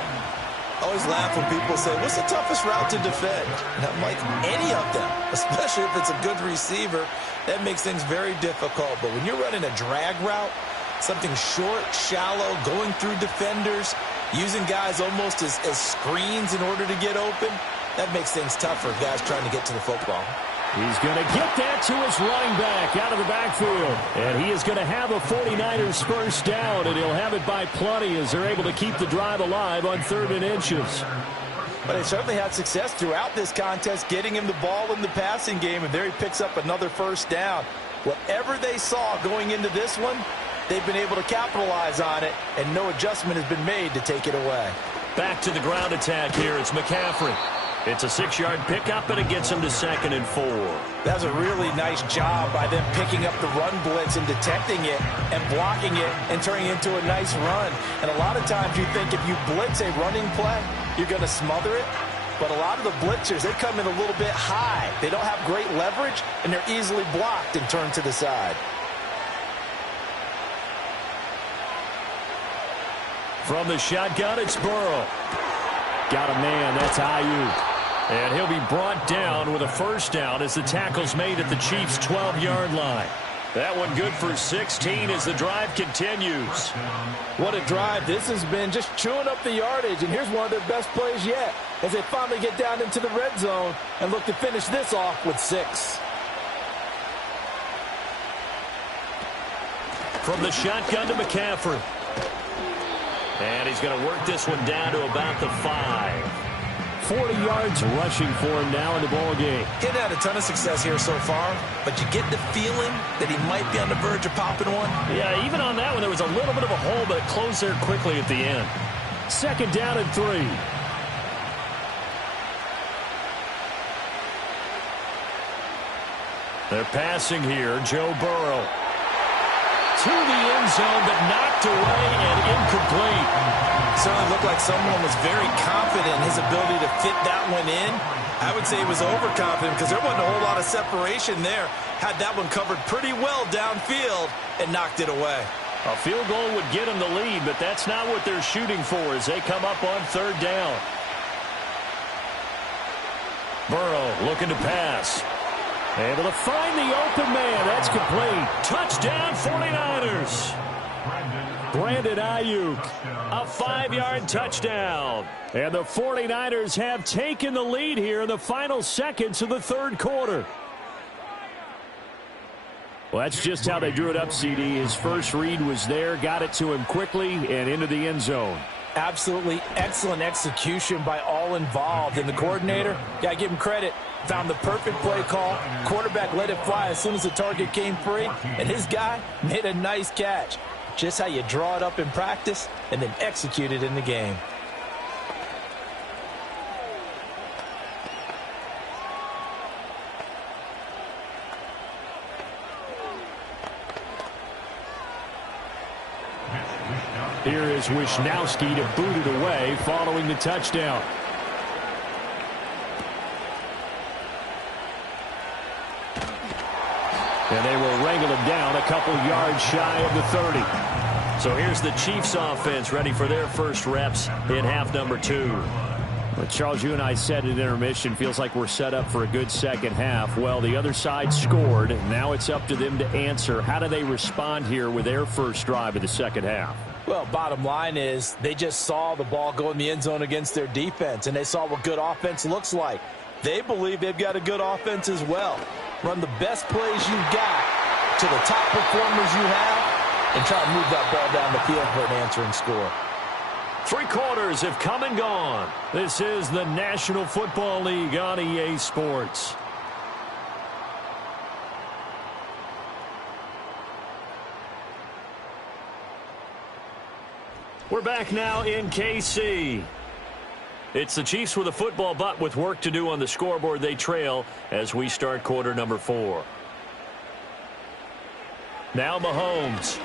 I always laugh when people say, what's the toughest route to defend? And I'm like, any of them, especially if it's a good receiver. That makes things very difficult. But when you're running a drag route, something short, shallow, going through defenders, using guys almost as screens in order to get open, that makes things tougher for guys trying to get to the football. He's going to get that to his running back out of the backfield. And he is going to have a 49ers first down, and he'll have it by plenty as they're able to keep the drive alive on 3rd and inches. But they certainly had success throughout this contest, getting him the ball in the passing game, and there he picks up another first down. Whatever they saw going into this one, they've been able to capitalize on it, and no adjustment has been made to take it away. Back to the ground attack here. It's McCaffrey. It's a 6-yard pickup, and it gets him to 2nd and 4. That was a really nice job by them picking up the run blitz and detecting it and blocking it and turning it into a nice run. And a lot of times you think if you blitz a running play, you're going to smother it. But a lot of the blitzers, they come in a little bit high. They don't have great leverage, and they're easily blocked and turned to the side. From the shotgun, it's Burrow. Got a man. That's Ayuk. And he'll be brought down with a first down as the tackle's made at the Chiefs' 12-yard line. That one good for 16 as the drive continues. What a drive. This has been just chewing up the yardage, and here's one of their best plays yet as they finally get down into the red zone and look to finish this off with 6. From the shotgun to McCaffrey. And he's going to work this one down to about the 5. 40 yards rushing for him now in the ball game. He's had a ton of success here so far, but you get the feeling that he might be on the verge of popping one. Yeah, even on that one, there was a little bit of a hole, but it closed there quickly at the end. 2nd down and 3. They're passing here. Joe Burrow. To the end zone, but knocked away and incomplete. Certainly looked like someone was very confident in his ability to fit that one in. I would say he was overconfident because there wasn't a whole lot of separation there. Had that one covered pretty well downfield and knocked it away. A field goal would get him the lead, but that's not what they're shooting for as they come up on 3rd down. Burrow looking to pass. Able to find the open man. That's complete. Touchdown 49ers. Brandon Ayuk. A 5-yard touchdown. And the 49ers have taken the lead here in the final seconds of the 3rd quarter. Well, that's just how they drew it up, CD. His first read was there, got it to him quickly, and into the end zone. Absolutely excellent execution by all involved. And the coordinator, got to give him credit, found the perfect play call. Quarterback let it fly as soon as the target came free. And his guy made a nice catch. Just how you draw it up in practice and then execute it in the game. Here is Wisnowski to boot it away following the touchdown. And they will wrangle him down a couple yards shy of the 30. So here's the Chiefs offense ready for their first reps in half number 2. Well, Charles, you and I said at intermission, feels like we're set up for a good second half. Well, the other side scored. Now it's up to them to answer. How do they respond here with their first drive of the second half? Well, bottom line is they just saw the ball go in the end zone against their defense, and they saw what good offense looks like. They believe they've got a good offense as well. Run the best plays you've got to the top performers you have and try to move that ball down the field for an answering score. 3 quarters have come and gone. This is the National Football League on EA Sports. We're back now in KC. It's the Chiefs with a football, but with work to do on the scoreboard, they trail as we start quarter number 4. Now Mahomes.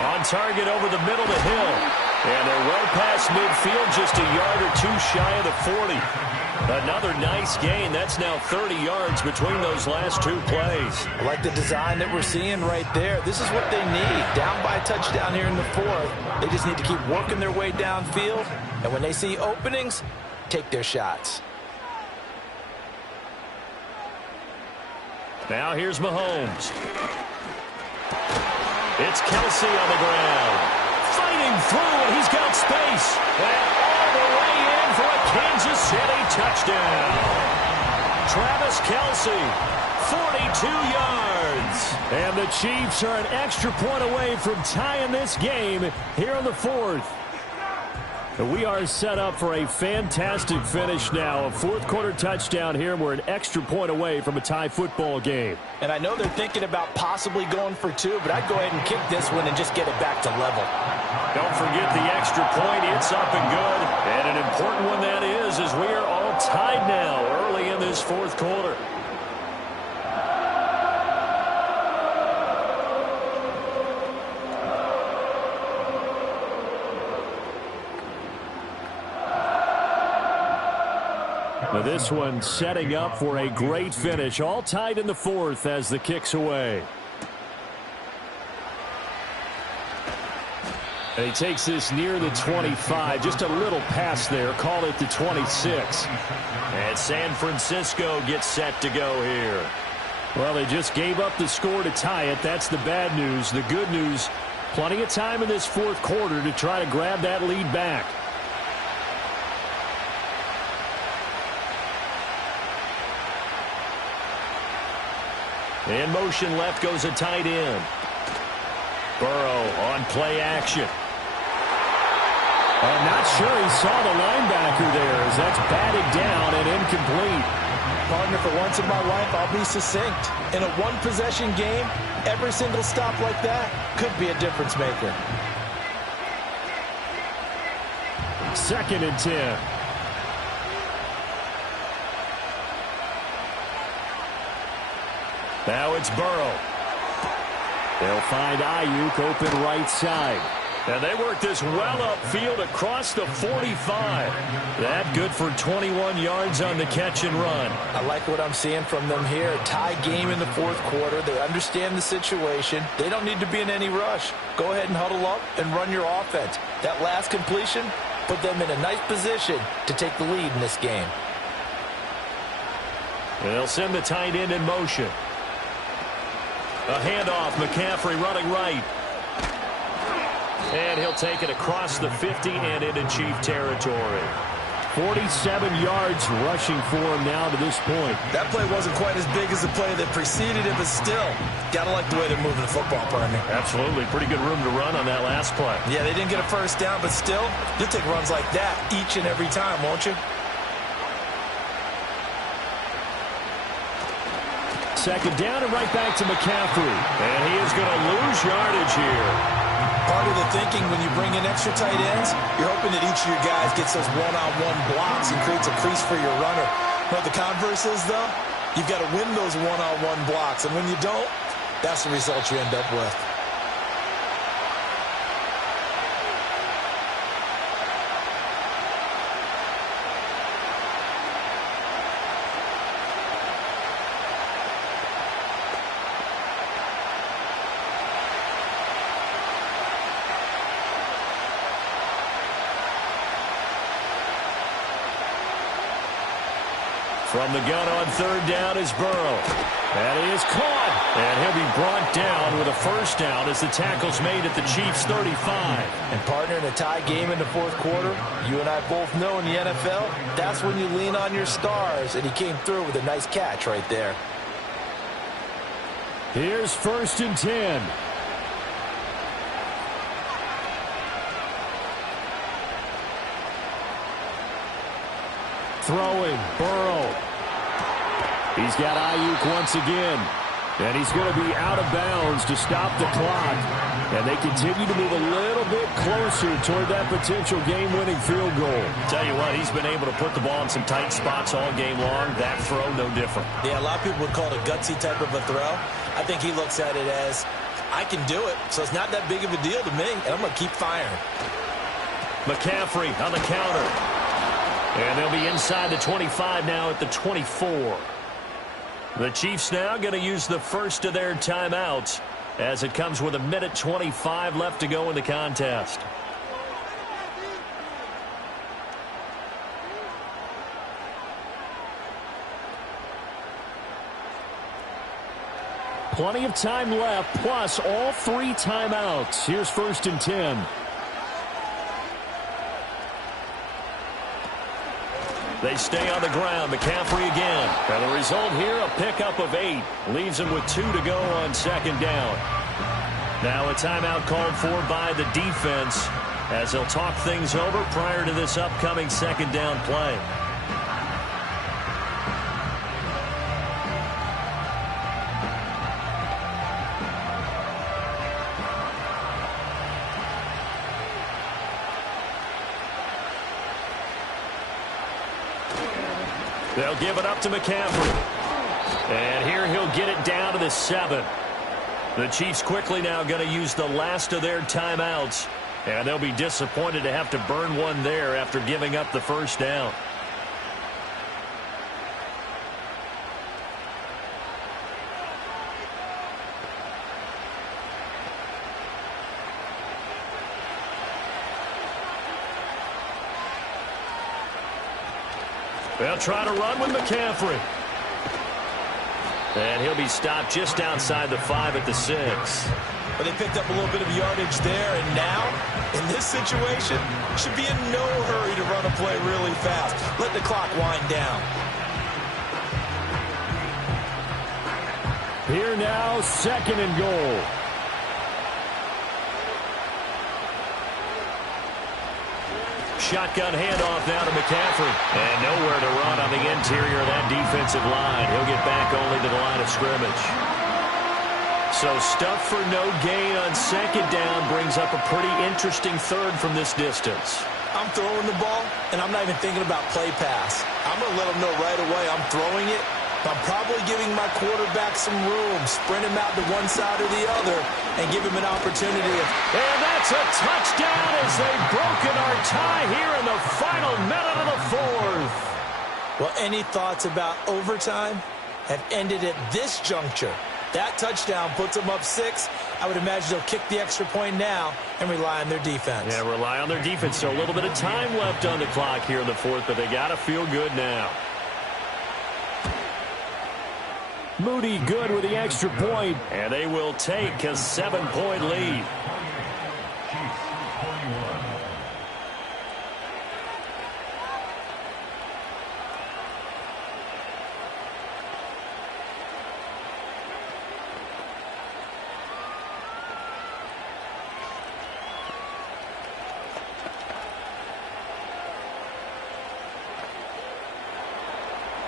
On target over the middle to Hill. And they're well past midfield, just a yard or 2 shy of the 40. Another nice gain. That's now 30 yards between those last 2 plays. I like the design that we're seeing right there. This is what they need. Down by a touchdown here in the 4th. They just need to keep working their way downfield. And when they see openings, take their shots. Now here's Mahomes. It's Kelsey on the ground. Fighting through, and he's got space. And all the way in for a Kansas City touchdown. Travis Kelsey, 42 yards. And the Chiefs are an extra point away from tying this game here in the 4th. We are set up for a fantastic finish now. A 4th quarter touchdown here. We're an extra point away from a tie football game. And I know they're thinking about possibly going for 2, but I'd go ahead and kick this one and just get it back to level. Don't forget the extra point. It's up and good. And an important one that is, as we are all tied now early in this 4th quarter. Now this one setting up for a great finish. All tied in the 4th as the kick's away. And he takes this near the 25. Just a little pass there. Call it the 26. And San Francisco gets set to go here. Well, they just gave up the score to tie it. That's the bad news. The good news, plenty of time in this 4th quarter to try to grab that lead back. In motion left goes a tight end. Burrow on play action. I'm not sure he saw the linebacker there as that's batted down and incomplete. Partner, for once in my life, I'll be succinct. In a 1-possession game, every single stop like that could be a difference maker. 2nd and 10. Now it's Burrow. They'll find Ayuk open right side. And they work this well upfield across the 45. That good for 21 yards on the catch and run. I like what I'm seeing from them here. A tie game in the 4th quarter. They understand the situation. They don't need to be in any rush. Go ahead and huddle up and run your offense. That last completion put them in a nice position to take the lead in this game. They'll send the tight end in motion. A handoff, McCaffrey running right. And he'll take it across the 50 and into Chief territory. 47 yards rushing for him now to this point. That play wasn't quite as big as the play that preceded it, but still, gotta like the way they're moving the football, partner. Absolutely. Pretty good room to run on that last play. Yeah, they didn't get a first down, but still, you'll take runs like that each and every time, won't you? 2nd down and right back to McCaffrey. And he is going to lose yardage here. Part of the thinking when you bring in extra tight ends, you're hoping that each of your guys gets those one-on-one blocks and creates a crease for your runner. But the converse is, though, you've got to win those one-on-one blocks. And when you don't, that's the result you end up with. From the gun on 3rd down is Burrow. And he is caught. And he'll be brought down with a first down as the tackle's made at the Chiefs' 35. And partner, in a tie game in the 4th quarter, you and I both know in the NFL, that's when you lean on your stars. And he came through with a nice catch right there. Here's 1st and 10. throwing. Burrow. He's got Ayuk once again. And he's going to be out of bounds to stop the clock. And they continue to move a little bit closer toward that potential game-winning field goal. Tell you what, he's been able to put the ball in some tight spots all game long. That throw, no different. Yeah, a lot of people would call it a gutsy type of a throw. I think he looks at it as, I can do it, so it's not that big of a deal to me, and I'm going to keep firing. McCaffrey on the counter. And they'll be inside the 25 now at the 24. The Chiefs now going to use the first of their timeouts as it comes with 1:25 left to go in the contest. Plenty of time left, plus all 3 timeouts. Here's 1st and 10. They stay on the ground. McCaffrey again. And the result here, a pickup of 8. Leaves them with 2 to go on 2nd down. Now a timeout called for by the defense as they'll talk things over prior to this upcoming 2nd down play. They'll give it up to McCaffrey. And here he'll get it down to the 7. The Chiefs quickly now going to use the last of their timeouts. And they'll be disappointed to have to burn one there after giving up the 1st down. They'll try to run with McCaffrey. And he'll be stopped just outside the 5 at the 6. But they picked up a little bit of yardage there, and now, in this situation, should be in no hurry to run a play really fast. Let the clock wind down. Here now, 2nd and goal. Shotgun handoff now to McCaffrey. And nowhere to run on the interior of that defensive line. He'll get back only to the line of scrimmage. So stuff for no gain on 2nd down brings up a pretty interesting 3rd from this distance. I'm throwing the ball, and I'm not even thinking about play pass. I'm going to let them know right away I'm throwing it. I'm probably giving my quarterback some room, sprint him out to one side or the other, and give him an opportunity. And that's a touchdown as they've broken our tie here in the final minute of the 4th. Well, any thoughts about overtime have ended at this juncture. That touchdown puts them up 6. I would imagine they'll kick the extra point now and rely on their defense. Yeah, rely on their defense. So a little bit of time left on the clock here in the 4th, but they got to feel good now. Moody good with the extra point. And they will take a 7-point lead.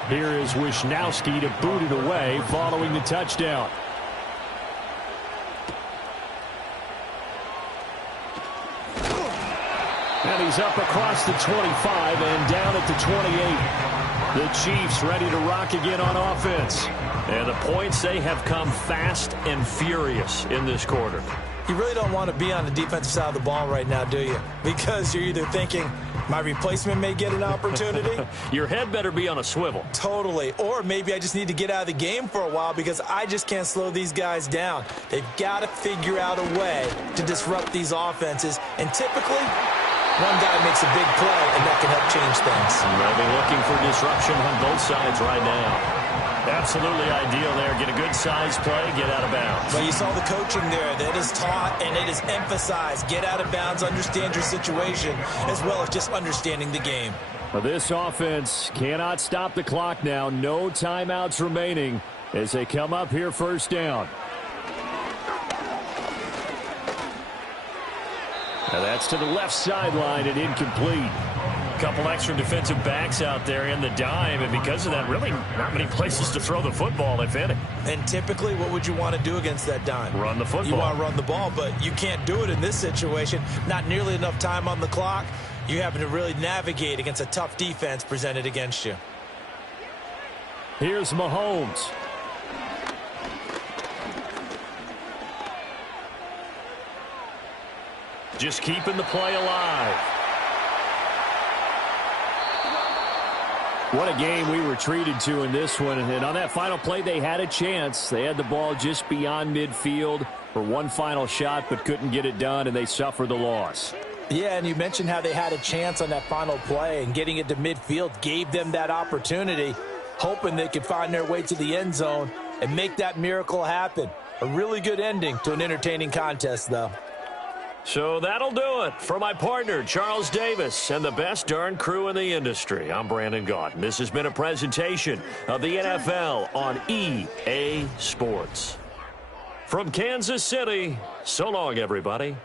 Here is Wisnowski to boot it away following the touchdown. And he's up across the 25 and down at the 28. The Chiefs ready to rock again on offense. And the points, they have come fast and furious in this quarter. You really don't want to be on the defensive side of the ball right now, do you? Because you're either thinking, my replacement may get an opportunity. Your head better be on a swivel. Totally. Or maybe I just need to get out of the game for a while because I just can't slow these guys down. They've got to figure out a way to disrupt these offenses. And typically, one guy makes a big play, and that can help change things. They'll be looking for disruption on both sides right now. Absolutely ideal there. Get a good size play, get out of bounds. Well, you saw the coaching there. That is taught and it is emphasized. Get out of bounds, understand your situation, as well as just understanding the game. Well, this offense cannot stop the clock now. No timeouts remaining as they come up here 1st down. And that's to the left sideline and incomplete. Couple extra defensive backs out there in the dime, and because of that, really not many places to throw the football, if any. And typically, what would you want to do against that dime? Run the football. You want to run the ball, but you can't do it in this situation. Not nearly enough time on the clock. You having to really navigate against a tough defense presented against you. Here's Mahomes. Just keeping the play alive. What a game we were treated to in this one. And on that final play, they had a chance. They had the ball just beyond midfield for one final shot, but couldn't get it done, and they suffered the loss. Yeah, and you mentioned how they had a chance on that final play, and getting it to midfield gave them that opportunity, hoping they could find their way to the end zone and make that miracle happen. A really good ending to an entertaining contest, though. So that'll do it for my partner, Charles Davis, and the best darn crew in the industry. I'm Brandon Gaudin. This has been a presentation of the NFL on EA Sports. From Kansas City, so long, everybody.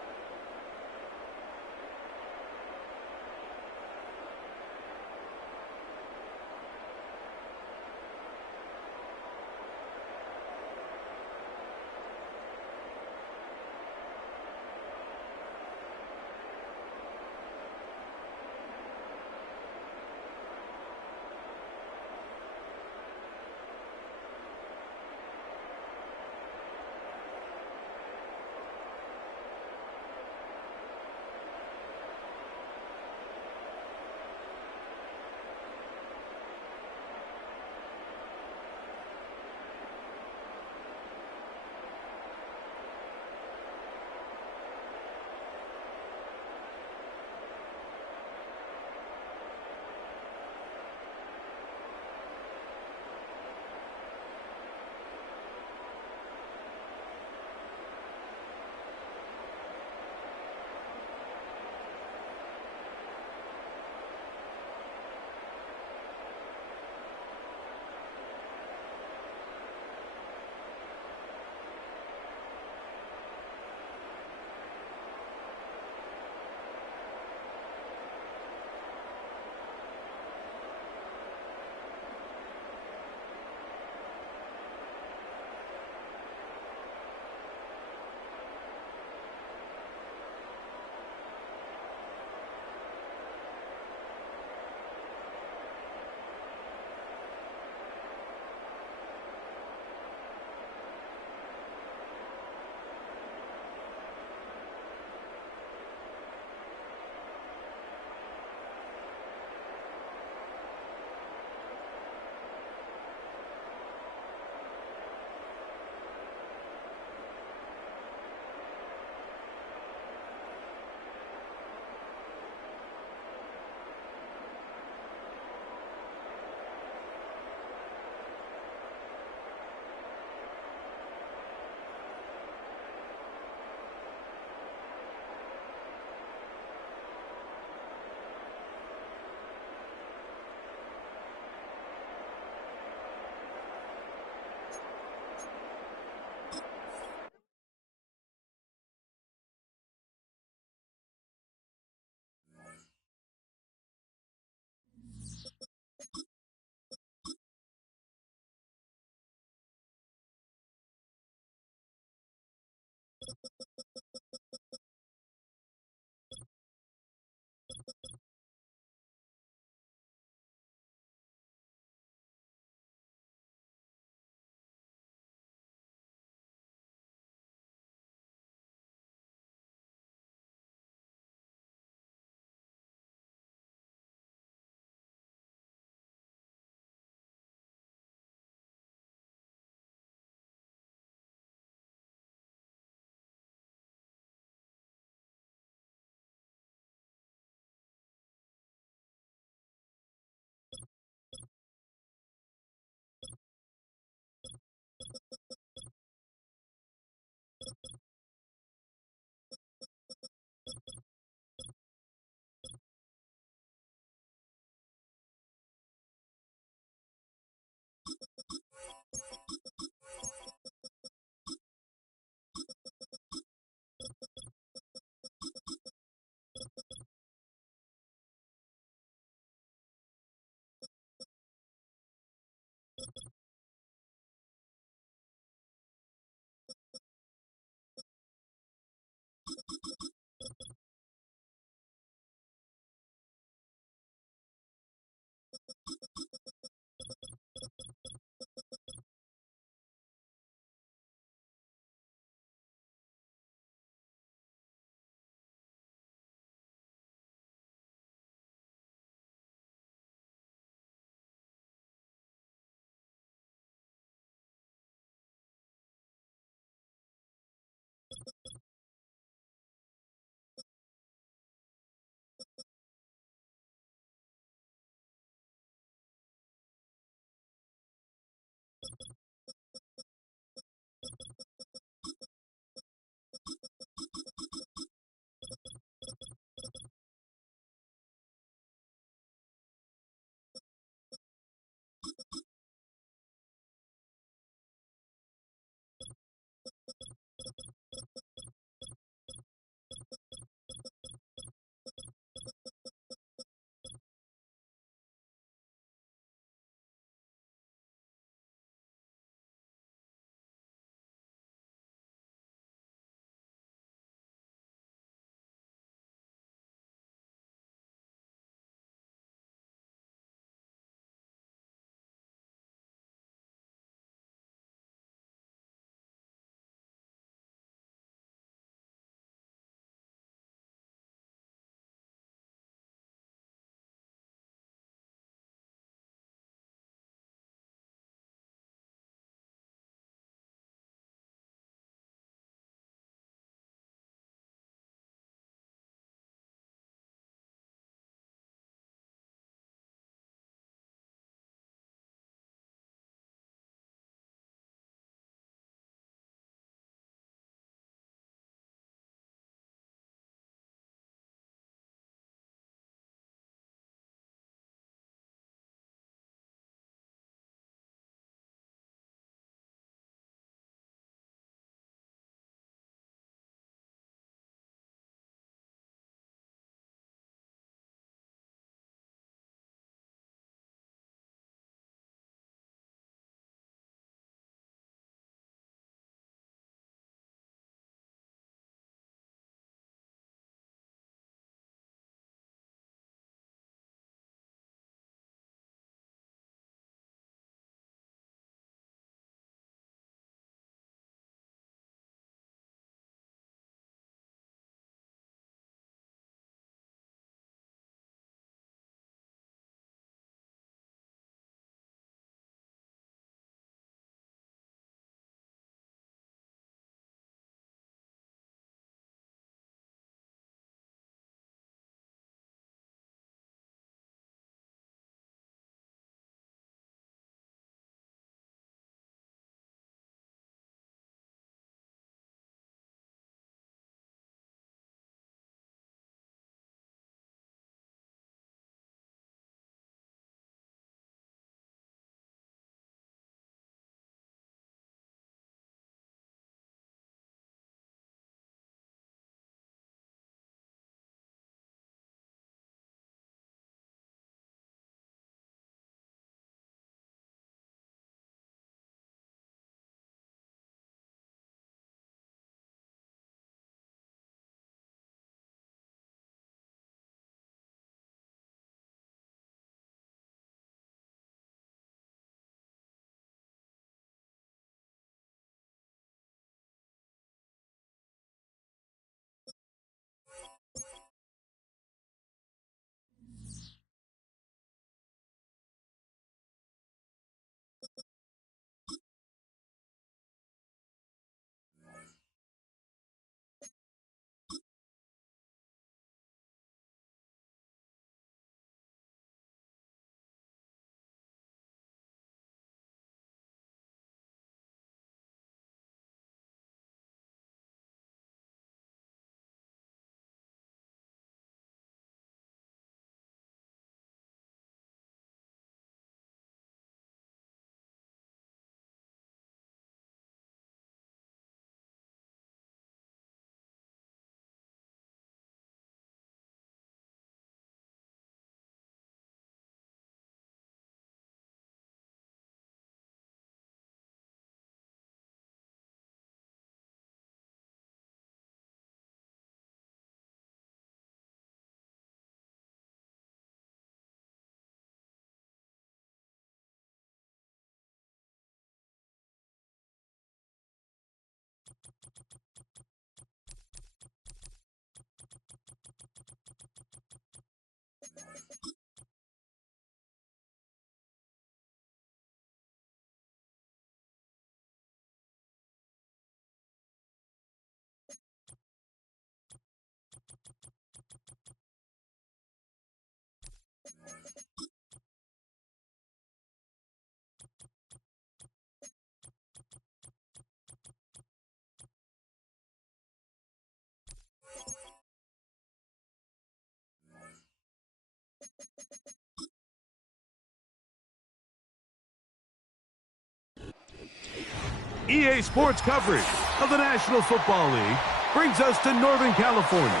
EA Sports coverage of the National Football League brings us to Northern California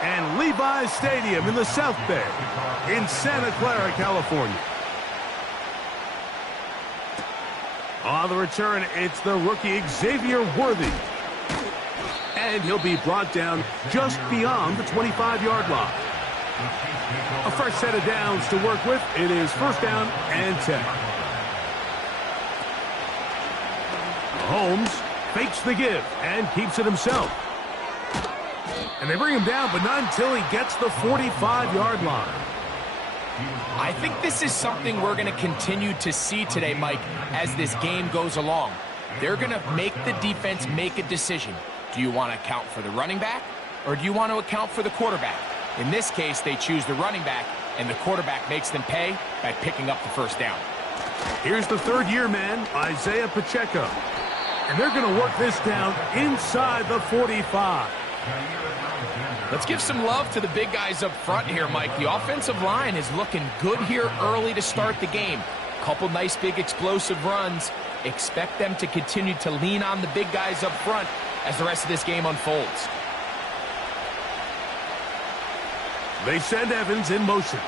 and Levi's Stadium in the South Bay in Santa Clara, California. On the return, it's the rookie Xavier Worthy. And he'll be brought down just beyond the 25-yard line. A fresh set of downs to work with. It is first down and 10. Holmes fakes the give and keeps it himself. And they bring him down, but not until he gets the 45-yard line. I think this is something we're going to continue to see today, Mike, as this game goes along. They're going to make the defense make a decision. Do you want to account for the running back, or do you want to account for the quarterback? In this case, they choose the running back, and the quarterback makes them pay by picking up the first down. Here's the third-year man, Isaiah Pacheco. And they're going to work this down inside the 45. Let's give some love to the big guys up front here, Mike. The offensive line is looking good here early to start the game. Couple nice big explosive runs. Expect them to continue to lean on the big guys up front as the rest of this game unfolds. They send Evans in motion.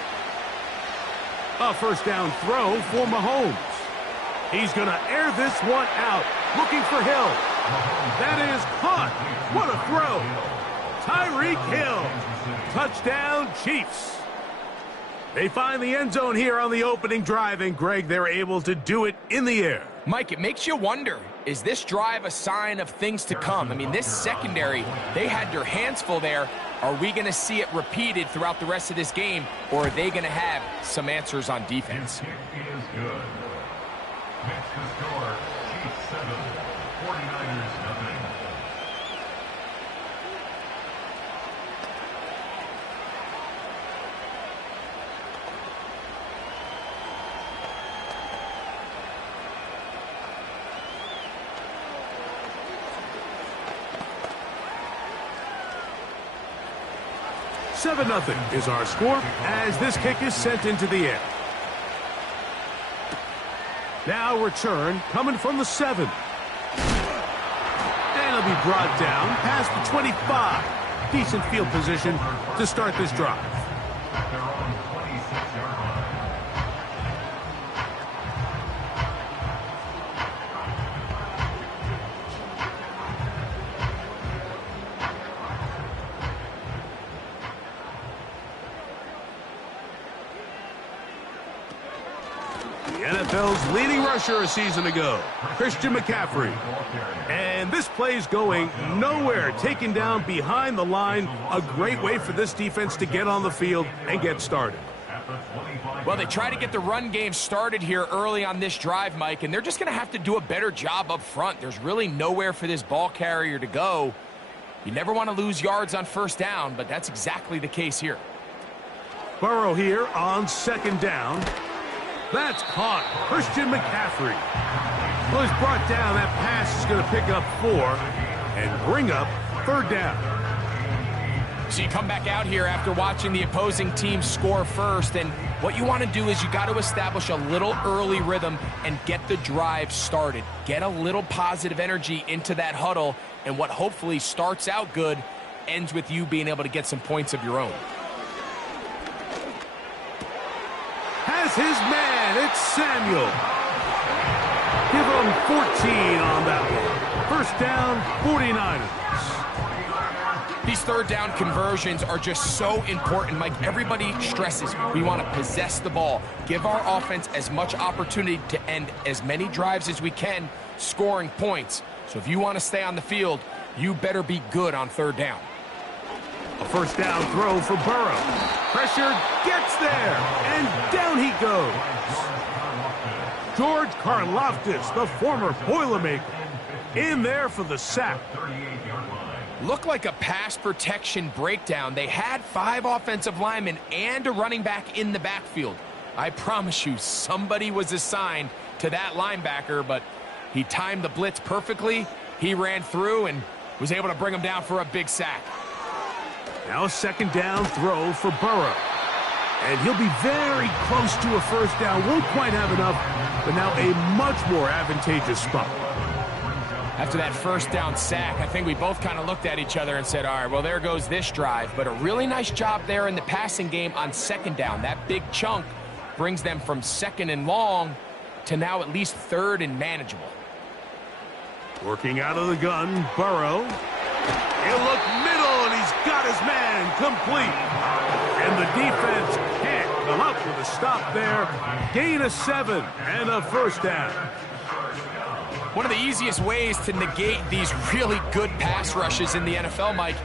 A first down throw for Mahomes. He's going to air this one out, looking for Hill. That is caught. What a throw. Tyreek Hill. Touchdown, Chiefs. They find the end zone here on the opening drive, and, Greg, they're able to do it in the air. Mike, it makes you wonder, is this drive a sign of things to come? I mean, this secondary, they had their hands full there. Are we going to see it repeated throughout the rest of this game, or are they going to have some answers on defense? Kick is good. Next to score, Chiefs 7, 49ers 0. Seven 0 is our score as this kick is sent into the air. Now return coming from the 7. And it'll be brought down past the 25. Decent field position to start this drive. They're on 26-yard line. NFL's leading rusher a season ago, Christian McCaffrey. And this play's going nowhere, taken down behind the line. A great way for this defense to get on the field and get started. Well, they try to get the run game started here early on this drive, Mike, and they're just going to have to do a better job up front. There's really nowhere for this ball carrier to go. You never want to lose yards on first down, but that's exactly the case here. Burrow here on second down. That's caught. Christian McCaffrey. Well, he's brought down. That pass is going to pick up 4 and bring up third down. So you come back out here after watching the opposing team score first, and what you want to do is you got to establish a little early rhythm and get the drive started. Get a little positive energy into that huddle, and what hopefully starts out good ends with you being able to get some points of your own. Has his man, it's Samuel. Give him 14 on that one. First down, 49ers. These third down conversions are just so important, Mike. Everybody stresses we want to possess the ball, give our offense as much opportunity to end as many drives as we can, scoring points. So if you want to stay on the field, you better be good on third down. A first down throw for Burrow. Pressure gets there, and down he goes. George Karlaftis, the former Boilermaker, in there for the sack. Looked like a pass protection breakdown. They had 5 offensive linemen and a running back in the backfield. I promise you, somebody was assigned to that linebacker, but he timed the blitz perfectly. He ran through and was able to bring him down for a big sack. Now a second down throw for Burrow. And he'll be very close to a first down. Won't quite have enough, but now a much more advantageous spot. After that first down sack, I think we both kind of looked at each other and said, all right, well, there goes this drive. But a really nice job there in the passing game on second down. That big chunk brings them from second and long to now at least third and manageable. Working out of the gun, Burrow. He'll look middle, and he's got his man complete. And the defense can't come up with a stop there. Gain of 7 and a first down. One of the easiest ways to negate these really good pass rushes in the NFL, Mike,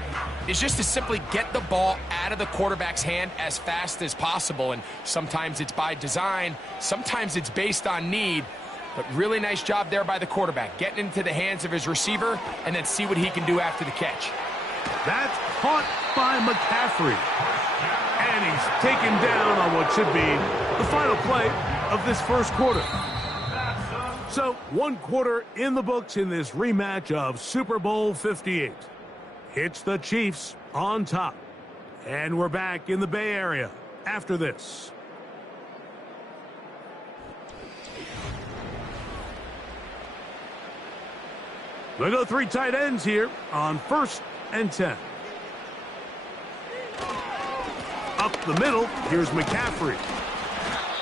is just to simply get the ball out of the quarterback's hand as fast as possible. And sometimes it's by design, sometimes it's based on need. But really nice job there by the quarterback, getting into the hands of his receiver and then see what he can do after the catch. That's caught by McCaffrey. And he's taken down on what should be the final play of this first quarter. So, 1 quarter in the books in this rematch of Super Bowl 58. It's the Chiefs on top. And we're back in the Bay Area after this. We'll go 3 tight ends here on 1st and 10. Up the middle, here's McCaffrey.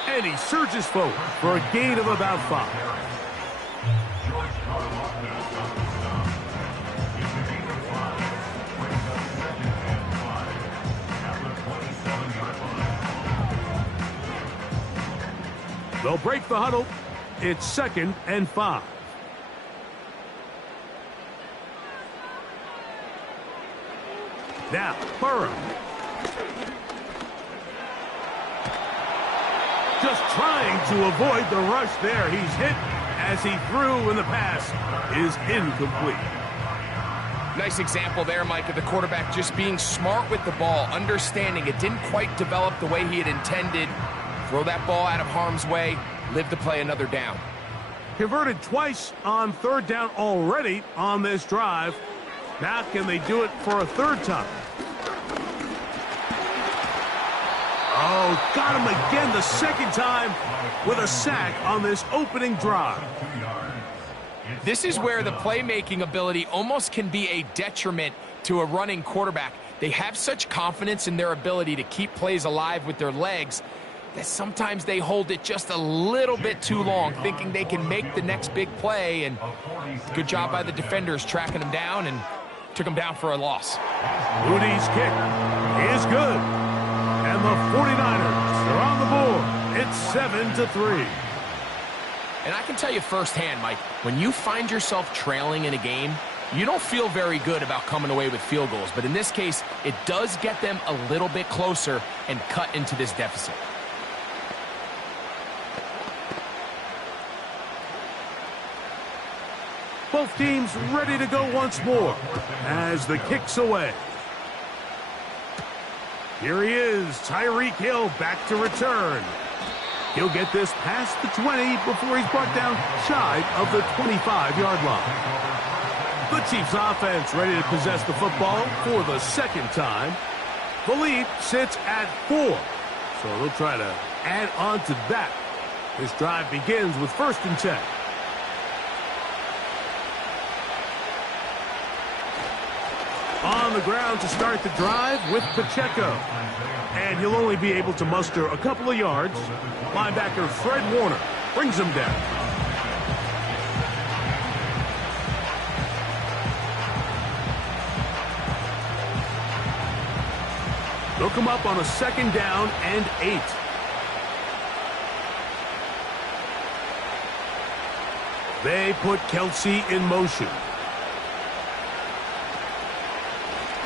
And he surges forward for a gain of about 5. They'll break the huddle. It's 2nd and 5. Now, Burrow. Just trying to avoid the rush there. He's hit as he threw, and the pass is incomplete. Nice example there, Mike, of the quarterback just being smart with the ball, understanding it didn't quite develop the way he had intended. Throw that ball out of harm's way, live to play another down. Converted twice on 3rd down already on this drive. Now can they do it for a 3rd time? Oh, got him again the 2nd time with a sack on this opening drive. This is where the playmaking ability almost can be a detriment to a running quarterback. They have such confidence in their ability to keep plays alive with their legs that sometimes they hold it just a little bit too long, thinking they can make the next big play. And good job by the defenders tracking him down and took him down for a loss. Moody's kick is good. And the 49ers are on the board. It's 7-3. And I can tell you firsthand, Mike, when you find yourself trailing in a game, you don't feel very good about coming away with field goals. But in this case, it does get them a little bit closer and cut into this deficit. Both teams ready to go once more as the kick's away. Here he is, Tyreek Hill back to return. He'll get this past the 20 before he's brought down shy of the 25-yard line. The Chiefs offense ready to possess the football for the 2nd time. The lead sits at 4, so they'll try to add on to that. This drive begins with 1st and 10. On the ground to start the drive with Pacheco. And he'll only be able to muster a couple of yards. Linebacker Fred Warner brings him down. They'll come up on a 2nd down and 8. They put Kelsey in motion.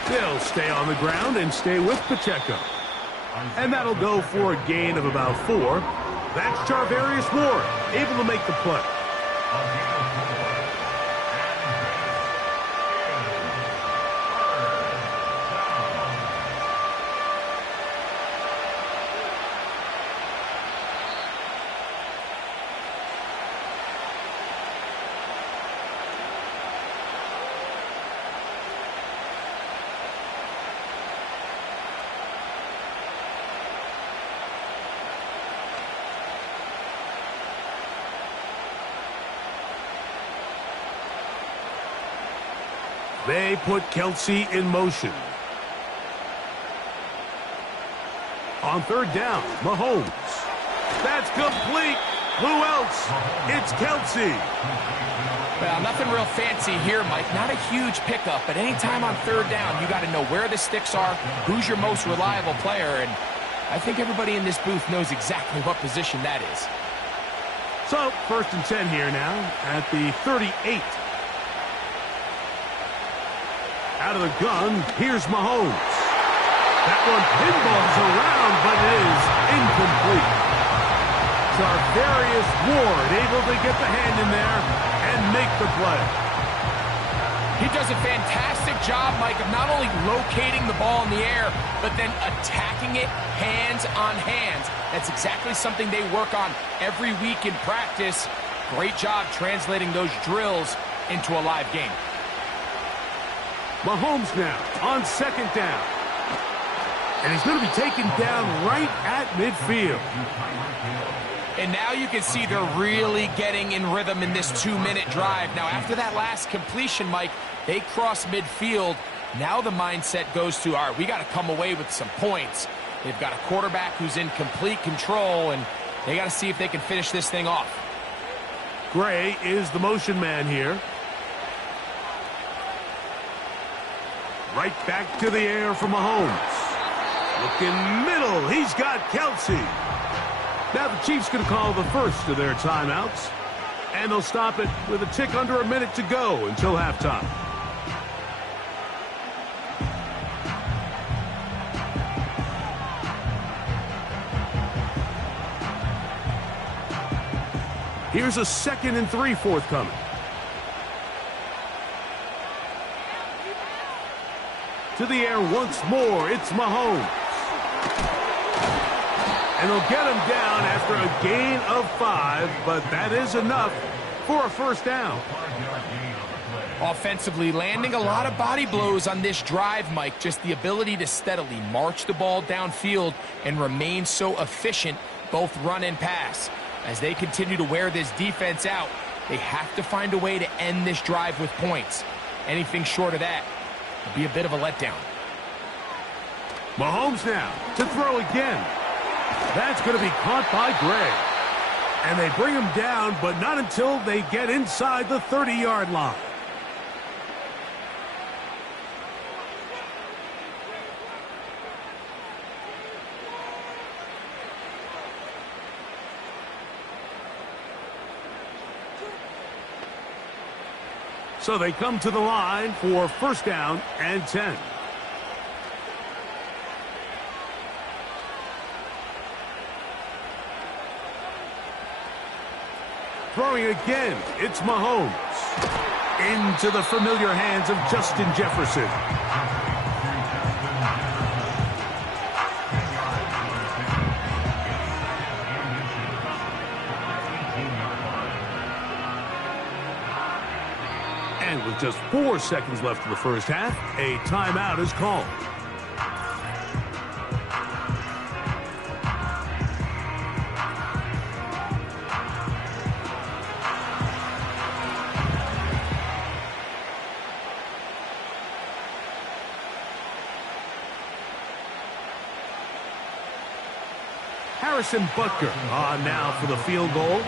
They'll stay on the ground and stay with Pacheco. And that'll go for a gain of about 4. That's Charvarius Ward, able to make the play. They put Kelce in motion. On third down, Mahomes. That's complete. Who else? It's Kelce. Well, nothing real fancy here, Mike. Not a huge pickup, but anytime on third down, you got to know where the sticks are, who's your most reliable player, and I think everybody in this booth knows exactly what position that is. So, 1st and 10 here now at the 38. Out of the gun, here's Mahomes. That one pinballs around, but it is incomplete. Charvarius Ward able to get the hand in there and make the play. He does a fantastic job, Mike, of not only locating the ball in the air, but then attacking it hands on hands. That's exactly something they work on every week in practice. Great job translating those drills into a live game. Mahomes now on 2nd down. And he's going to be taken down right at midfield. And now you can see they're really getting in rhythm in this 2-minute drive. Now, after that last completion, Mike, they cross midfield. Now the mindset goes to, all right, we got to come away with some points. They've got a quarterback who's in complete control, and they got to see if they can finish this thing off. Gray is the motion man here. Right back to the air for Mahomes. Looking middle. He's got Kelce. Now the Chiefs going to call the first of their timeouts. And they'll stop it with a tick under a minute to go until halftime. Here's a 2nd and 3 forthcoming. To the air once more, it's Mahomes. And they'll get him down after a gain of 5, but that is enough for a 1st down. Offensively, landing a lot of body blows on this drive, Mike. Just the ability to steadily march the ball downfield and remain so efficient, both run and pass. As they continue to wear this defense out, they have to find a way to end this drive with points. Anything short of that would be a bit of a letdown. Mahomes now to throw again. That's going to be caught by Gray. And they bring him down, but not until they get inside the 30-yard line. So they come to the line for 1st down and 10. Throwing again, it's Mahomes. Into the familiar hands of Justin Jefferson. And with just 4 seconds left in the first half, a timeout is called. Harrison Butker on now for the field goal.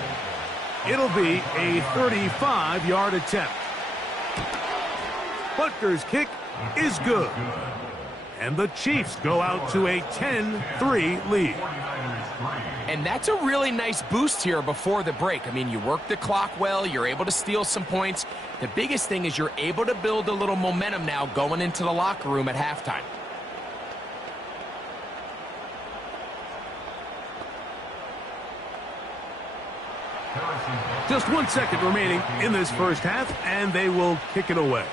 It'll be a 35-yard attempt. Butker's kick is good. And the Chiefs go out to a 10-3 lead. And that's a really nice boost here before the break. I mean, you work the clock well, you're able to steal some points. The biggest thing is you're able to build a little momentum now going into the locker room at halftime. Just 1 second remaining in this first half, and they will kick it away.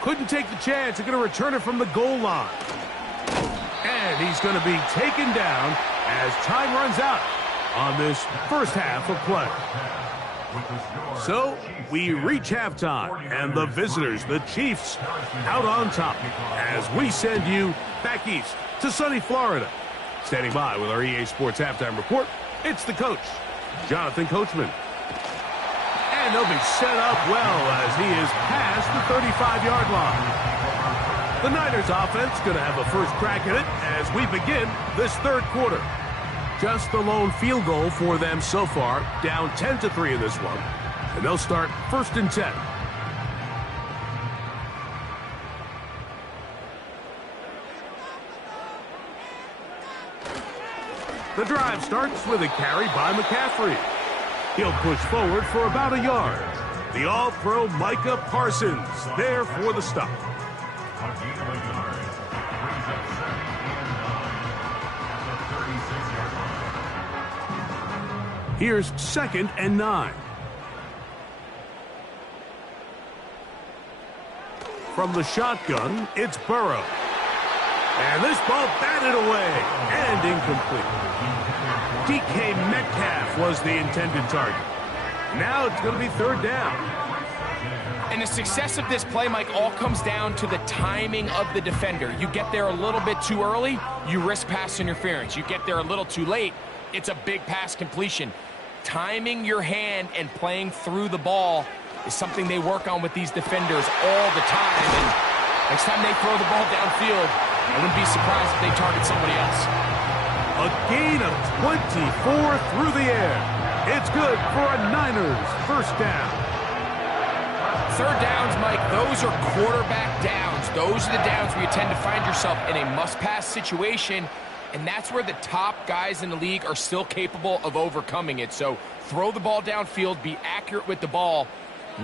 Couldn't take the chance. They're going to return it from the goal line. And he's going to be taken down as time runs out on this first half of play. So we reach halftime, and the visitors, the Chiefs, out on top as we send you back east to sunny Florida. Standing by with our EA Sports Halftime Report, it's the coach, Jonathan Coachman. And they'll be set up well as he is past the 35-yard line. The Niners offense going to have a first crack at it as we begin this third quarter. Just the lone field goal for them so far, down 10-3 in this one. And they'll start 1st and 10. The drive starts with a carry by McCaffrey. He'll push forward for about a yard. The All-Pro Micah Parsons there for the stop. Here's 2nd and 9. From the shotgun, it's Burrow. And this ball batted away and incomplete. DK Metcalf was the intended target. Now it's going to be 3rd down. And the success of this play, Mike, all comes down to the timing of the defender. You get there a little bit too early, you risk pass interference. You get there a little too late, it's a big pass completion. Timing your hand and playing through the ball is something they work on with these defenders all the time. And next time they throw the ball downfield, I wouldn't be surprised if they target somebody else. A gain of 24 through the air. It's good for a Niners first down. 3rd downs, Mike, those are quarterback downs. Those are the downs where you tend to find yourself in a must-pass situation, and that's where the top guys in the league are still capable of overcoming it. So throw the ball downfield, be accurate with the ball.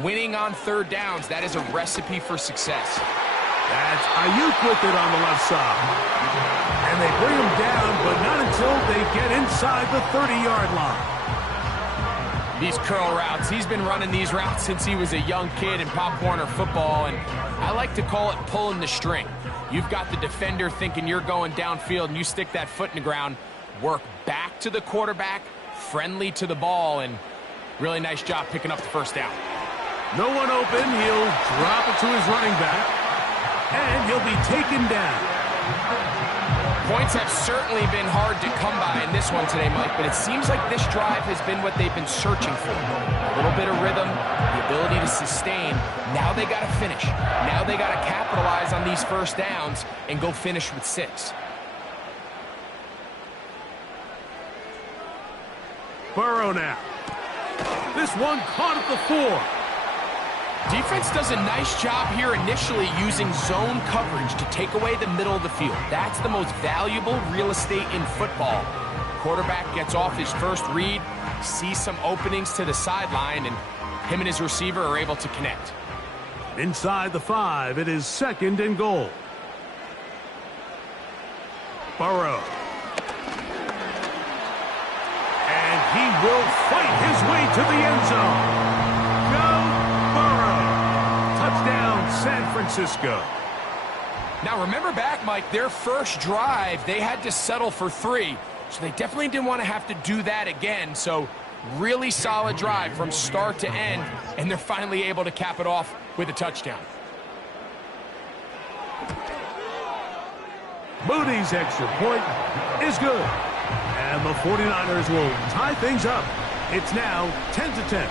Winning on 3rd downs, that is a recipe for success. That's Ayuk with it on the left side. And they bring him down, but not until they get inside the 30-yard line. These curl routes, he's been running these routes since he was a young kid in Pop Warner football, and I like to call it pulling the string. You've got the defender thinking you're going downfield, and you stick that foot in the ground, work back to the quarterback, friendly to the ball, and really nice job picking up the 1st down. No one open, he'll drop it to his running back, and he'll be taken down. Points have certainly been hard to come by in this one today, Mike, but it seems like this drive has been what they've been searching for. A little bit of rhythm, the ability to sustain. Now they got to finish. Now they got to capitalize on these 1st downs and go finish with 6. Burrow now. This one caught at the 4. Defense does a nice job here initially using zone coverage to take away the middle of the field. That's the most valuable real estate in football. Quarterback gets off his first read, sees some openings to the sideline, and him and his receiver are able to connect. Inside the 5, it is 2nd and goal. Burrow. And he will fight his way to the end zone. Touchdown, San Francisco. Now, remember back, Mike, their first drive, they had to settle for 3, so they definitely didn't want to have to do that again. So, really solid drive from start to end, and they're finally able to cap it off with a touchdown. Moody's extra point is good. And the 49ers will tie things up. It's now 10-10.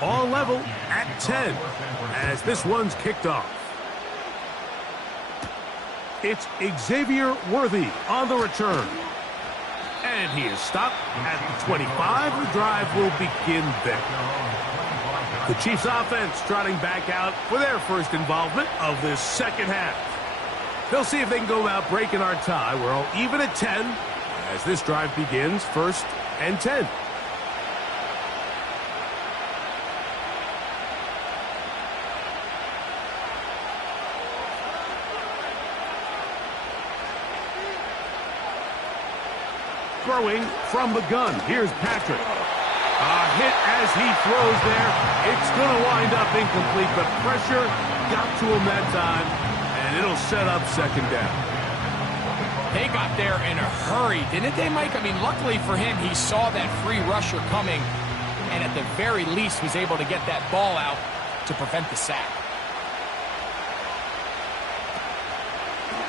All level at 10 as this one's kicked off. It's Xavier Worthy on the return. And he is stopped at the 25. The drive will begin there. The Chiefs offense trotting back out for their first involvement of this second half. They'll see if they can go about breaking our tie. We're all even at 10 as this drive begins, 1st and 10. Throwing from the gun. Here's Patrick. A hit as he throws there. It's going to wind up incomplete, but pressure got to him that time, and it'll set up second down. They got there in a hurry, didn't they, Mike? I mean, luckily for him, he saw that free rusher coming, and at the very least was able to get that ball out to prevent the sack.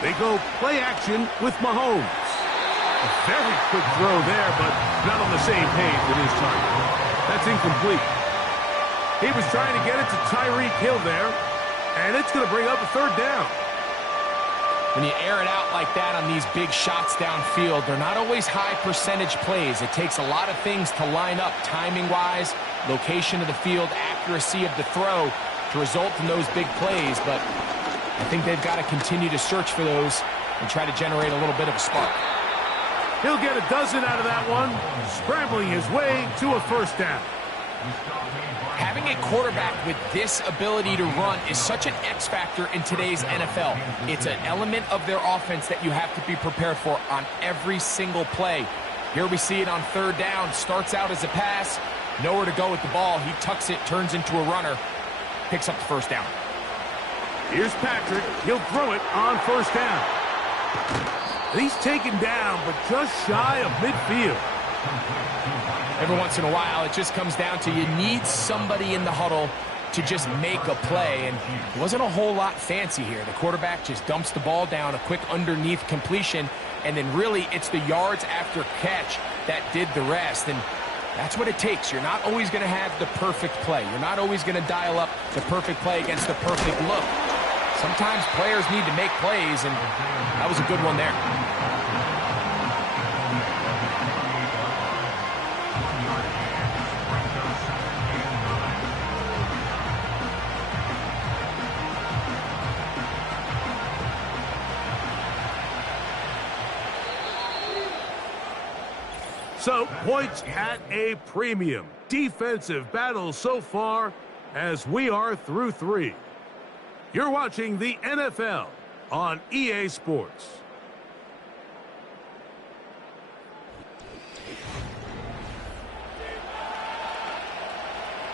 They go play action with Mahomes. A very quick throw there, but not on the same page with his target. That's incomplete. He was trying to get it to Tyreek Hill there, and it's going to bring up a 3rd down. When you air it out like that on these big shots downfield, they're not always high percentage plays. It takes a lot of things to line up timing-wise, location of the field, accuracy of the throw to result in those big plays, but I think they've got to continue to search for those and try to generate a little bit of a spark. He'll get a dozen out of that one, scrambling his way to a 1st down. Having a quarterback with this ability to run is such an X factor in today's NFL. It's an element of their offense that you have to be prepared for on every single play. Here we see it on 3rd down. Starts out as a pass, nowhere to go with the ball. He tucks it, turns into a runner, picks up the 1st down. Here's Patrick. He'll throw it on 1st down. He's taken down, but just shy of midfield. Every once in a while, it just comes down to you need somebody in the huddle to just make a play, and it wasn't a whole lot fancy here. The quarterback just dumps the ball down, a quick underneath completion, and then really it's the yards after catch that did the rest, and that's what it takes. You're not always going to have the perfect play. You're not always going to dial up the perfect play against the perfect look. Sometimes players need to make plays, and that was a good one there. So, points at a premium. Defensive battle so far as we are through 3. You're watching the NFL on EA Sports.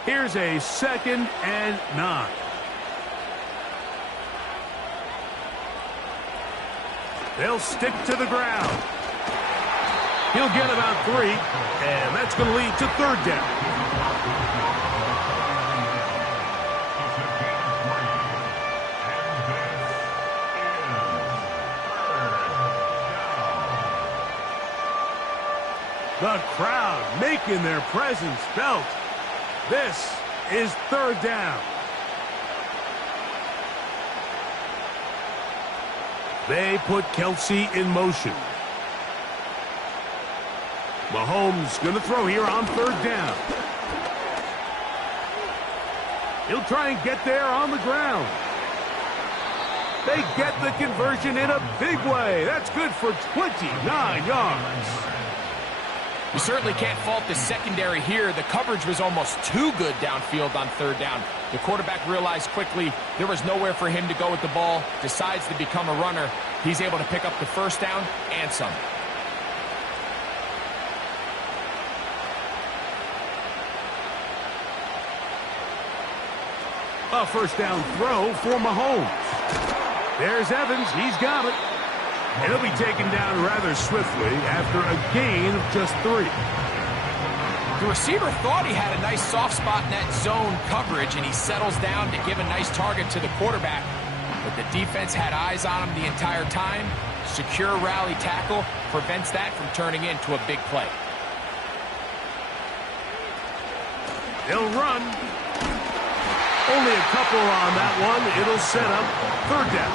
Here's a 2nd and 9. They'll stick to the ground. He'll get about 3, and that's going to lead to 3rd down. The crowd making their presence felt. This is 3rd down. They put Kelsey in motion. Mahomes going to throw here on 3rd down. He'll try and get there on the ground. They get the conversion in a big way. That's good for 29 yards. You certainly can't fault the secondary here. The coverage was almost too good downfield on 3rd down. The quarterback realized quickly there was nowhere for him to go with the ball, decides to become a runner. He's able to pick up the 1st down and some. A 1st down throw for Mahomes. There's Evans. He's got it. And he'll be taken down rather swiftly after a gain of just 3. The receiver thought he had a nice soft spot in that zone coverage, and he settles down to give a nice target to the quarterback. But the defense had eyes on him the entire time. Secure rally tackle prevents that from turning into a big play. They'll run. Only a couple on that one. It'll set up 3rd down.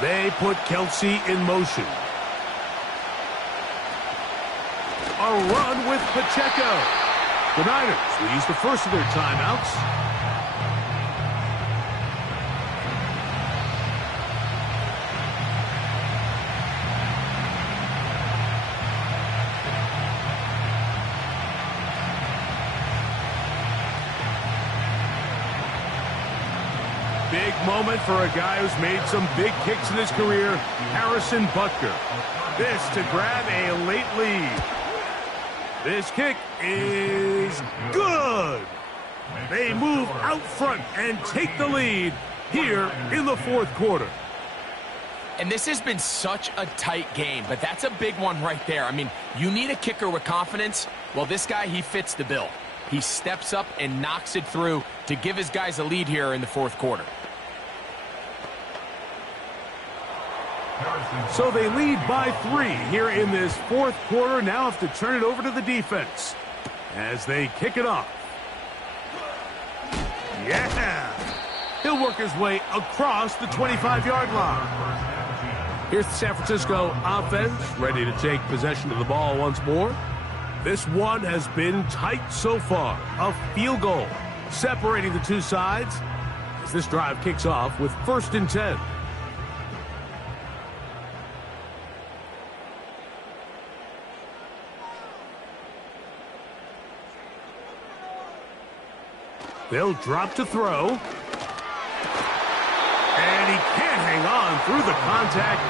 They put Kelce in motion. A run with Pacheco. The Niners will use the first of their timeouts. Big moment for a guy who's made some big kicks in his career, Harrison Butker. This to grab a late lead. This kick is good. They move out front and take the lead here in the fourth quarter. And this has been such a tight game, but that's a big one right there. I mean, you need a kicker with confidence. Well, this guy, he fits the bill. He steps up and knocks it through to give his guys a lead here in the fourth quarter. So they lead by 3 here in this fourth quarter. Now have to turn it over to the defense as they kick it off. Yeah! He'll work his way across the 25-yard line. Here's the San Francisco offense, ready to take possession of the ball once more. This one has been tight so far. A field goal separating the two sides as this drive kicks off with 1st and 10. They'll drop to throw. And he can't hang on through the contact.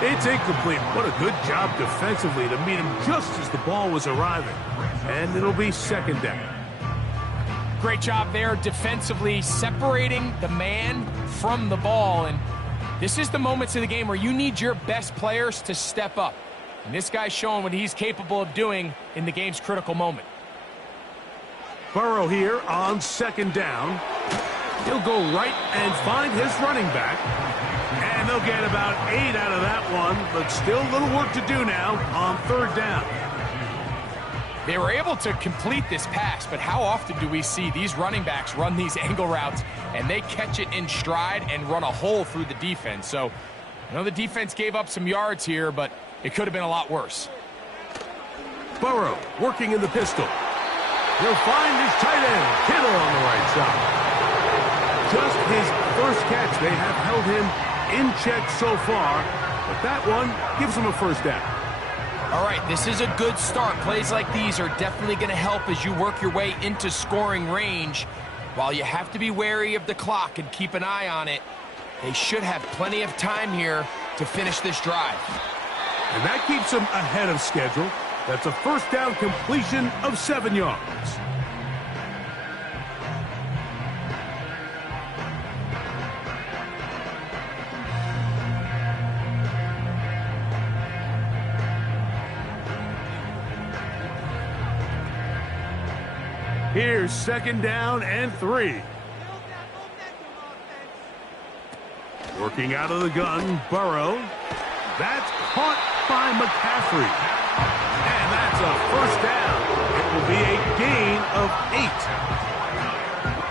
It's incomplete. What a good job defensively to meet him just as the ball was arriving. And it'll be 2nd down. Great job there defensively, separating the man from the ball. And this is the moments of the game where you need your best players to step up. And this guy's showing what he's capable of doing in the game's critical moment. Burrow here on 2nd down. He'll go right and find his running back. And they'll get about 8 out of that one, but still a little work to do now on 3rd down. They were able to complete this pass, but how often do we see these running backs run these angle routes and they catch it in stride and run a hole through the defense? So I know the defense gave up some yards here, but it could have been a lot worse. Burrow working in the pistol. He'll find his tight end, Kittle, on the right side. Just his first catch. They have held him in check so far, but that one gives him a 1st down. All right, this is a good start. Plays like these are definitely going to help as you work your way into scoring range. While you have to be wary of the clock and keep an eye on it, they should have plenty of time here to finish this drive. And that keeps them ahead of schedule. That's a 1st down completion of 7 yards. Here's 2nd down and 3. Working out of the gun, Burrow. That's caught by McCaffrey. And that's a 1st down. It will be a gain of 8.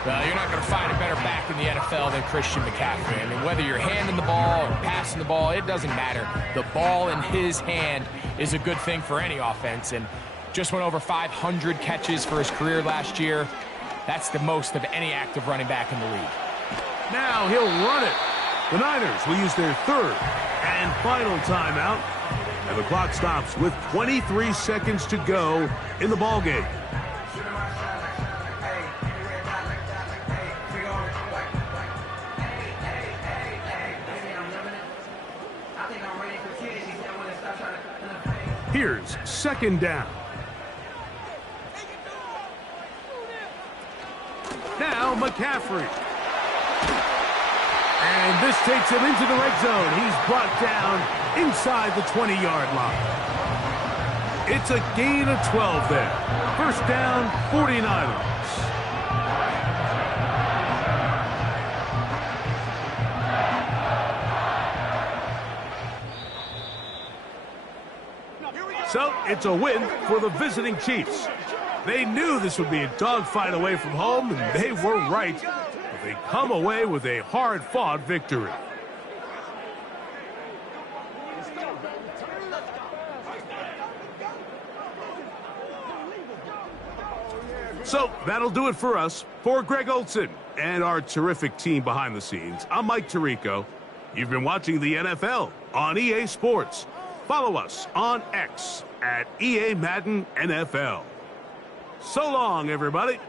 Well, you're not going to find a better back in the NFL than Christian McCaffrey. I mean, whether you're handing the ball or passing the ball, it doesn't matter. The ball in his hand is a good thing for any offense, and just went over 500 catches for his career last year. That's the most of any active running back in the league. Now he'll run it. The Niners will use their 3rd and final timeout. And the clock stops with 23 seconds to go in the ballgame. Here's 2nd down. Now McCaffrey. And this takes him into the red zone. He's brought down inside the 20-yard line. It's a gain of 12 there. 1st down, 49ers. So it's a win for the visiting Chiefs. They knew this would be a dogfight away from home, and they were right. But they come away with a hard-fought victory. So that'll do it for us. For Greg Olson and our terrific team behind the scenes, I'm Mike Tirico. You've been watching the NFL on EA Sports. Follow us on X at EA Madden NFL. So long, everybody.